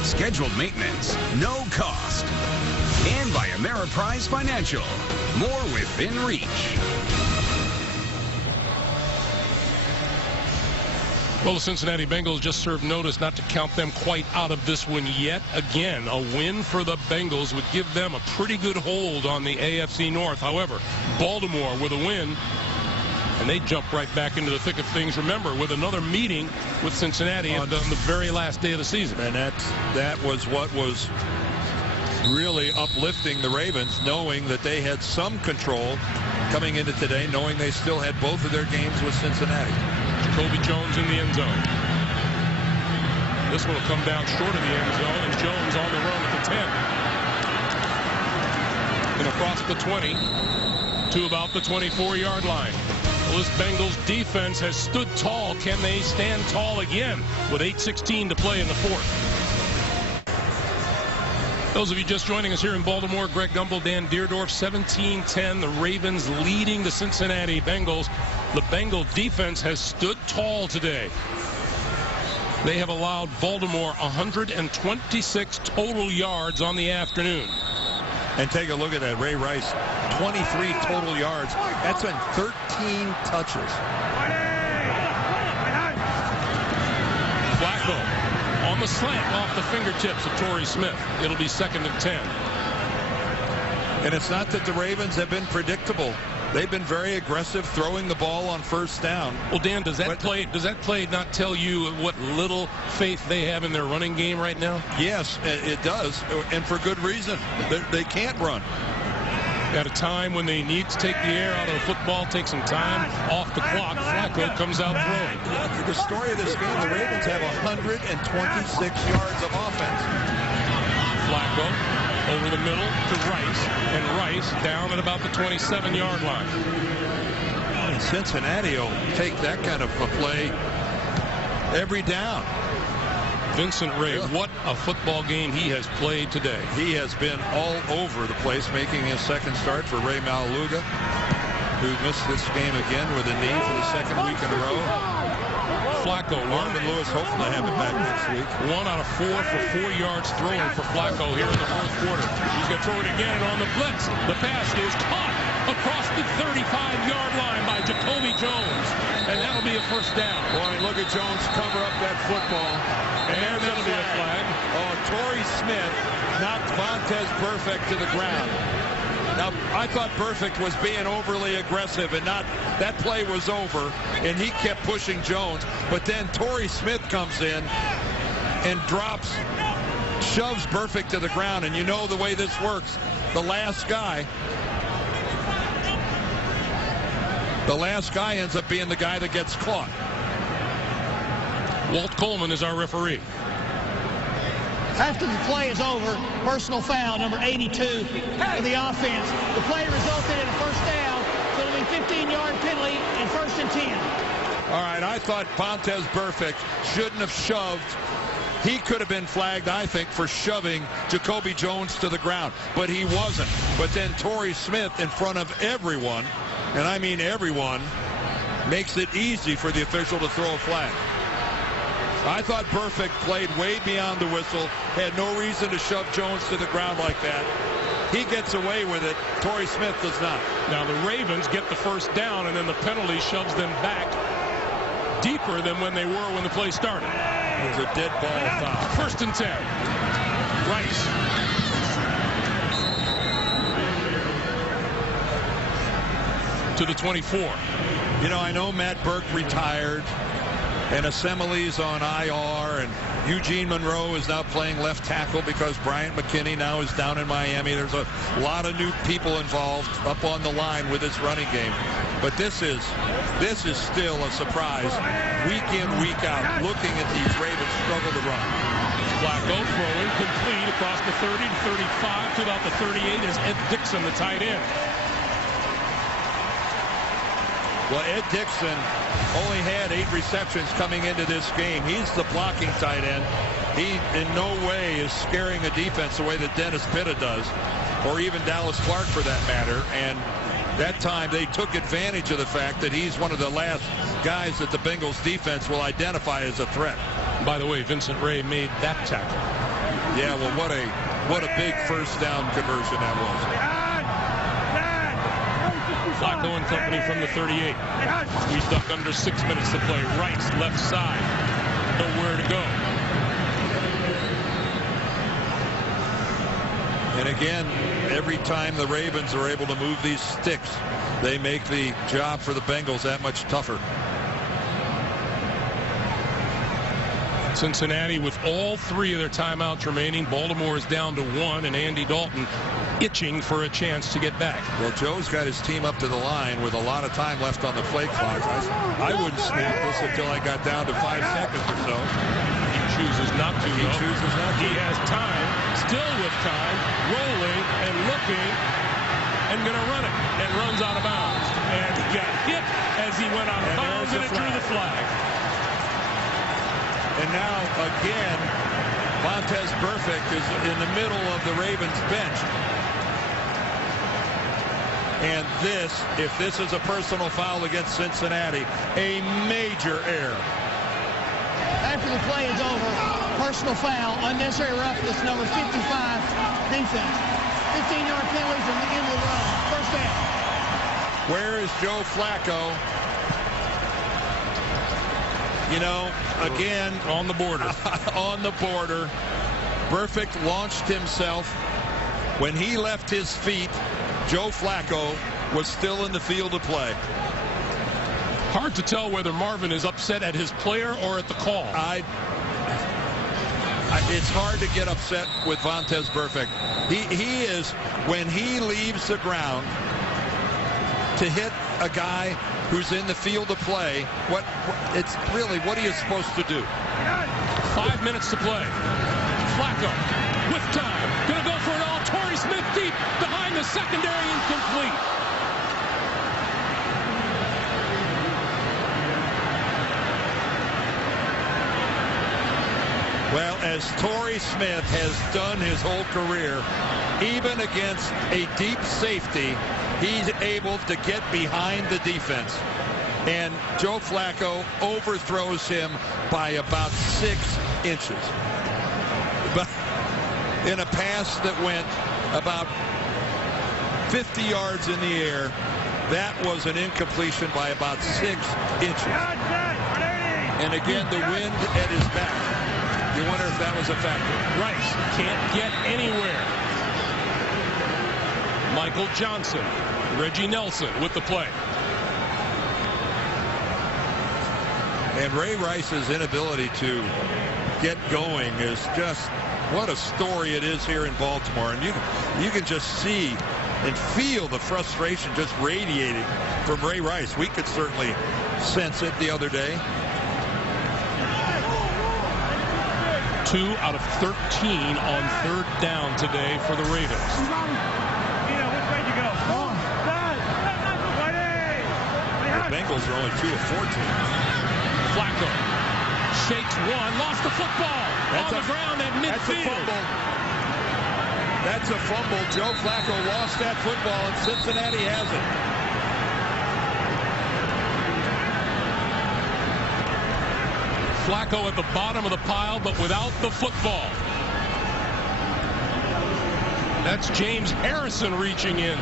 Scheduled maintenance, no cost. And by Ameriprise Financial. More within reach. Well, the Cincinnati Bengals just served notice not to count them quite out of this one yet. Again, a win for the Bengals would give them a pretty good hold on the AFC North. However, Baltimore with a win, and they jump right back into the thick of things. Remember, with another meeting with Cincinnati on the very last day of the season. And that was what was really uplifting the Ravens, knowing that they had some control coming into today, knowing they still had both of their games with Cincinnati. Jacoby Jones in the end zone. This one will come down short of the end zone, and Jones on the run at the 10. And across the 20 to about the 24-yard line. Well, this Bengals defense has stood tall. Can they stand tall again with 8:16 to play in the fourth? Those of you just joining us here in Baltimore, Greg Gumbel, Dan Deerdorf, 17-10. The Ravens leading the Cincinnati Bengals. The Bengal defense has stood tall today. They have allowed Baltimore 126 total yards on the afternoon. And take a look at that. Ray Rice, 23 total yards. That's in 13 touches. Flacco on the slant off the fingertips of Torrey Smith. It'll be 2nd and 10. And it's not that the Ravens have been predictable. They've been very aggressive throwing the ball on first down. Well, Dan, does that play not tell you what little faith they have in their running game right now? Yes, it does, and for good reason. They can't run. At a time when they need to take the air out of the football, take some time off the clock, Flacco comes out throwing. The story of this game, the Ravens have 126 yards of offense. Flacco over the middle to Rice, and Rice down at about the 27-yard line. And Cincinnati will take that kind of a play every down. Vincent Ray, what a football game he has played today. He has been all over the place, making his second start for Ray Malaluga, who missed this game again with a knee for the second week in a row. Flacco, Marvin Lewis hoping to have him back next week. 1 out of 4 for 4 yards thrown for Flacco here in the fourth quarter. He's going to throw it again, and on the blitz, the pass is caught across the 35-yard line by Jacoby Jones, and that'll be a first down. Boy, look at Jones cover up that football. And that'll be a flag. Oh, Torrey Smith knocked Vontaze Burfict to the ground. Now, I thought Burfict was being overly aggressive, and that play was over, and he kept pushing Jones. But then Torrey Smith comes in and shoves Burfict to the ground, and you know the way this works. The last guy ends up being the guy that gets caught. Walt Coleman is our referee. After the play is over, personal foul, number 82 for the offense. The play resulted in a first down, so it'll be 15-yard penalty and 1st and 10. All right, I thought Vontaze Burfict shouldn't have shoved. He could have been flagged, I think, for shoving Jacoby Jones to the ground, but he wasn't. But then Torrey Smith, in front of everyone, and I mean everyone, makes it easy for the official to throw a flag. I thought Burfict played way beyond the whistle, had no reason to shove Jones to the ground like that. He gets away with it. Torrey Smith does not. Now the Ravens get the first down, and then the penalty shoves them back deeper than when they were when the play started. It was a dead ball foul. 1st and 10. Rice. To the 24. You know, I know Matt Burke retired, and Assembly's on IR, and Eugene Monroe is now playing left tackle because Bryant McKinney now is down in Miami. There's a lot of new people involved up on the line with this running game. But this is still a surprise week in, week out, looking at these Ravens struggle to run. Flacco throwing complete across the 30 to 35 to about the 38 is Ed Dixon, the tight end. Well, Ed Dixon only had 8 receptions coming into this game. He's the blocking tight end. He in no way is scaring a defense the way that Dennis Pitta does. or even Dallas Clark for that matter. And that time they took advantage of the fact that he's one of the last guys that the Bengals defense will identify as a threat. By the way, Vincent Ray made that tackle. Yeah, well, what a big first down conversion that was. Flacco and company from the 38. Squeezed up under 6 minutes to play. Rice, left side. Nowhere to go. And again, every time the Ravens are able to move these sticks, they make the job for the Bengals that much tougher. Cincinnati with all 3 of their timeouts remaining. Baltimore is down to 1, and Andy Dalton itching for a chance to get back. Well, Joe's got his team up to the line with a lot of time left on the play clock. I wouldn't snap this until I got down to 5 seconds or so. He chooses not to. He chooses not to. He has time, still with time, rolling and looking, and going to run it, and runs out of bounds. And he got hit as he went out of bounds, and it drew the flag. And now, again, Vontaze Burfict is in the middle of the Ravens bench. And this, if this is a personal foul against Cincinnati, a major error. After the play is over, personal foul, unnecessary roughness, number 55, defense. 15-yard penalty from the end of the run. First down. Where is Joe Flacco? You know, again, on the border. On the border. Burfict launched himself. When he left his feet, Joe Flacco was still in the field of play. Hard to tell whether Marvin is upset at his player or at the call. It's hard to get upset with Vontaze Burfict. He is, when he leaves the ground to hit a guy who's in the field of play, it's really, what are you supposed to do? 5 minutes to play. Flacco with time. Gonna go for it all. Torrey Smith deep behind the secondary, incomplete. Well, as Torrey Smith has done his whole career, even against a deep safety, he's able to get behind the defense. And Joe Flacco overthrows him by about 6 inches. But in a pass that went about 50 yards in the air, that was an incompletion by about 6 inches. And again, the wind at his back. You wonder if that was a factor. Rice can't get anywhere. Michael Johnson, Reggie Nelson with the play. And Ray Rice's inability to get going is just, what a story it is here in Baltimore. And you can just see and feel the frustration just radiating from Ray Rice. We could certainly sense it the other day. 2 out of 13 on third down today for the Ravens. The Bengals are only 2 of 14. Flacco shakes one, lost the football on the ground at midfield. That's a fumble. Joe Flacco lost that football, and Cincinnati has it. Flacco at the bottom of the pile, but without the football. That's James Harrison reaching in.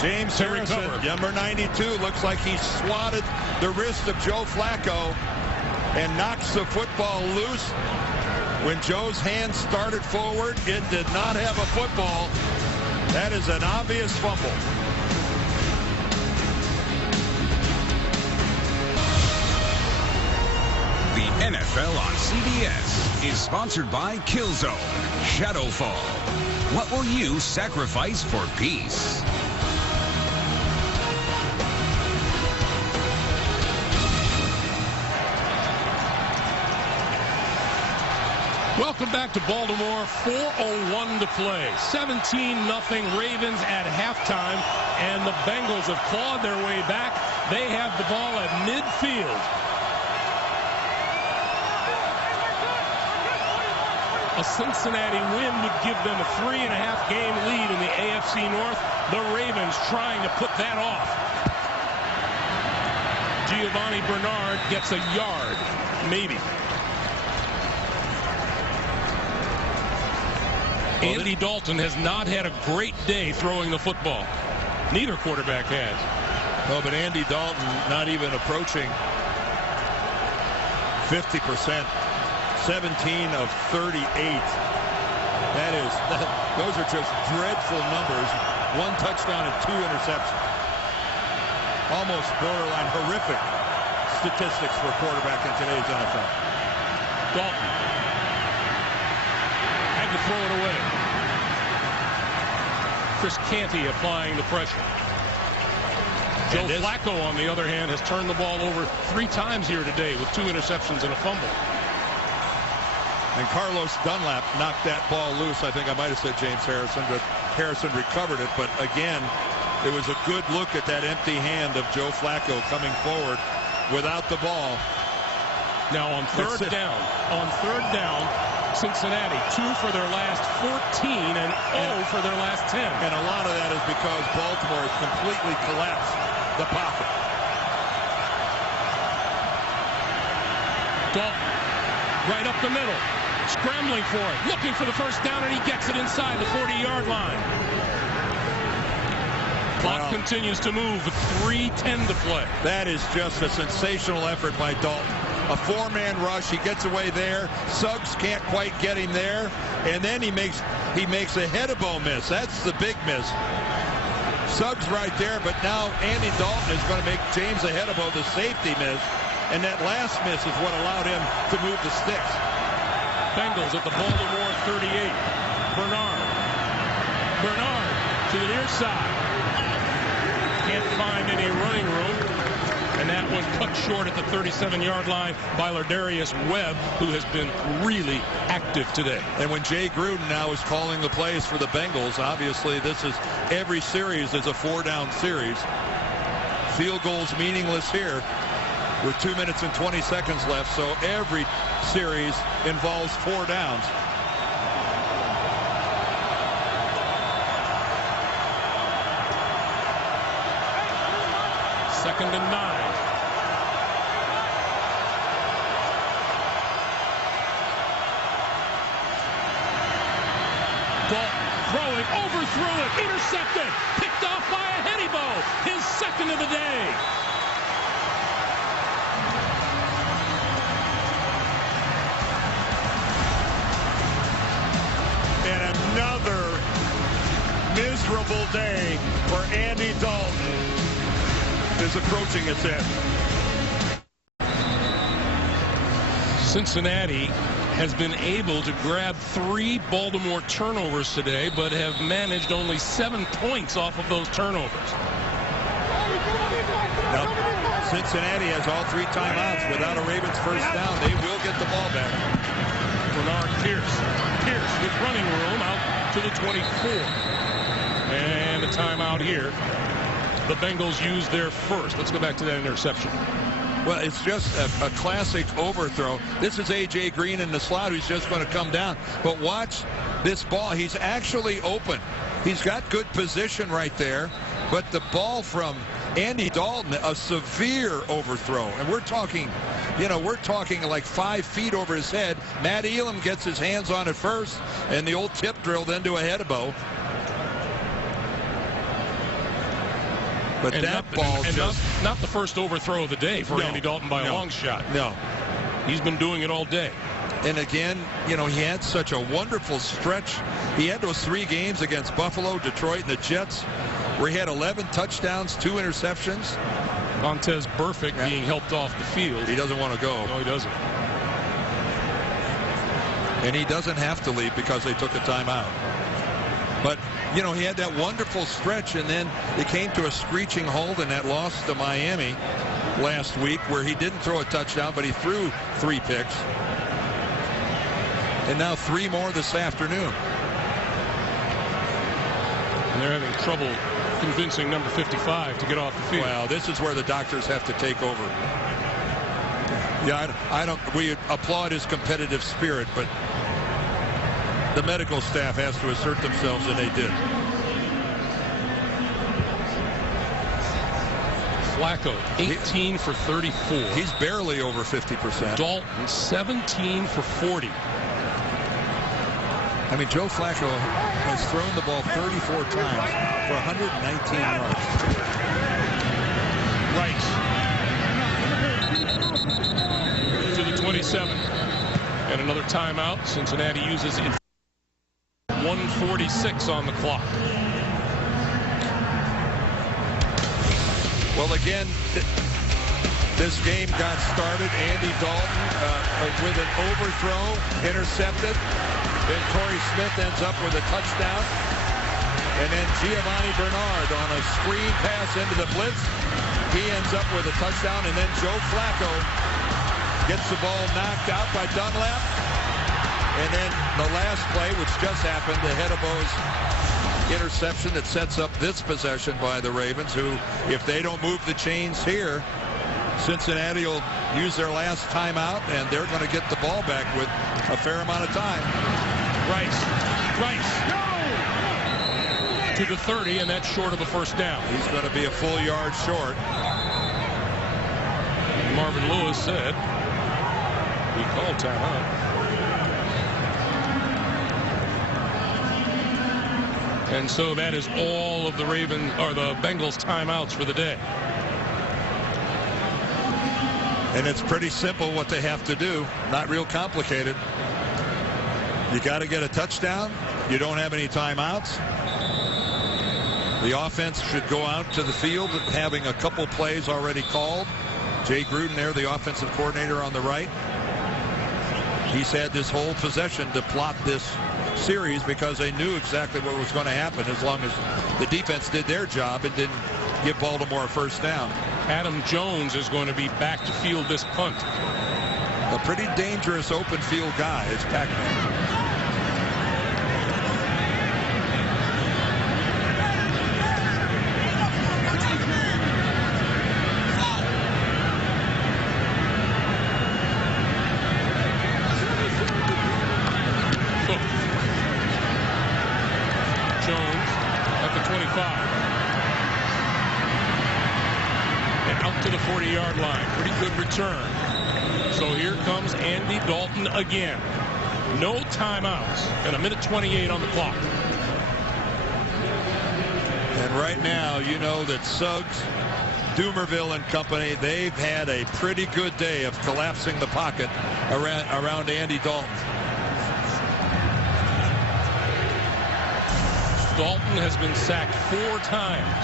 James Harrison, number 92, looks like he swatted the wrist of Joe Flacco and knocks the football loose. When Joe's hand started forward, it did not have a football. That is an obvious fumble. The NFL on CBS is sponsored by Killzone Shadowfall. What will you sacrifice for peace? Welcome back to Baltimore. 4:01 to play. 17-0 Ravens at halftime, and the Bengals have clawed their way back. They have the ball at midfield. A Cincinnati win would give them a 3.5-game lead in the AFC North. The Ravens trying to put that off. Giovanni Bernard gets a yard, maybe. Andy Dalton has not had a great day throwing the football. Neither quarterback has. No, but Andy Dalton not even approaching 50%. 17 of 38. Those are just dreadful numbers. 1 touchdown and 2 interceptions. Almost borderline horrific statistics for a quarterback in today's NFL. Dalton had to throw it away. Chris Canty applying the pressure. Joe Flacco, on the other hand, has turned the ball over 3 times here today with 2 interceptions and a fumble. And Carlos Dunlap knocked that ball loose. I think I might have said James Harrison, but Harrison recovered it. But again, it was a good look at that empty hand of Joe Flacco coming forward without the ball. Now on third down, Cincinnati 2 for their last 14 and 0 for their last 10. And a lot of that is because Baltimore has completely collapsed the pocket. Dalton right up the middle, scrambling for it, looking for the first down, and he gets it inside the 40-yard line. Clock continues to move with 3:10 to play. That is just a sensational effort by Dalton. A 4-man rush. He gets away there. Suggs can't quite get him there, and then he makes a head-of-bow miss. That's the big miss. Suggs right there, but now Andy Dalton is going to make James Ahead-of-bow the safety miss, and that last miss is what allowed him to move the sticks. Bengals at the Baltimore 38. Bernard to the near side. Can't find any running room. And that was cut short at the 37-yard line by Lardarius Webb, who has been really active today. And when Jay Gruden now is calling the plays for the Bengals, obviously every series is a 4-down series. Field goals meaningless here with 2 minutes and 20 seconds left, so every series involves 4 downs. Second and 9. Dalton throwing, overthrew it, intercepted, picked off by Ahead-of-bow, his second of the day. And another miserable day for Andy Dalton is approaching its end. Cincinnati has been able to grab 3 Baltimore turnovers today, but have managed only 7 points off of those turnovers. Now, Cincinnati has all 3 timeouts. Without a Ravens first down, they will get the ball back. Bernard Pierce with running room out to the 24. And a timeout here. The Bengals use their first. Let's go back to that interception. Well, it's just a classic overthrow. This is A.J. Green in the slot who's just going to come down. But watch this ball. He's actually open. He's got good position right there. But the ball from Andy Dalton, a severe overthrow. And we're talking like 5 feet over his head. Matt Elam gets his hands on it first. And the old tip drill then to Ahead-of-bow. But and that ball just... Not the first overthrow of the day for Andy Dalton by a long shot. No. He's been doing it all day. And again, he had such a wonderful stretch. He had those 3 games against Buffalo, Detroit, and the Jets, where he had 11 touchdowns, 2 interceptions. Montez Burfict being helped off the field. He doesn't want to go. No, he doesn't. And he doesn't have to leave because they took a timeout. But, he had that wonderful stretch, and then it came to a screeching halt in that loss to Miami last week, where he didn't throw a touchdown, but he threw 3 picks. And now 3 more this afternoon. And they're having trouble convincing number 55 to get off the field. Well, this is where the doctors have to take over. Yeah, we applaud his competitive spirit, but the medical staff has to assert themselves, and they did. Flacco, 18 for 34. He's barely over 50%. Dalton, 17 for 40. I mean, Joe Flacco has thrown the ball 34 times for 119 yards. Rice to the 27. And another timeout. Cincinnati uses it. 1:46 on the clock. Well, again, this game got started. Andy Dalton with an overthrow, intercepted. Then Torrey Smith ends up with a touchdown. And then Giovanni Bernard on a screen pass into the blitz. He ends up with a touchdown. And then Joe Flacco gets the ball knocked out by Dunlap. And then the last play, which just happened, the Hedebo's interception that sets up this possession by the Ravens, who, if they don't move the chains here, Cincinnati will use their last timeout, and they're going to get the ball back with a fair amount of time. Rice to the 30, and that's short of a first down. He's going to be a full yard short. Marvin Lewis said he called timeout. And so that is all of the Bengals timeouts for the day. And it's pretty simple what they have to do. Not real complicated. You got to get a touchdown. You don't have any timeouts. The offense should go out to the field having a couple plays already called. Jay Gruden there, the offensive coordinator on the right. He's had this whole possession to plot this series because they knew exactly what was going to happen as long as the defense did their job and didn't give Baltimore a first down. Adam Jones is going to be back to field this punt. A pretty dangerous open field guy is Pac-Man. Jones at the 25. And out to the 40-yard line. Pretty good return. So here comes Andy Dalton again. No timeouts and a minute 28 on the clock. And right now, you know that Suggs, Dumervil and company, they've had a pretty good day of collapsing the pocket around Andy Dalton. Dalton has been sacked 4 times.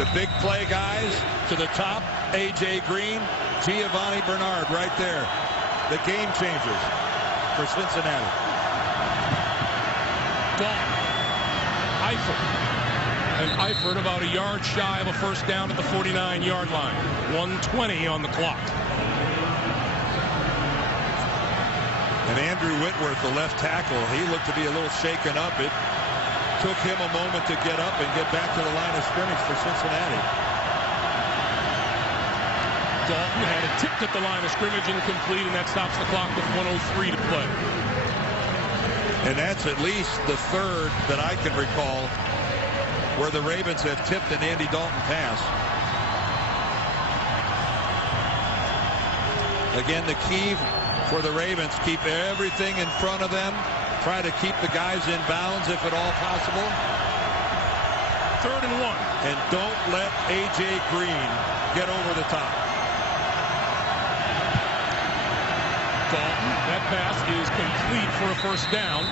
The big play guys to the top, A.J. Green, Giovanni Bernard right there. The game changers for Cincinnati. Dalton, Eifert. And Eifert about a yard shy of a first down at the 49-yard line. 1:20 on the clock. And Andrew Whitworth, the left tackle, he looked to be a little shaken up. It took him a moment to get up and get back to the line of scrimmage for Cincinnati. Dalton had it tipped at the line of scrimmage, incomplete, and that stops the clock with 1:03 to play. And that's at least the third that I can recall where the Ravens have tipped an Andy Dalton pass. Again, the key for the Ravens, keep everything in front of them. Try to keep the guys in bounds if at all possible. 3rd and 1. And don't let A.J. Green get over the top. Dalton, that pass is complete for a first down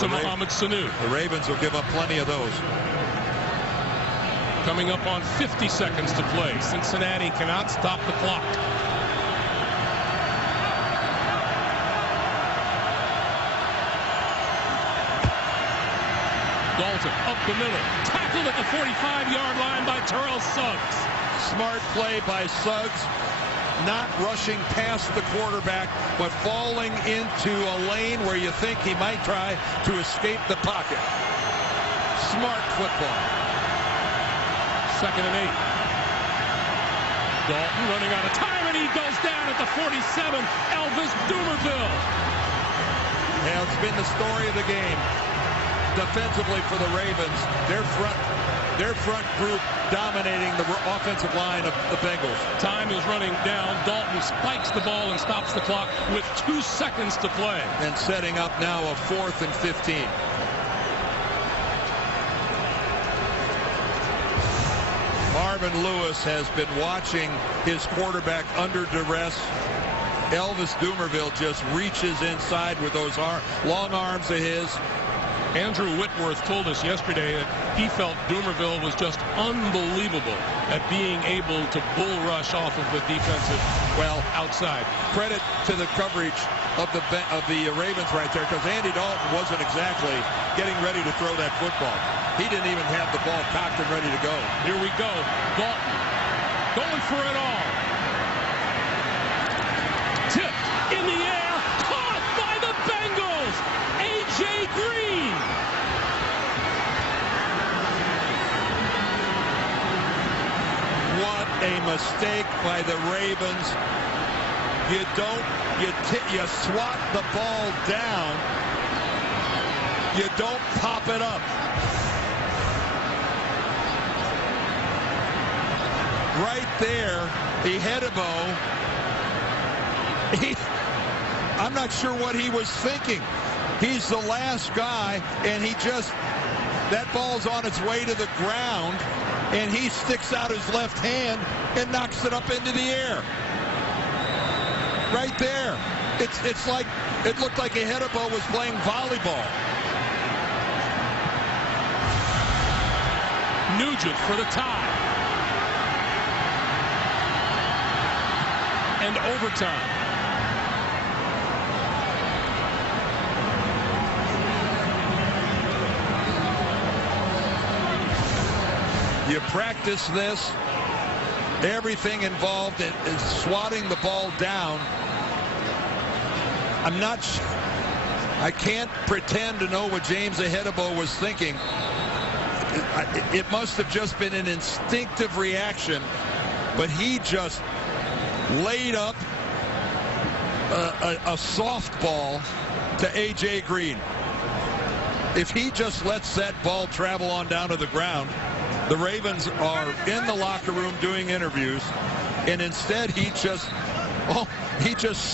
to Mohamed Sanu. The Ravens will give up plenty of those. Coming up on 50 seconds to play. Cincinnati cannot stop the clock. Dalton up the middle, tackled at the 45-yard line by Terrell Suggs. Smart play by Suggs, not rushing past the quarterback, but falling into a lane where you think he might try to escape the pocket. Smart football. 2nd and 8. Dalton running out of time. and he goes down at the 47. Elvis Dumervil. Yeah, it's been the story of the game. Defensively for the Ravens, their front group dominating the offensive line of the Bengals. Time is running down. Dalton spikes the ball and stops the clock with 2 seconds to play. And setting up now a 4th and 15. Marvin Lewis has been watching his quarterback under duress. Elvis Dumervil just reaches inside with those long arms of his. Andrew Whitworth told us yesterday that he felt Dumervil was just unbelievable at being able to bull rush off of the defensive, outside. Credit to the coverage of the Ravens right there, because Andy Dalton wasn't exactly getting ready to throw that football. He didn't even have the ball cocked and ready to go. Here we go. Dalton going for it all. Tipped in the air. Caught by the Bengals. A.J. Green. What a mistake by the Ravens. You swat the ball down. You don't pop it up. Right there, I'm not sure what he was thinking. He's the last guy, and that ball's on its way to the ground, and he sticks out his left hand and knocks it up into the air. Right there. It's like, it looked like Ehedebo was playing volleyball. Nugent for the tie. And overtime. You practice this. Everything involved in swatting the ball down. I can't pretend to know what James Ehedebo was thinking. It must have just been an instinctive reaction, but he just laid up a softball to A.J. Green. If he just lets that ball travel on down to the ground, the Ravens are in the locker room doing interviews, and instead he just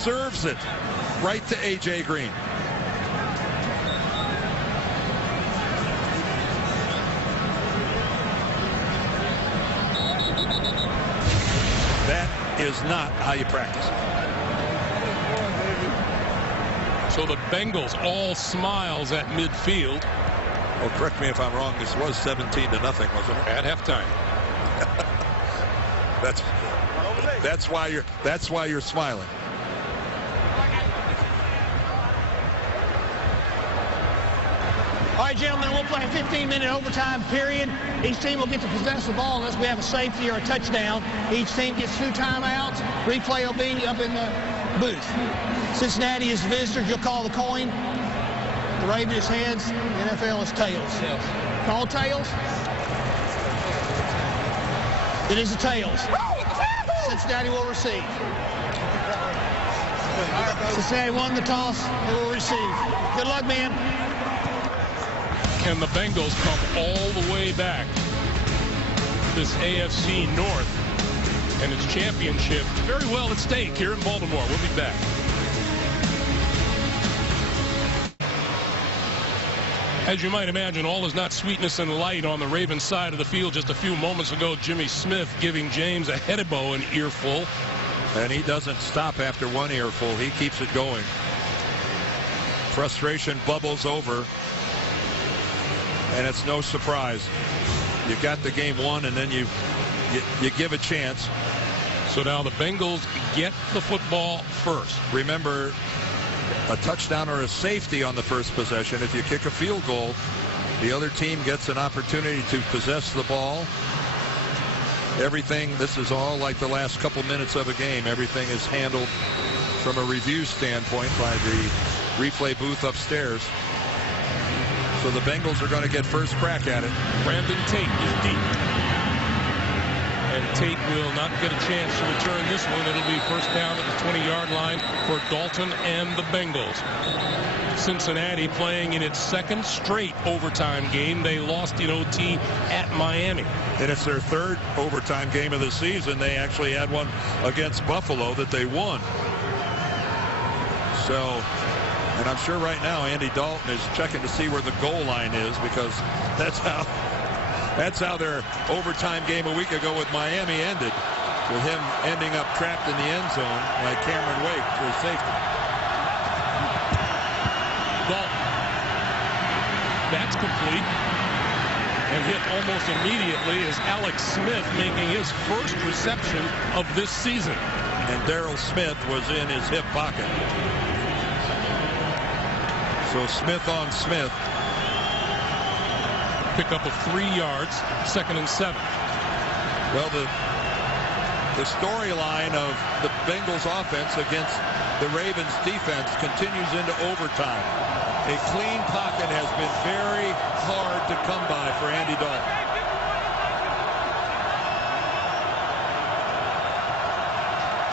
serves it right to A.J. Green. That is not how you practice. So the Bengals all smiles at midfield. Oh, correct me if I'm wrong. This was 17-0, wasn't it? At halftime. That's why you're smiling. All right, gentlemen, we'll play a 15-minute overtime period. Each team will get to possess the ball unless we have a safety or a touchdown. Each team gets 2 timeouts. Replay will be up in the booth. Cincinnati is the visitors. You'll call the coin. The Ravens is heads. The NFL is tails. Call tails. It is the tails. Cincinnati will receive. Cincinnati won the toss. They will receive. Good luck, man. Can the Bengals come all the way back? This AFC North and its championship very well at stake here in Baltimore. We'll be back. As you might imagine, all is not sweetness and light on the Ravens side of the field. Just a few moments ago, Jimmy Smith giving James Ehedebo an earful. And he doesn't stop after one earful. He keeps it going. Frustration bubbles over. And it's no surprise. You got the game won, and then you give a chance. So now the Bengals get the football first. Remember, a touchdown or a safety on the first possession. If you kick a field goal, the other team gets an opportunity to possess the ball. This is all like the last couple minutes of a game. Everything is handled from a review standpoint by the replay booth upstairs. So the Bengals are going to get first crack at it. Brandon Tate is deep. And Tate will not get a chance to return this one. It'll be first down at the 20-yard line for Dalton and the Bengals. Cincinnati playing in its second straight overtime game. They lost in OT at Miami. And it's their third overtime game of the season. They actually had one against Buffalo that they won. So, and I'm sure right now Andy Dalton is checking to see where the goal line is, because that's how their overtime game a week ago with Miami ended, with him ending up trapped in the end zone by Cameron Wake for safety. Dalton. That's complete. And hit almost immediately is Alex Smith making his first reception of this season. And Darrell Smith was in his hip pocket. So Smith on Smith. Pickup of 3 yards, 2nd and 7. Well, the storyline of the Bengals offense against the Ravens defense continues into overtime. A clean pocket has been very hard to come by for Andy Dalton.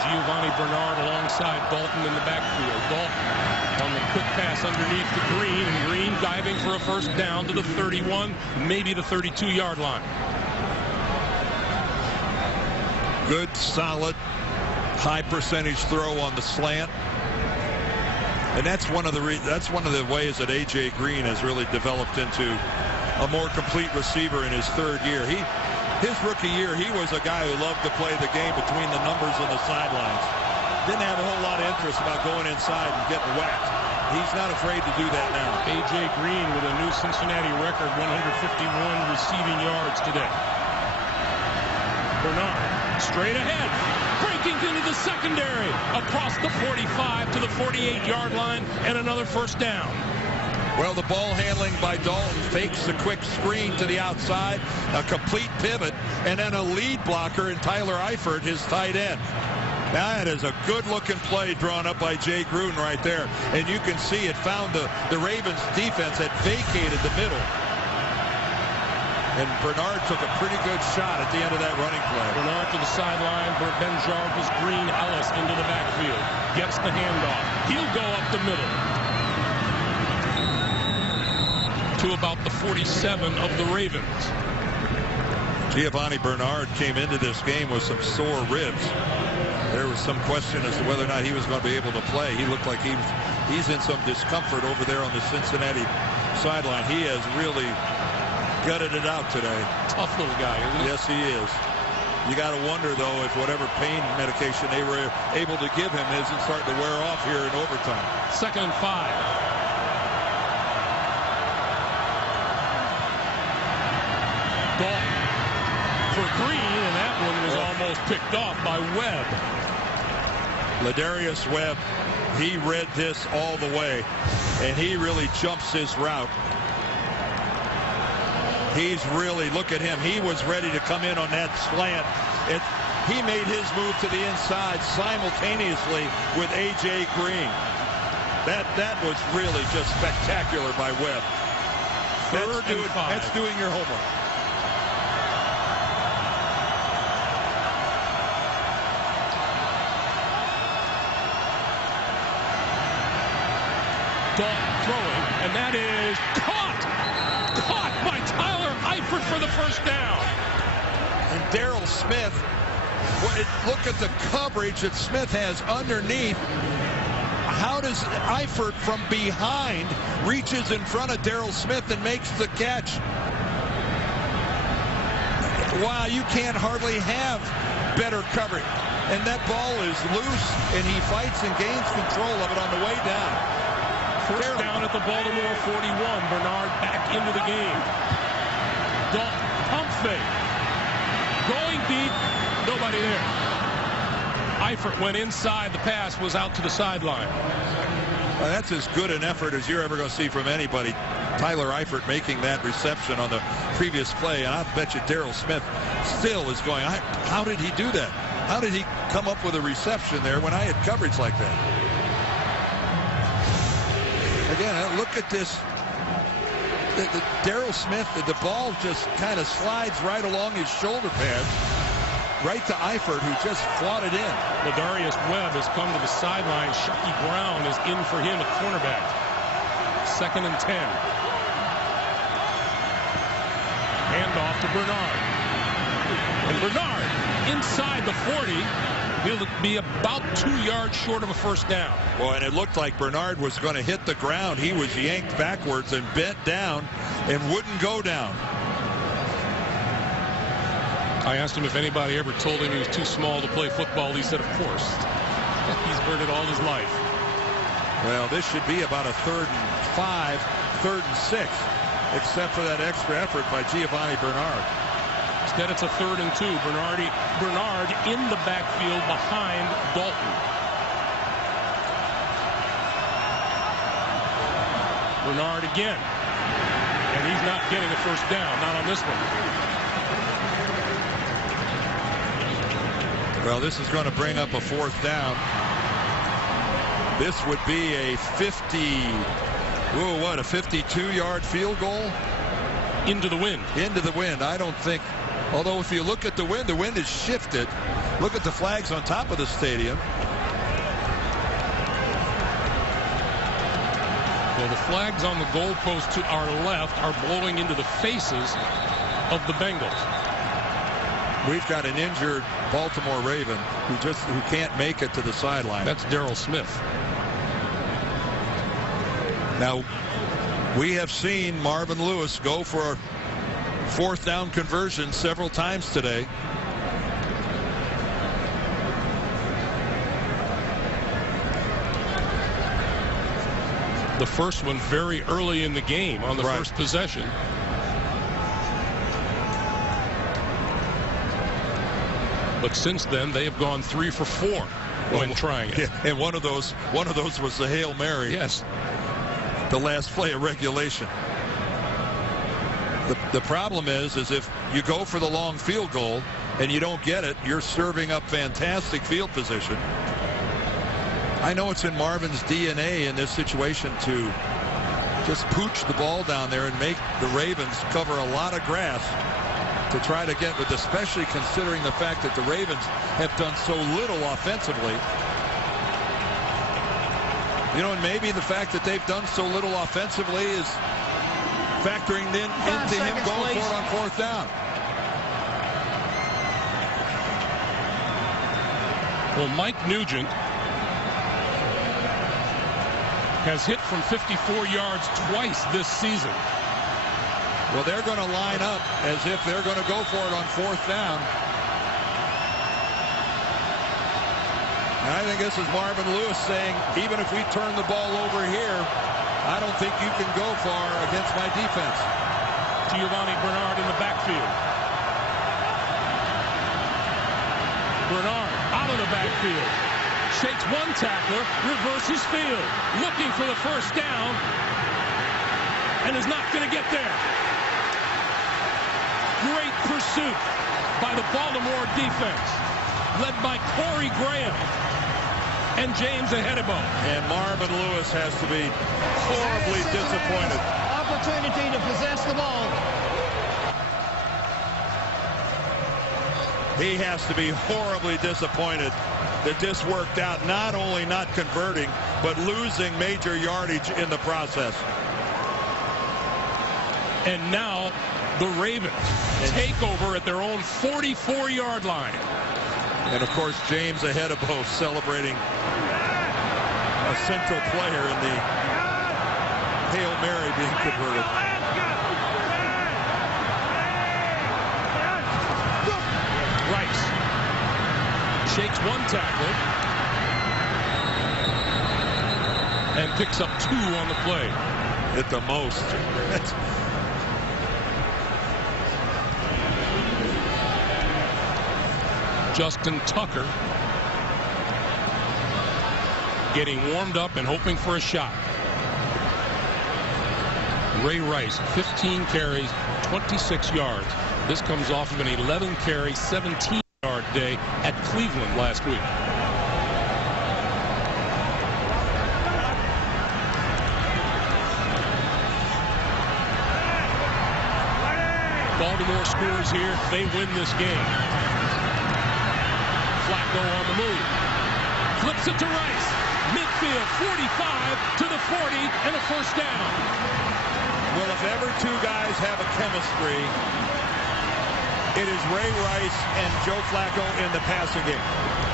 Giovanni Bernard alongside Dalton in the backfield. Dalton on the quick pass underneath to Green, and Green diving for a first down to the 31, maybe the 32-yard line. Good, solid, high percentage throw on the slant. And that's one of the ways that A.J. Green has really developed into a more complete receiver in his third year. His rookie year, he was a guy who loved to play the game between the numbers and the sidelines. Didn't have a whole lot of interest about going inside and getting whacked. He's not afraid to do that now. A.J. Green with a new Cincinnati record, 151 receiving yards today. Bernard straight ahead, breaking into the secondary, across the 45 to the 48-yard line, and another first down. Well, the ball handling by Dalton fakes the quick screen to the outside, a complete pivot, and then a lead blocker in Tyler Eifert, his tight end. That is a good-looking play drawn up by Jay Gruden right there. And you can see it found the Ravens defense had vacated the middle. And Bernard took a pretty good shot at the end of that running play. Bernard to the sideline. Ben Jarvis, Green, Ellis into the backfield. Gets the handoff. He'll go up the middle to about the 47 of the Ravens. Giovanni Bernard came into this game with some sore ribs. There was some question as to whether or not he was going to be able to play. He looked like he's in some discomfort over there on the Cincinnati sideline. He has really gutted it out today. Tough little guy, isn't he? Yes, he is. You got to wonder, though, if whatever pain medication they were able to give him isn't starting to wear off here in overtime. 2nd and 5. Dalton for Green, and that one is almost picked off by Webb. Ladarius Webb, he read this all the way, and he really jumps his route. He's really, look at him. He was ready to come in on that slant. He made his move to the inside simultaneously with A.J. Green. That was really just spectacular by Webb. That's doing your homework. Dalton throwing, and that is caught by Tyler Eifert for the first down. And Darrell Smith, look at the coverage that Smith has underneath. How does Eifert from behind reaches in front of Darrell Smith and makes the catch? Wow, you can't hardly have better coverage. And that ball is loose, and he fights and gains control of it on the way down. First down at the Baltimore 41. Bernard back into the game. Dalton, pump fake. Going deep, nobody there. Eifert went inside. The pass was out to the sideline. Well, that's as good an effort as you're ever going to see from anybody. Tyler Eifert making that reception on the previous play, and I bet you Darrell Smith still is going, how did he do that? How did he come up with a reception there when I had coverage like that? Again, look at this. Darrell Smith, the ball just kind of slides right along his shoulder pads. right to Eifert, who just fought it in. Ladarius Webb has come to the sideline. Shucky Brown is in for him at cornerback. 2nd and 10. Handoff to Bernard. And Bernard inside the 40. He'll be about 2 yards short of a first down. Well, and it looked like Bernard was going to hit the ground. He was yanked backwards and bent down and wouldn't go down. I asked him if anybody ever told him he was too small to play football. He said, of course. He's heard it all his life. Well, this should be about a 3rd and 5, 3rd and 6, except for that extra effort by Giovanni Bernard. Instead, it's a 3rd and 2. Bernard in the backfield behind Dalton. Bernard again. And he's not getting a first down. Not on this one. Well, this is going to bring up a 4th down. This would be a 52-yard field goal? Into the wind. Into the wind. I don't think, although if you look at the wind is shifted. Look at the flags on top of the stadium. Well, the flags on the goalpost to our left are blowing into the faces of the Bengals. We've got an injured Baltimore Raven who can't make it to the sideline. That's Darrell Smith. Now, we have seen Marvin Lewis go for 4th down conversion several times today. The first one very early in the game on the first possession. But since then, they have gone 3 for 4 when trying it. Yeah, and one of those was the Hail Mary. Yes. The last play of regulation. The problem is if you go for the long field goal and you don't get it, you're serving up fantastic field position. I know it's in Marvin's DNA in this situation to just pooch the ball down there and make the Ravens cover a lot of grass to try to get with, especially considering the fact that the Ravens have done so little offensively. You know, and maybe the fact that they've done so little offensively is factoring into him going for it on 4th down. Well, Mike Nugent has hit from 54 yards twice this season. Well, they're going to line up as if they're going to go for it on 4th down. And I think this is Marvin Lewis saying, even if we turn the ball over here, I don't think you can go far against my defense. Giovanni Bernard in the backfield. Bernard out of the backfield. Shakes one tackler, reverses field. Looking for the first down. And is not going to get there. Great pursuit by the Baltimore defense. Led by Corey Graham and James Ahedebo. And Marvin Lewis has to be horribly disappointed. Opportunity to possess the ball. He has to be horribly disappointed that this worked out, not only not converting, but losing major yardage in the process. And now the Ravens take over at their own 44-yard line. And of course, James Ahedebo celebrating a central player in the Hail Mary being converted. Rice shakes one tackle and picks up 2 on the play. At the most. Justin Tucker getting warmed up and hoping for a shot. Ray Rice, 15 carries, 26 yards. This comes off of an 11-carry, 17-yard day at Cleveland last week. Baltimore scores here. They win this game. Flacco on the move. Flips it to Rice. Midfield, 45 to the 40, and a first down. Well, if ever two guys have a chemistry, it is Ray Rice and Joe Flacco in the passing game.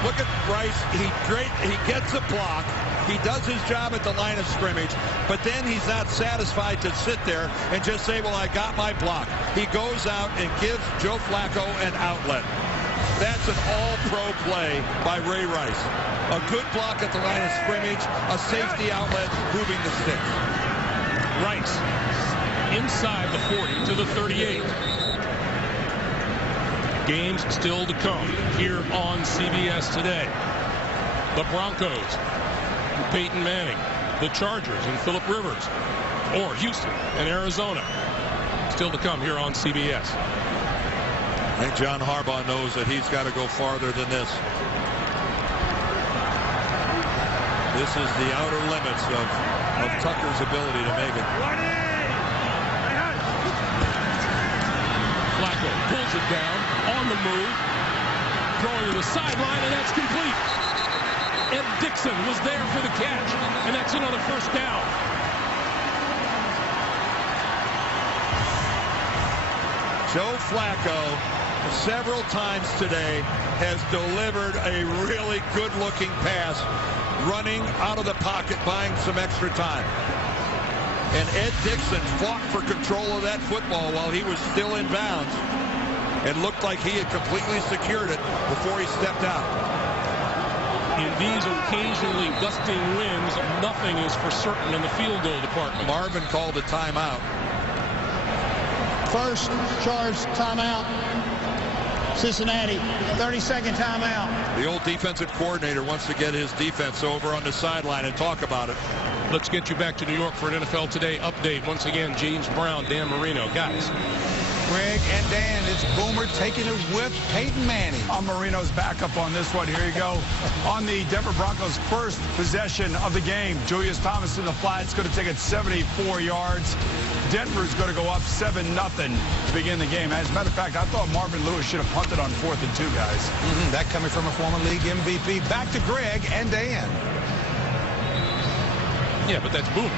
Look at Rice. He gets a block. He does his job at the line of scrimmage, but then he's not satisfied to sit there and just say, well, I got my block. He goes out and gives Joe Flacco an outlet. That's an all-pro play by Ray Rice. A good block at the line of scrimmage, a safety outlet, moving the sticks. Rice inside the 40 to the 38. Games still to come here on CBS today. The Broncos, Peyton Manning. The Chargers and Phillip Rivers. Or Houston and Arizona. Still to come here on CBS. I think John Harbaugh knows that he's got to go farther than this. This is the outer limits of Tucker's ability to make it. Flacco pulls it down on the move, throwing to the sideline, and that's complete. Ed Dixon was there for the catch, and that's another first down. Joe Flacco, several times today, has delivered a really good-looking pass, running out of the pocket, buying some extra time. And Ed Dixon fought for control of that football while he was still in bounds and looked like he had completely secured it before he stepped out. In these occasionally gusting winds, nothing is for certain in the field goal department. Marvin called a timeout. First charge timeout. Cincinnati, 30-second timeout. The old defensive coordinator wants to get his defense over on the sideline and talk about it. Let's get you back to New York for an NFL Today update. Once again, James Brown, Dan Marino. Guys. Greg and Dan, it's Boomer taking it with Peyton Manning. I'm Marino's backup on this one. Here you go. On the Denver Broncos' first possession of the game, Julius Thomas in the flat. It's going to take it 74 yards. Denver's going to go up 7-0 to begin the game. As a matter of fact, I thought Marvin Lewis should have punted on 4th and 2, guys. That coming from a former league MVP. Back to Greg and Dan. Yeah, but that's Boomer.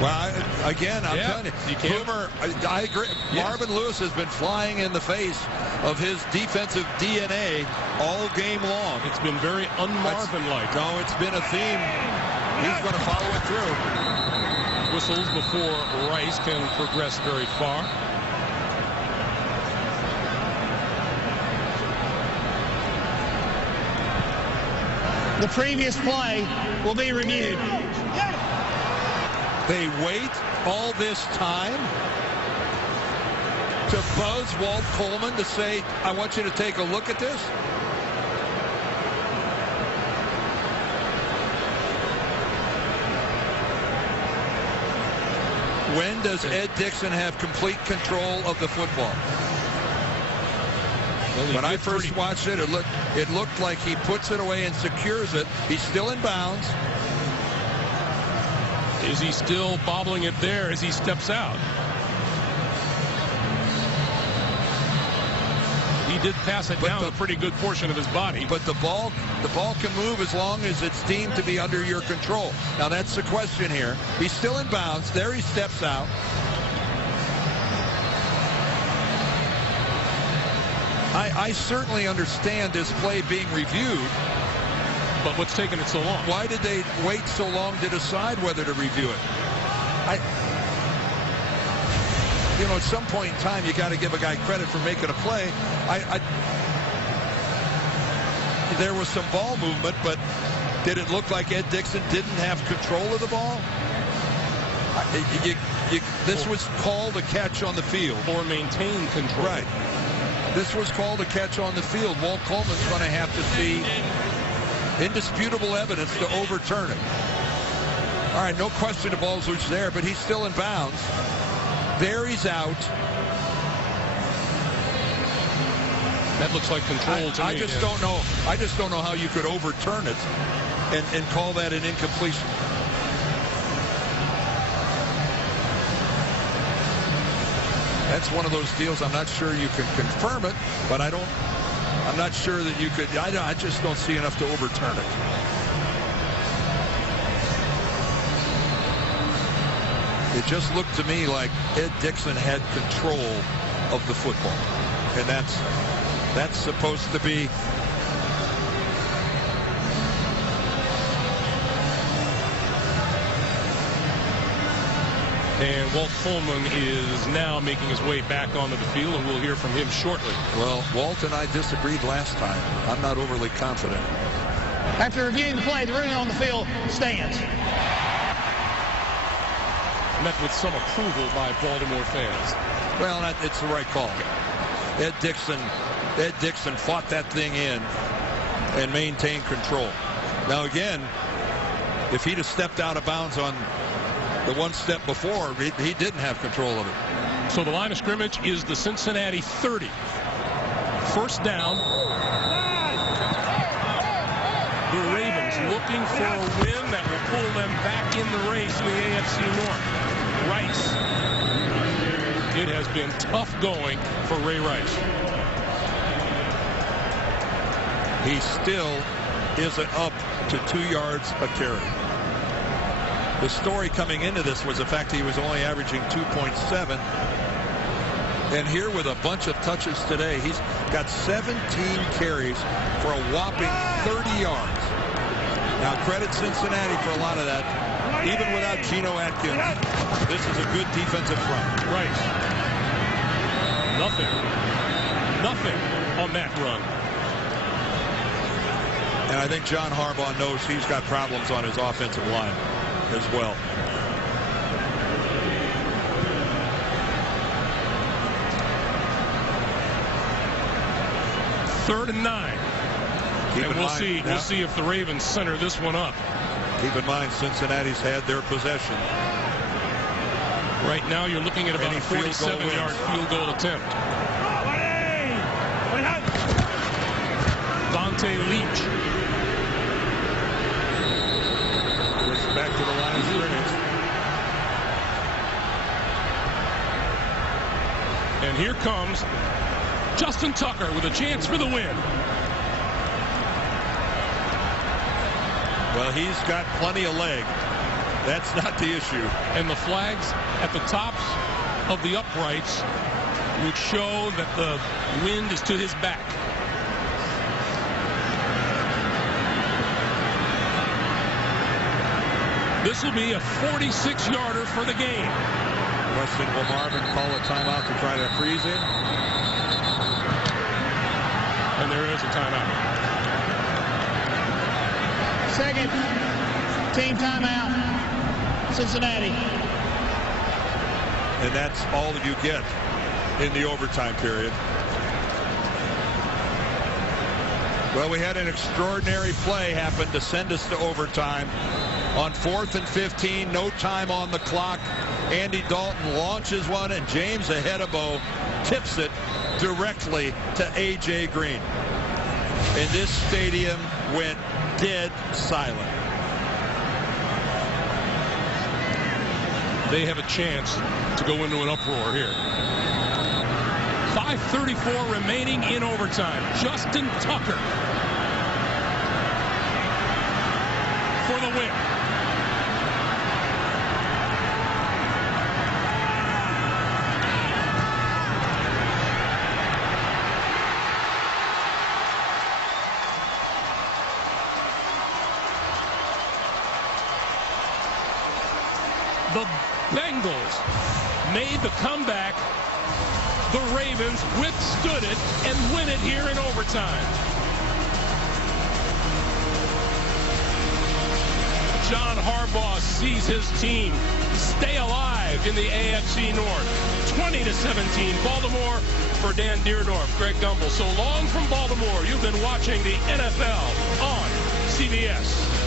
Well, again, I'm telling you, Boomer, I agree. Yes. Marvin Lewis has been flying in the face of his defensive DNA all game long. It's been very un-Marvin-like. No, it's been a theme. He's going to follow it through. Whistles before Rice can progress very far. The previous play will be reviewed. They wait all this time to buzz Walt Coleman to say, I want you to take a look at this. When does Ed Dixon have complete control of the football? When I first watched it, it looked like he puts it away and secures it. He's still in bounds. Is he still bobbling it there as he steps out? He did pass it down a pretty good portion of his body. But the ball can move as long as it's deemed to be under your control. Now that's the question here. He's still in bounds. There he steps out. I certainly understand this play being reviewed. But what's taking it so long? Why did they wait so long to decide whether to review it? At some point in time, you got to give a guy credit for making a play. There was some ball movement, but did it look like Ed Dixon didn't have control of the ball? This was called a catch on the field. Or maintain control. Right. This was called a catch on the field. Walt Coleman's going to have to see indisputable evidence to overturn it. All right, no question the ball's loose there, but he's still in bounds. There he's out. That looks like control to me. I just don't know. I just don't know how you could overturn it and call that an incompletion. That's one of those deals. I'm not sure you can confirm it, but I don't I'm not sure that you could. I just don't see enough to overturn it. It just looked to me like Ed Dixon had control of the football, and that's supposed to be. And Walt Coleman is now making his way back onto the field, and we'll hear from him shortly. Well, Walt and I disagreed last time. I'm not overly confident. After reviewing the play, the ruling on the field stands. Met with some approval by Baltimore fans. Well, it's the right call. Ed Dixon fought that thing in and maintained control. Now again, if he'd have stepped out of bounds on the one step before, he didn't have control of it. So the line of scrimmage is the Cincinnati 30. First down. The Ravens looking for a win that will pull them back in the race in the AFC North. Rice. It has been tough going for Ray Rice. He still isn't up to 2 yards a carry. The story coming into this was the fact that he was only averaging 2.7. And here with a bunch of touches today, he's got 17 carries for a whopping 30 yards. Now credit Cincinnati for a lot of that. Even without Geno Atkins, this is a good defensive front. Right. Nothing on that run. And I think John Harbaugh knows he's got problems on his offensive line as well. Third and 9. And we'll see if the Ravens center this one up. Keep in mind, Cincinnati's had their possession. Right now, you're looking at about a 47-yard field goal attempt. Vontae Leach. Gets back to the line of scrimmage. And here comes Justin Tucker with a chance for the win. Well, he's got plenty of leg. That's not the issue. And the flags at the tops of the uprights would show that the wind is to his back. This will be a 46-yarder for the game. Question, will Marvin call a timeout to try to freeze him? And there is a timeout. Second team timeout, Cincinnati. And that's all that you get in the overtime period. Well, we had an extraordinary play happen to send us to overtime. On 4th and 15, no time on the clock. Andy Dalton launches one, and James Ahedebo tips it directly to A.J. Green. And this stadium went dead silent. They have a chance to go into an uproar here. 5:34 remaining in overtime. Justin Tucker for the win. The Bengals made the comeback. The Ravens withstood it and win it here in overtime. John Harbaugh sees his team stay alive in the AFC North. 20-17, Baltimore. For Dan Deerdorf, Greg Gumbel. So long from Baltimore. You've been watching the NFL on CBS.